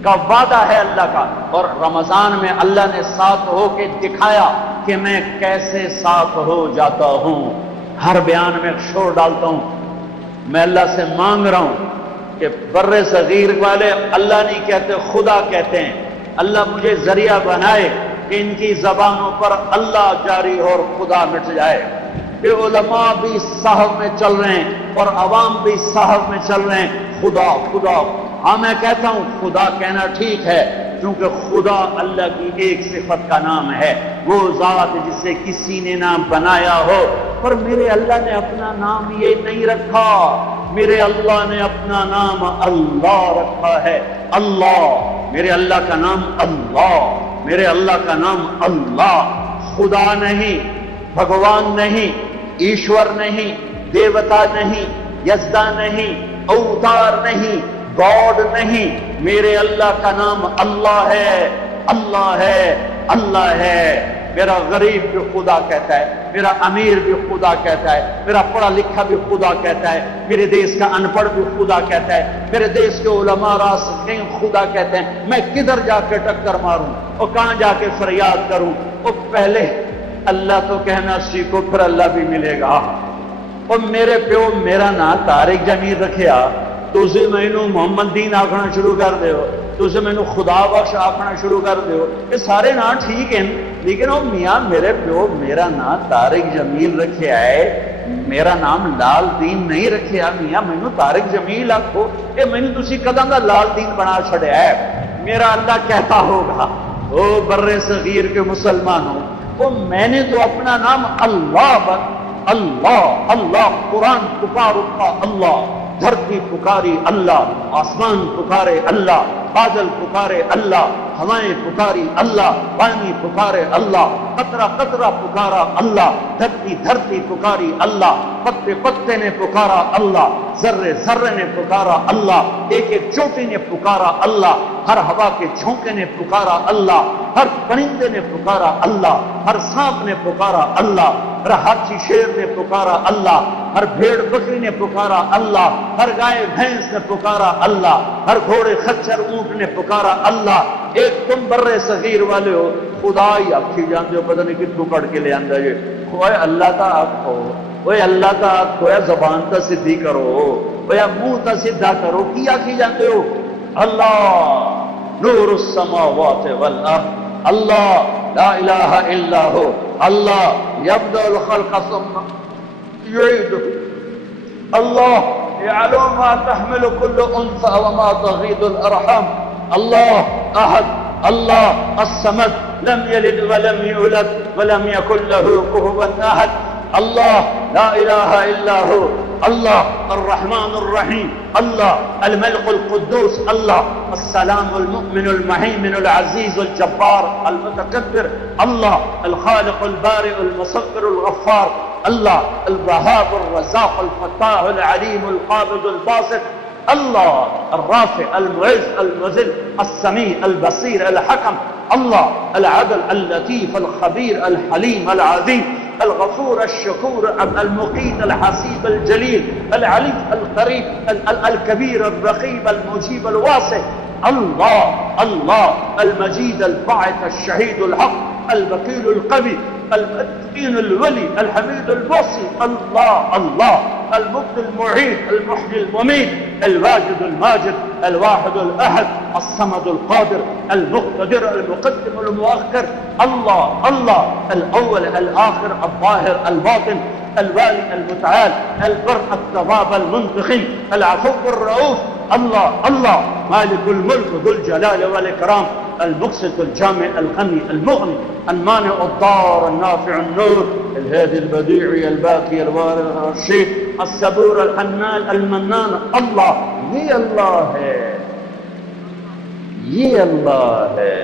کا وعدہ ہے اللہ کا. اور رمضان میں اللہ نے ساتھ ہو کے دکھایا کہ میں کیسے ساتھ ہو جاتا ہوں. ہر بیان میں شور ڈالتا ہوں, میں اللہ سے مانگ رہا ہوں کہ بر صغیر والے اللہ نہیں کہتے, خدا کہتے ہیں. اللہ مجھے ذریعہ بنائے کہ ان کی زبانوں پر اللہ جاری ہو اور خدا مٹ جائے. کہ علماء بھی صحف میں چل رہے ہیں اور عوام بھی صحف میں چل رہے ہیں, خدا. ہاں میں کہتا ہوں خدا کہنا ٹھیک ہے, کیونکہ خدا اللہ کی ایک صفت کا نام ہے, وہ ذات جسے کسی نے نہ بنایا ہو. پر میرے اللہ نے اپنا نام یہ نہیں رکھا, میرے اللہ نے اپنا نام اللہ رکھا ہے. اللہ, میرے اللہ کا نام اللہ, میرے اللہ کا نام اللہ. خدا نہیں, بھگوان نہیں, ایشور نہیں, دیوتا نہیں, یزدا نہیں, اوتار نہیں, گاڈ نہیں. میرے اللہ کا نام اللہ ہے. میرا غریب بھی خدا کہتا ہے، میرا امیر بھی خدا کہتا ہے، میرا پڑھا لکھا بھی خدا کہتا ہے، میرے دیش کا ان پڑھ بھی خدا کہتا ہے، میرے دیش کے علماء راسخین خدا کہتے ہیں۔ میں کدھر جا کے ٹکر ماروں اور کہاں جا کے فریاد کروں؟ اور پہلے اللہ تو کہنا سیکھو، پھر اللہ بھی ملے گا۔ اور میرے پیو میرا نا طارق جمیل رکھیا، تُسے مینوں محمد دین آکھنا شروع کر دیو، تُسے مینوں خدا بخش آکھنا شروع کر دیو، یہ سارے نا ٹھیک ہیں، لیکن وہ میاں میرے پیو میرا نا طارق جمیل رکھیا ہے، میرا نام لال دین نہیں رکھیا۔ میاں مینوں طارق جمیل آکھو، یہ مینوں تسی کداں دا لال دین بنا چھڑیا ہے؟ میرا اللہ کہتا ہوگا او بر صغیر کے مسلمانوں، وہ میں نے تو اپنا نام اللہ اللہ اللہ قرآن پکار اٹھا اللہ، دھرتی پکاری اللہ، آسمان پکارے اللہ، بادل پکارے اللہ، ہوائیں پکاری اللہ، پانی پکارے اللہ، قطرہ قطرہ پکارا اللہ، دھرتی دھرتی پکاری اللہ، پتے پتے نے پکارا اللہ، ذرے ذرے نے پکارا اللہ، ایک ایک چوٹی نے پکارا اللہ، ہر ہوا کے جھونکے نے پکارا اللہ، ہر پرندے نے پکارا اللہ، ہر سانپ نے پکارا اللہ، ہر ہاتھی شیر نے پکارا اللہ، ہر بھیڑ بکری نے پکارا اللہ، ہر گائے بھینس نے پکارا اللہ، ہر گھوڑے خچر اونٹ نے پکارا اللہ۔ ایک تم بر صغیر والے ہو، خدا ہی آکھی جانتے ہو، پتہ نہیں کتنوں کڑ کے لے آندہ جے، اوے اللہ تا آکھو، اوے اللہ تا آکھو، یا زبان تا سدھی کرو، اوے منہ تا سدھا کرو، کی آکھی جانتے ہو؟ اللہ نور السماوات والارض، اللہ لا الہ الا ہو، اللہ یبدأ الخلق ثم یعیدہ، اللہ یعلم ما تحمل كل انثى وما تغيض الارحام، اللہ احد، اللہ الصمد، لم يلد ولم يولد ولم يكن له كفوا احد، اللہ لا الہ الا ہو، اللہ الرحمن الرحیم، اللہ الملك القدوس، اللہ السلام المؤمن المهيمن العزيز الجبار المتكبر، اللہ الخالق البارئ المصور الغفار، اللہ الوهاب الرزاق الفتاح العليم القابض الباسط، اللہ الرافع المعز المذل السميع البصير الحكم، اللہ العدل اللطيف الخبير الحليم العظيم الغفور الشكور المقيت الحسيب الجليل العليم القريب الكبير الرقيب المجيب الواسع، اللہ اللہ المجيد الباعث الشهيد الحق الوكيل القوي المتين الولي الحميد البصير، اللہ اللہ المبدي المعيد المحيي المميت الواجد الماجد الواحد الأحد الصمد القادر المقتدر المقدم المؤخر، اللہ اللہ الأول الآخر الظاهر الباطن الوالي المتعال البر التواب المنتقم العفو الرؤوف، اللہ اللہ مالك الملك ذو الجلال والإكرام المقسط الجامع الغني المغني المانع الضار النافع النور الهادي البديع الباقي الوارث الرشيد الصبور الحنان المنان، اللہ یہ اللہ ہے، یہ اللہ ہے،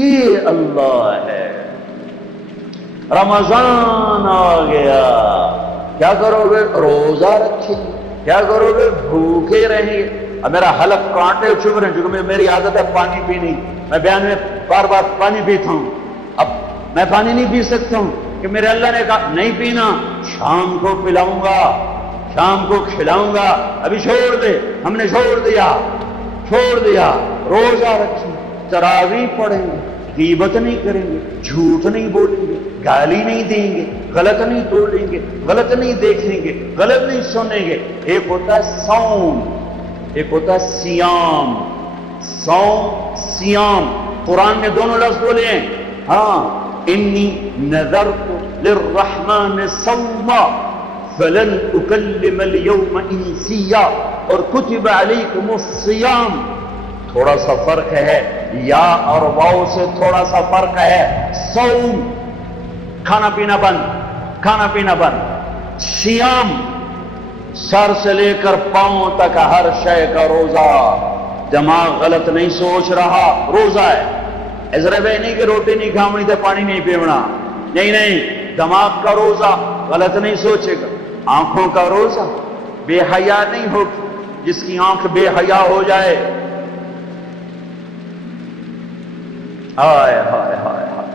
یہ اللہ ہے۔ رمضان آ گیا، کیا کرو گے؟ روزہ رکھیں گے، کیا کرو گے؟ بھوکے رہیں گے۔ اب میرا حلق کانٹے چبھ رہے ہیں کیونکہ میری عادت ہے پانی پینی، میں بیان میں بار بار پانی پیتا ہوں، اب میں پانی نہیں پی سکتا ہوں کہ میرے اللہ نے کہا نہیں پینا، شام کو پلاؤں گا، شام کو کھلاؤں گا، ابھی چھوڑ دے، ہم نے چھوڑ دیا، روزہ رکھیں، تراویح پڑھیں گے، غیبت نہیں کریں گے، جھوٹ نہیں بولیں گے، گالی نہیں دیں گے، غلط نہیں بولیں گے، غلط نہیں دیکھیں گے، غلط نہیں سنیں گے۔ ایک ہوتا ہے صوم، ایک ہوتا ہے سیام، صوم سیام، قرآن نے دونوں لفظ بولے ہیں، ہاں انی نذرت للرحمن صوما فلن اکلم اليوم انسیا، اور کتب علیکم الصیام، تھوڑا سا فرق ہے، یا اور واؤ سے تھوڑا سا فرق ہے۔ صوم کھانا پینا بند، سیام سر سے لے کر پاؤں تک ہر شے کا روزہ، دماغ غلط نہیں سوچ رہا، روزہ ہے۔ ایسا نہیں کہ روٹی نہیں کھاونی تو پانی نہیں پیونا، نہیں، دماغ کا روزہ، غلط نہیں سوچے گا۔ آنکھوں کا روزہ، بے حیا نہیں ہوگی، جس کی آنکھ بے حیا ہو جائے، ہائے ہائے ہائے ہائے،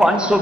500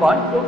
500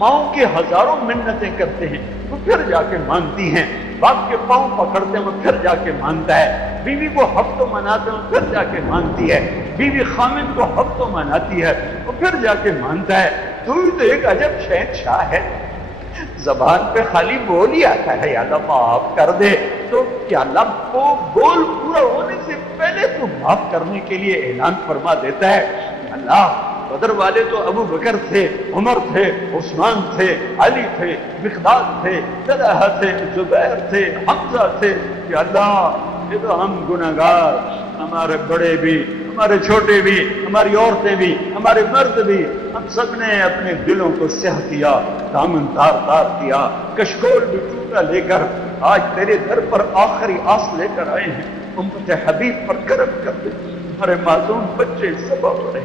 ماؤں کی ہزاروں منتیں کرتے ہیں وہ پھر جا کے مانتی ہیں، باپ کے پاؤں پکڑتے ہیں وہ پھر جا کے مانتا ہے، بیوی کو ہفتوں مناتے ہیں وہ پھر جا کے مانتی ہے، بیوی خامن کو ہفتوں مناتی ہے وہ پھر جا کے مانتا ہے۔ تو ایک عجب شہنشاہ ہے، زبان پہ خالی بول ہی آتا ہے یا اللہ معاف کر دے، تو کیا اللہ کو بول پورا ہونے سے پہلے تو معاف کرنے کے لیے اعلان فرما دیتا ہے۔ اللہ بدر والے تو ابو بکر تھے، عمر تھے، عثمان تھے، علی تھے، مقداد تھے، طلحہ تھے، زبیر تھے، حمزہ تھے، کہ اللہ یہ تو ہم گناہگار، ہمارے بڑے بھی، ہمارے چھوٹے بھی، ہماری عورتیں بھی، ہمارے مرد بھی، ہم سب نے اپنے دلوں کو سیاہ کیا، دامن تار تار کیا، کشکول بھی ٹوٹا لے کر آج تیرے در پر آخری آس لے کر آئے ہیں، امت حبیب پر کرم کر دے۔ ہمارے معصوم بچے سبا پڑے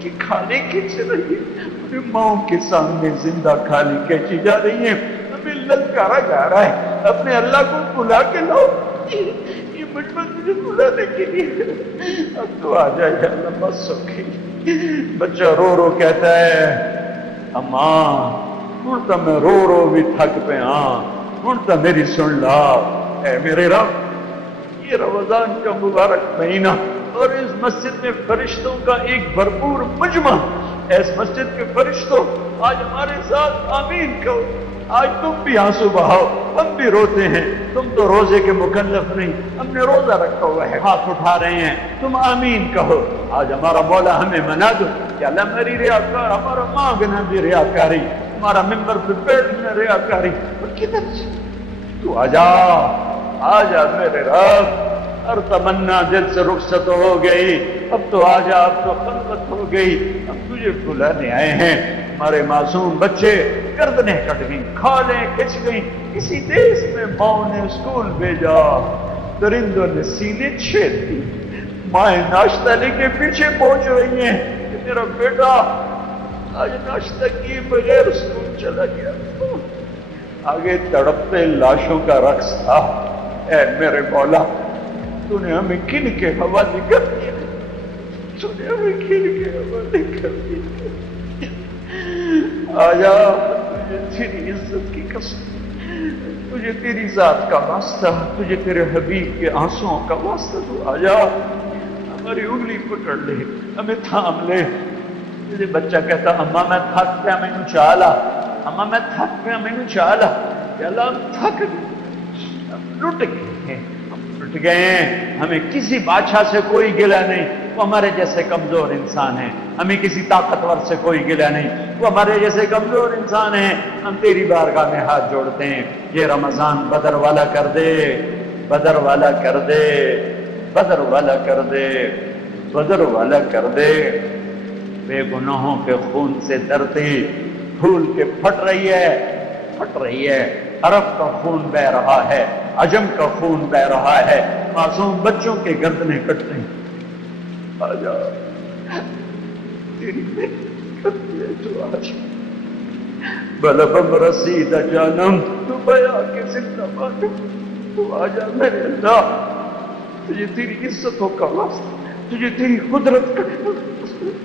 کہ کھانے کھینچ رہی ہے، ہمیں ماؤں کے سامنے زندہ کھانے کھینچی جا رہی ہیں، ہمیں للکارا جا رہا ہے، اپنے اللہ کو بلا کے لاؤ، یہ مجمع تجھے بلانے کے لیے، اب تو آ جائے یا اللہ بس سوکھی۔ بچہ رو رو کہتا ہے اماں ہن تو میں رو رو بھی تھک پہ ہاں، ہن تو میری سن لا، اے میرے رب یہ رمضان کا مبارک مہینہ اور اس مسجد میں فرشتوں کا ایک بھرپور مجمع، اس مسجد کے فرشتوں آج ہمارے ساتھ آمین کہو، آج تم بھی آنسو بہاؤ، ہم بھی روتے ہیں، تم تو روزے کے مکلف نہیں، ہم نے روزہ رکھا ہوا ہے، ہاتھ اٹھا رہے ہیں، تم آمین کہو، آج ہمارا مولا ہمیں منا دو کہ اللہ میری ریاکار، ہمارا مانگنا بھی ریاکاری، ہمارا ممبر پہ بیٹھنا ریاکاری، اور کدھر سے تو آجا میرے رب، ہر تمنا دل سے رخصت ہو گئی، اب تو آجا، اب تو خلوت ہو گئی، اب تجھے بلانے آئے ہیں۔ ہمارے معصوم بچے گردنیں کٹ گئیں، کھالیں کھچ گئیں، کسی دیش میں ماؤں نے اسکول بھیجا، درندوں نے سینے چھید دی، مائیں ناشتہ لے کے پیچھے پہنچ رہی ہیں کہ میرا بیٹا آج ناشتہ کیے بغیر اسکول چلا گیا، آگے تڑپتے لاشوں کا رقص تھا۔ اے میرے مولا تو نے ہمیں کن کے حوالے کر دیا، تو نے ہمیں کن کے حوالے کر دیا، آجا تجھے تیری عزت کی قسم، تجھے تیری ذات کا واسطہ، تجھے تیرے حبیب کے آنسوؤں کا واسطہ، تو آجا ہماری انگلی پکڑ لے، ہمیں تھام لے۔ تجھے بچہ کہتا اماں میں تھک پیا مینوں چاہ لا، اماں میں تھک پیا مینوں چاہ لا، یا اللہ ہم تھک گئے، ہم لٹ گئے ہیں، لٹ گئے ہیں، ہمیں کسی بادشاہ سے کوئی گلہ نہیں، وہ ہمارے جیسے کمزور انسان ہیں، ہمیں کسی طاقتور سے کوئی گلہ نہیں، وہ ہمارے جیسے کمزور انسان ہیں، ہم تیری بارگاہ میں ہاتھ جوڑتے ہیں، یہ رمضان بدر والا کر دے، بدر والا کر دے، بدر والا کر دے، بدر والا کر دے۔ بے گناہوں کے خون سے دھرتی پھول کے پھٹ رہی ہے، پھٹ رہی ہے، عرب کا خون بہ رہا ہے، عجم کا خون بہ رہا ہے، معصوم بچوں کے گردنیں کٹ رہی ہیں۔ آجا تیری کرتی ہے تو آج بلبم رسید جانم تو بیا کے زندہ مانم، تو آجا میرے اللہ، تجھے تیری عزتوں کا واسطہ، تجھے تیری قدرت کا واسطہ،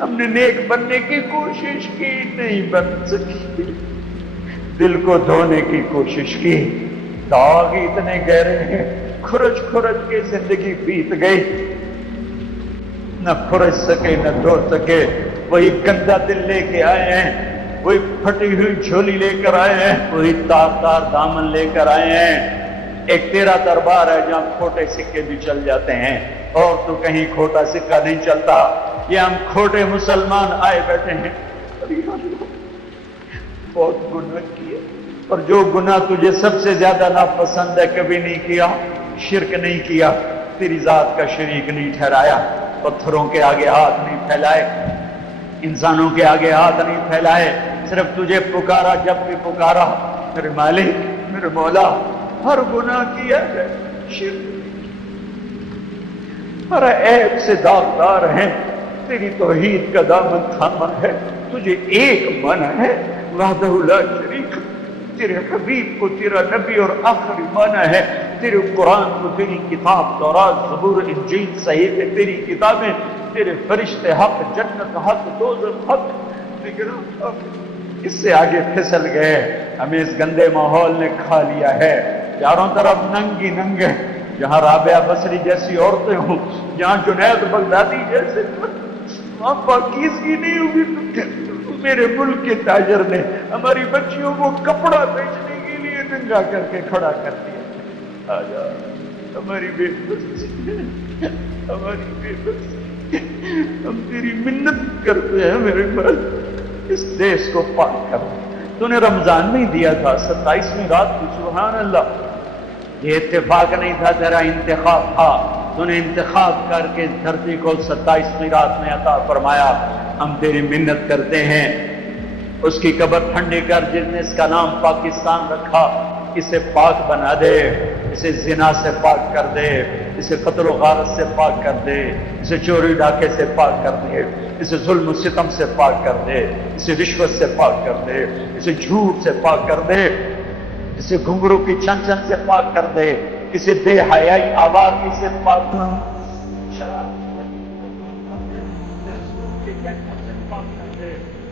ہم نے نیک بننے کی کوشش کی نہیں بن سکی، دل کو دھونے کی کوشش کی، داغ اتنے گہرے ہیں، کھرچ کھرچ کے زندگی بیت گئی، نہ کھرچ سکے نہ دھو سکے، وہی گندا دل لے کے آئے ہیں، وہی پھٹی ہوئی جھولی لے کر آئے ہیں، وہی تار تار دامن لے کر آئے ہیں۔ ایک تیرا دربار ہے جہاں کھوٹے سکے بھی چل جاتے ہیں، اور تو کہیں کھوٹا سکہ نہیں چلتا، یہ ہم کھوٹے مسلمان آئے بیٹھے ہیں، بہت گناہ کیے، اور جو گناہ تجھے سب سے زیادہ ناپسند ہے کبھی نہیں کیا، شرک نہیں کیا، تیری ذات کا شریک نہیں ٹھہرایا، پتھروں کے آگے ہاتھ نہیں پھیلائے، انسانوں کے آگے ہاتھ نہیں پھیلائے، صرف تجھے پکارا جب بھی پکارا، میرے مالک میرے مولا، ہر گناہ کیا ہے، شرک ہر عیب سے داغدار ہیں، تیری توحید کا دامن تھاما ہے، تجھے ایک مانا ہے وحدہ لا شریک، تیرے حبیب کو تیرا نبی اور آخری مانا ہے، تیرے قرآن کو تیری کتاب تورات زبور انجیل صحیفے تیری کتابیں، تیرے فرشتے حق، جنت حق، دوزخ حق، لیکن اس سے آگے پھسل گئے، ہمیں اس گندے ماحول نے کھا لیا ہے، چاروں طرف ننگی ننگے، جہاں رابعہ بصری جیسی عورتیں ہوں، جہاں جنید بغدادی جیسے، وہاں پاکیزگی نہیں ہوگی۔ میرے ملک کے تاجر نے ہماری بچیوں کو کپڑا بیچنے کے لیے ننگا کر کے کھڑا کر دیا۔ آجا ہماری بے بسی، ہماری بے بسی، ہم تیری منت کرتے ہیں میرے مالک، اس دیش کو پاک کر۔ تو نے رمضان میں دیا تھا 27ویں رات کو، سبحان اللہ، یہ اتفاق نہیں تھا، تیرا انتخاب تھا، تو نے انتخاب کر کے دھرتی کو 27ویں رات میں عطا فرمایا۔ ہم تیری منت کرتے ہیں، اس کی قبر ٹھنڈی کر جس نے اس کا نام پاکستان رکھا، اسے پاک بنا دے، اسے زنا سے پاک کر دے، اسے قتل و غارت سے پاک کر دے، اسے چوری ڈاکے سے پاک کر دے، اسے ظلم و ستم سے پاک کر دے، اسے رشوت سے پاک کر دے، اسے جھوٹ سے پاک کر دے، اسے گھنگرو کی چھن چھن سے پاک کر دے، اسے بے حیائی آوازی سے پاک کر دے، شراب سے پاک کر دے،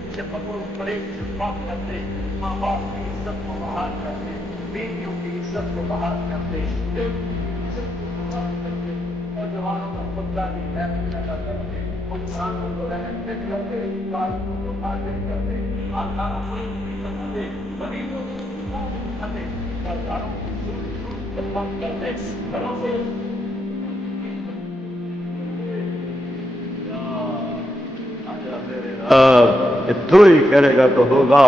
اسے پکڑ پریب سے پاک کر دے، ماں باپ کی عزت کو بحال کر دے، بیٹیوں کی عزت کو بحال کر دے، عزت کو بحال کر دے، اور جوانوں کا خطہ بھی پیدا کر دے، انسانوں کو رہنے کر دے، کاروں کو آگے کر دے، آخر کو بنا دے، غریبوں کو بنا دے، سرداروں کو ضرور بند کر دے، گھروں کو تو ہی کرے گا تو ہوگا،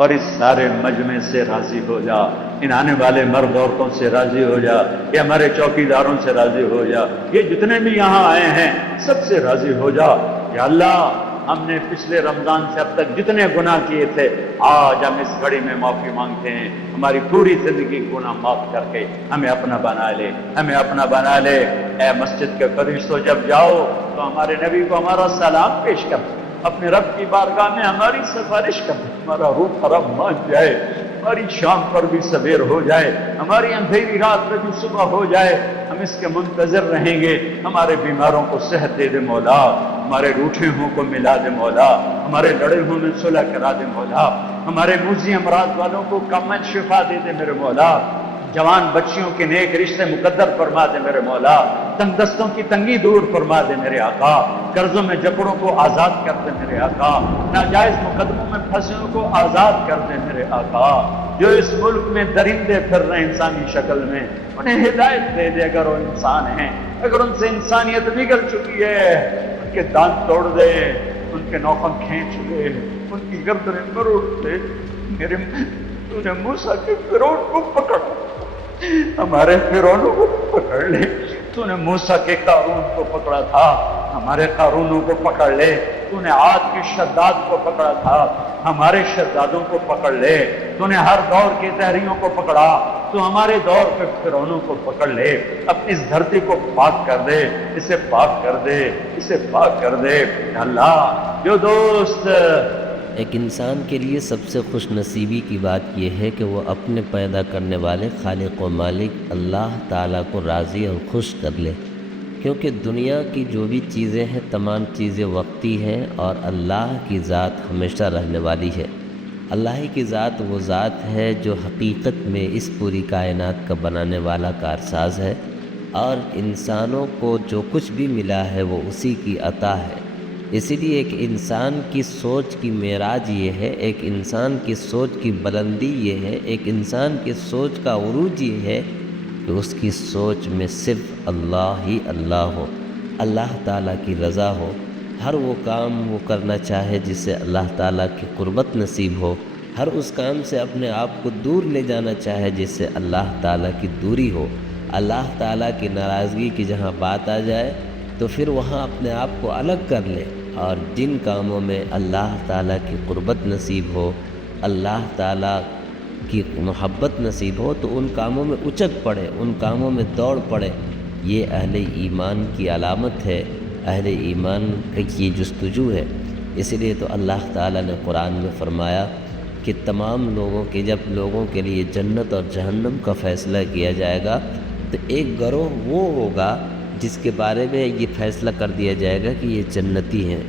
اور اس سارے مجمع سے راضی ہو جا، ان آنے والے مرد عورتوں سے راضی ہو جا، یہ ہمارے چوکیداروں سے راضی ہو جا، یہ جتنے بھی یہاں آئے ہیں سب سے راضی ہو جا۔ یا اللہ، ہم نے پچھلے رمضان سے اب تک جتنے گناہ کیے تھے، آج ہم اس گھڑی میں معافی مانگتے ہیں، ہماری پوری زندگی گناہ معاف کر کے ہمیں اپنا بنا لے، ہمیں اپنا بنا لے۔ اے مسجد کے فرشتوں، جب جاؤ تو ہمارے نبی کو ہمارا سلام پیش کر، اپنے رب کی بارگاہ میں ہماری سفارش کر، ہمارا روح حرم مان جائے، ہماری شام پر بھی سویر ہو جائے، ہماری اندھیری رات میں بھی صبح ہو جائے، ہم اس کے منتظر رہیں گے۔ ہمارے بیماروں کو صحت دے دے مولا، ہمارے روٹھے ہوں کو ملا دے مولا، ہمارے لڑے ہوں میں صلح کرا دے مولا، ہمارے موذی امراض والوں کو کامل شفا دے دے میرے مولا، جوان بچیوں کے نیک رشتے مقدر فرما دے میرے مولا، تنگ دستوں کی تنگی دور فرما دے میرے آقا، قرضوں میں جکڑوں کو آزاد کر دے میرے آقا، ناجائز مقدموں میں پھنسوں کو آزاد کر دے میرے آقا، جو اس ملک میں درندے پھر رہے انسانی شکل میں، انہیں ہدایت دے دے اگر وہ انسان ہیں، اگر ان سے انسانیت نکل چکی ہے ان کے دانت توڑ دے، ان کے نوخن کھینچ لے، ان کی گردنیں مروڑ دے، میرے تو نے موسیٰ کے فرعون کو پکڑ، ہمارے فرعونوں کو پکڑ لے، تو نے موسیٰ کے قارون کو پکڑا تھا، ہمارے قارونوں کو پکڑ لے، تو نے عاد کے شداد کو پکڑا تھا، ہمارے شدادوں کو پکڑ لے، تو نے ہر دور کے دہریوں کو پکڑا، تو ہمارے دور کے فرعونوں کو پکڑ لے، اپنی اس دھرتی کو پاک کر دے، اسے پاک کر دے، اسے پاک کر دے۔ اللہ، جو دوست ایک انسان کے لیے سب سے خوش نصیبی کی بات یہ ہے کہ وہ اپنے پیدا کرنے والے خالق و مالک اللہ تعالیٰ کو راضی اور خوش کر لے، کیونکہ دنیا کی جو بھی چیزیں ہیں تمام چیزیں وقتی ہیں اور اللہ کی ذات ہمیشہ رہنے والی ہے۔ اللہ ہی کی ذات وہ ذات ہے جو حقیقت میں اس پوری کائنات کا بنانے والا کارساز ہے، اور انسانوں کو جو کچھ بھی ملا ہے وہ اسی کی عطا ہے۔ اسی لیے ایک انسان کی سوچ کی معراج یہ ہے، ایک انسان کی سوچ کی بلندی یہ ہے، ایک انسان کی سوچ کا عروج یہ ہے کہ اس کی سوچ میں صرف اللہ ہی اللہ ہو، اللہ تعالیٰ کی رضا ہو، ہر وہ کام وہ کرنا چاہے جس سے اللہ تعالیٰ کی قربت نصیب ہو، ہر اس کام سے اپنے آپ کو دور لے جانا چاہے جس سے اللہ تعالیٰ کی دوری ہو، اللہ تعالیٰ کی ناراضگی کی جہاں بات آ جائے تو پھر وہاں اپنے آپ کو الگ کر لے، اور جن کاموں میں اللہ تعالیٰ کی قربت نصیب ہو، اللہ تعالیٰ کی محبت نصیب ہو تو ان کاموں میں اچک پڑے، ان کاموں میں دوڑ پڑے۔ یہ اہل ایمان کی علامت ہے، اہل ایمان کی یہ جستجو ہے۔ اسی لیے تو اللہ تعالیٰ نے قرآن میں فرمایا کہ تمام لوگوں کے جب لوگوں کے لیے جنت اور جہنم کا فیصلہ کیا جائے گا تو ایک گروہ وہ ہوگا جس کے بارے میں یہ فیصلہ کر دیا جائے گا کہ یہ جنتی ہیں،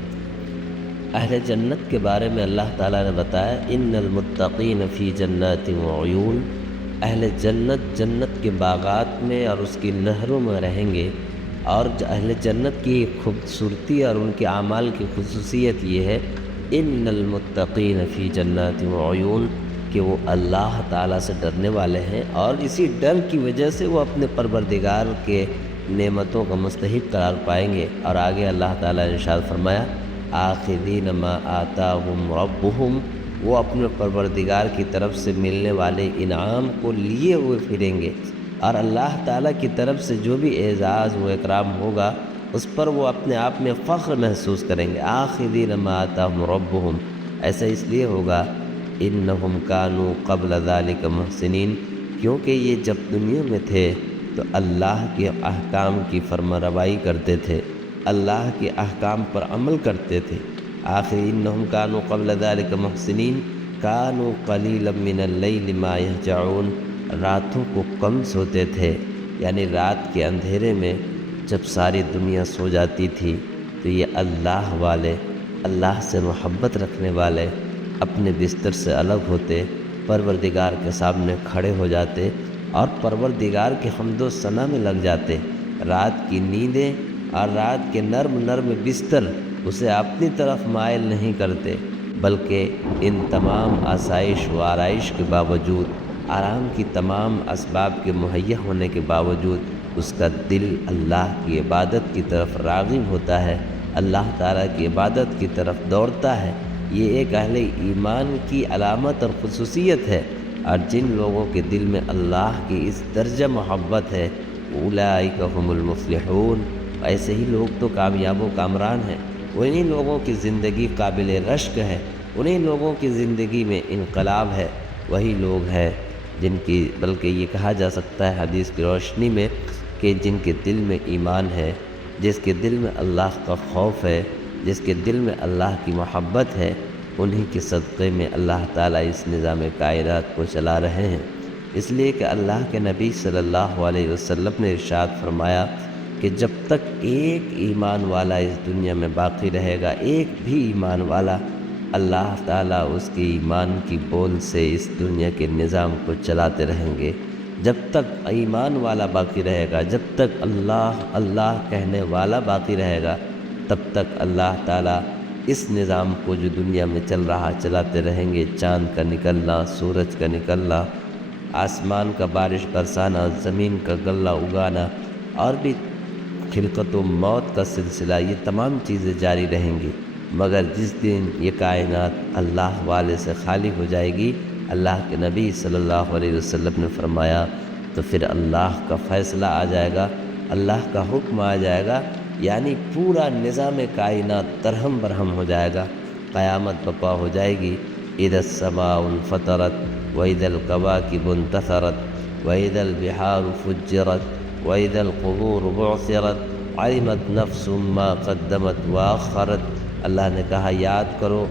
اہل جنت کے بارے میں اللہ تعالیٰ نے بتایا ان المتقین فی جنات وعیون، اہل جنت جنت کے باغات میں اور اس کی نہروں میں رہیں گے۔ اور اہل جنت کی خوبصورتی اور ان کے اعمال کی خصوصیت یہ ہے ان المتقین فی جنات وعیون، کہ وہ اللہ تعالیٰ سے ڈرنے والے ہیں اور اسی ڈر کی وجہ سے وہ اپنے پروردگار کے نعمتوں کا مستحق قرار پائیں گے۔ اور آگے اللہ تعالیٰ نے ارشاد فرمایا آخذین ما آتاہم ربہم، وہ اپنے پروردگار کی طرف سے ملنے والے انعام کو لیے ہوئے پھریں گے، اور اللہ تعالیٰ کی طرف سے جو بھی اعزاز و اکرام ہوگا اس پر وہ اپنے آپ میں فخر محسوس کریں گے۔ آخذین ما آتاہم ربہم، ایسا اس لیے ہوگا انہم کانوا قبل ذالک محسنین، کیونکہ یہ جب دنیا میں تھے تو اللہ کے احکام کی فرمانروائی کرتے تھے، اللہ کے احکام پر عمل کرتے تھے۔ آخر انہم کانوا قبل ذالک محسنین کانوا قلیلا من اللیل ما یہجعون، راتوں کو کم سوتے تھے، یعنی رات کے اندھیرے میں جب ساری دنیا سو جاتی تھی تو یہ اللہ والے، اللہ سے محبت رکھنے والے اپنے بستر سے الگ ہوتے، پروردگار کے سامنے کھڑے ہو جاتے اور پروردگار کے حمد و ثنا میں لگ جاتے۔ رات کی نیندیں اور رات کے نرم نرم بستر اسے اپنی طرف مائل نہیں کرتے، بلکہ ان تمام آسائش و آرائش کے باوجود، آرام کی تمام اسباب کے مہیا ہونے کے باوجود اس کا دل اللہ کی عبادت کی طرف راغب ہوتا ہے، اللہ تعالیٰ کی عبادت کی طرف دوڑتا ہے۔ یہ ایک اہل ایمان کی علامت اور خصوصیت ہے، اور جن لوگوں کے دل میں اللہ کی اس درجہ محبت ہے اولئک هم المفلحون، ایسے ہی لوگ تو کامیاب و کامران ہیں، انہی لوگوں کی زندگی قابل رشک ہے، انہی لوگوں کی زندگی میں انقلاب ہے، وہی لوگ ہیں جن کی، بلکہ یہ کہا جا سکتا ہے حدیث کی روشنی میں کہ جن کے دل میں ایمان ہے، جس کے دل میں اللہ کا خوف ہے، جس کے دل میں اللہ کی محبت ہے، انہی کے صدقے میں اللہ تعالیٰ اس نظام کائنات کو چلا رہے ہیں۔ اس لیے کہ اللہ کے نبی صلی اللہ علیہ وسلم نے ارشاد فرمایا کہ جب تک ایک ایمان والا اس دنیا میں باقی رہے گا، ایک بھی ایمان والا، اللہ تعالیٰ اس کی ایمان کی بول سے اس دنیا کے نظام کو چلاتے رہیں گے۔ جب تک ایمان والا باقی رہے گا، جب تک اللہ اللہ کہنے والا باقی رہے گا، تب تک اللہ تعالیٰ اس نظام کو جو دنیا میں چل رہا چلاتے رہیں گے۔ چاند کا نکلنا، سورج کا نکلنا، آسمان کا بارش برسانا، زمین کا غلہ اگانا، اور بھی خلقت و موت کا سلسلہ، یہ تمام چیزیں جاری رہیں گی۔ مگر جس دن یہ کائنات اللہ والے سے خالی ہو جائے گی، اللہ کے نبی صلی اللہ علیہ وسلم نے فرمایا، تو پھر اللہ کا فیصلہ آ جائے گا، اللہ کا حکم آ جائے گا، یعنی پورا نظام کائنات درہم برہم ہو جائے گا، قیامت برپا ہو جائے گی۔ اذا السماء انفطرت واذا الكواكب انتثرت واذا البحار فجرت واذا القبور بعثرت علمت نفس ما قدمت واخرت۔ اللہ نے کہا یاد کرو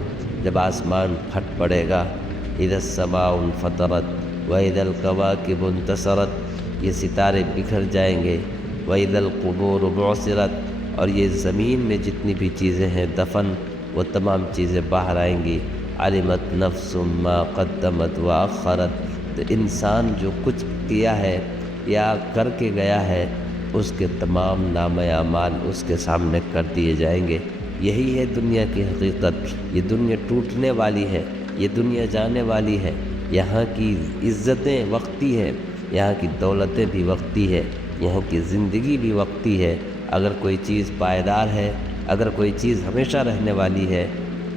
جب آسمان پھٹ پڑے گا، اذا السماء انفطرت واذا الكواكب انتثرت، یہ ستارے بکھر جائیں گے، واذا القبور بعثرت، اور یہ زمین میں جتنی بھی چیزیں ہیں دفن، وہ تمام چیزیں باہر آئیں گی، علمت نفس ما قدمت واخرت۔ تو انسان جو کچھ کیا ہے یا کر کے گیا ہے، اس کے تمام نامہ اعمال اس کے سامنے کر دیے جائیں گے۔ یہی ہے دنیا کی حقیقت۔ یہ دنیا ٹوٹنے والی ہے، یہ دنیا جانے والی ہے، یہاں کی عزتیں وقتی ہیں، یہاں کی دولتیں بھی وقتی ہے، یہاں کی زندگی بھی وقتی ہے۔ اگر کوئی چیز پائیدار ہے، اگر کوئی چیز ہمیشہ رہنے والی ہے،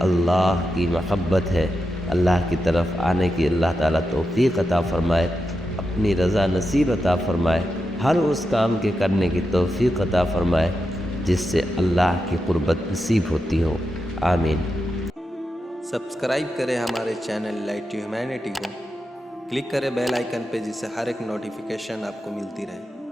اللہ کی محبت ہے۔ اللہ کی طرف آنے کی اللہ تعالیٰ توفیق عطا فرمائے، اپنی رضا نصیب عطا فرمائے، ہر اس کام کے کرنے کی توفیق عطا فرمائے جس سے اللہ کی قربت نصیب ہوتی ہو۔ آمین۔ سبسکرائب کریں ہمارے چینل لائٹ ٹو ہیومینٹی کو، کلک کریں بیل آئیکن پہ، جس سے ہر ایک نوٹیفیکیشن آپ کو ملتی رہے۔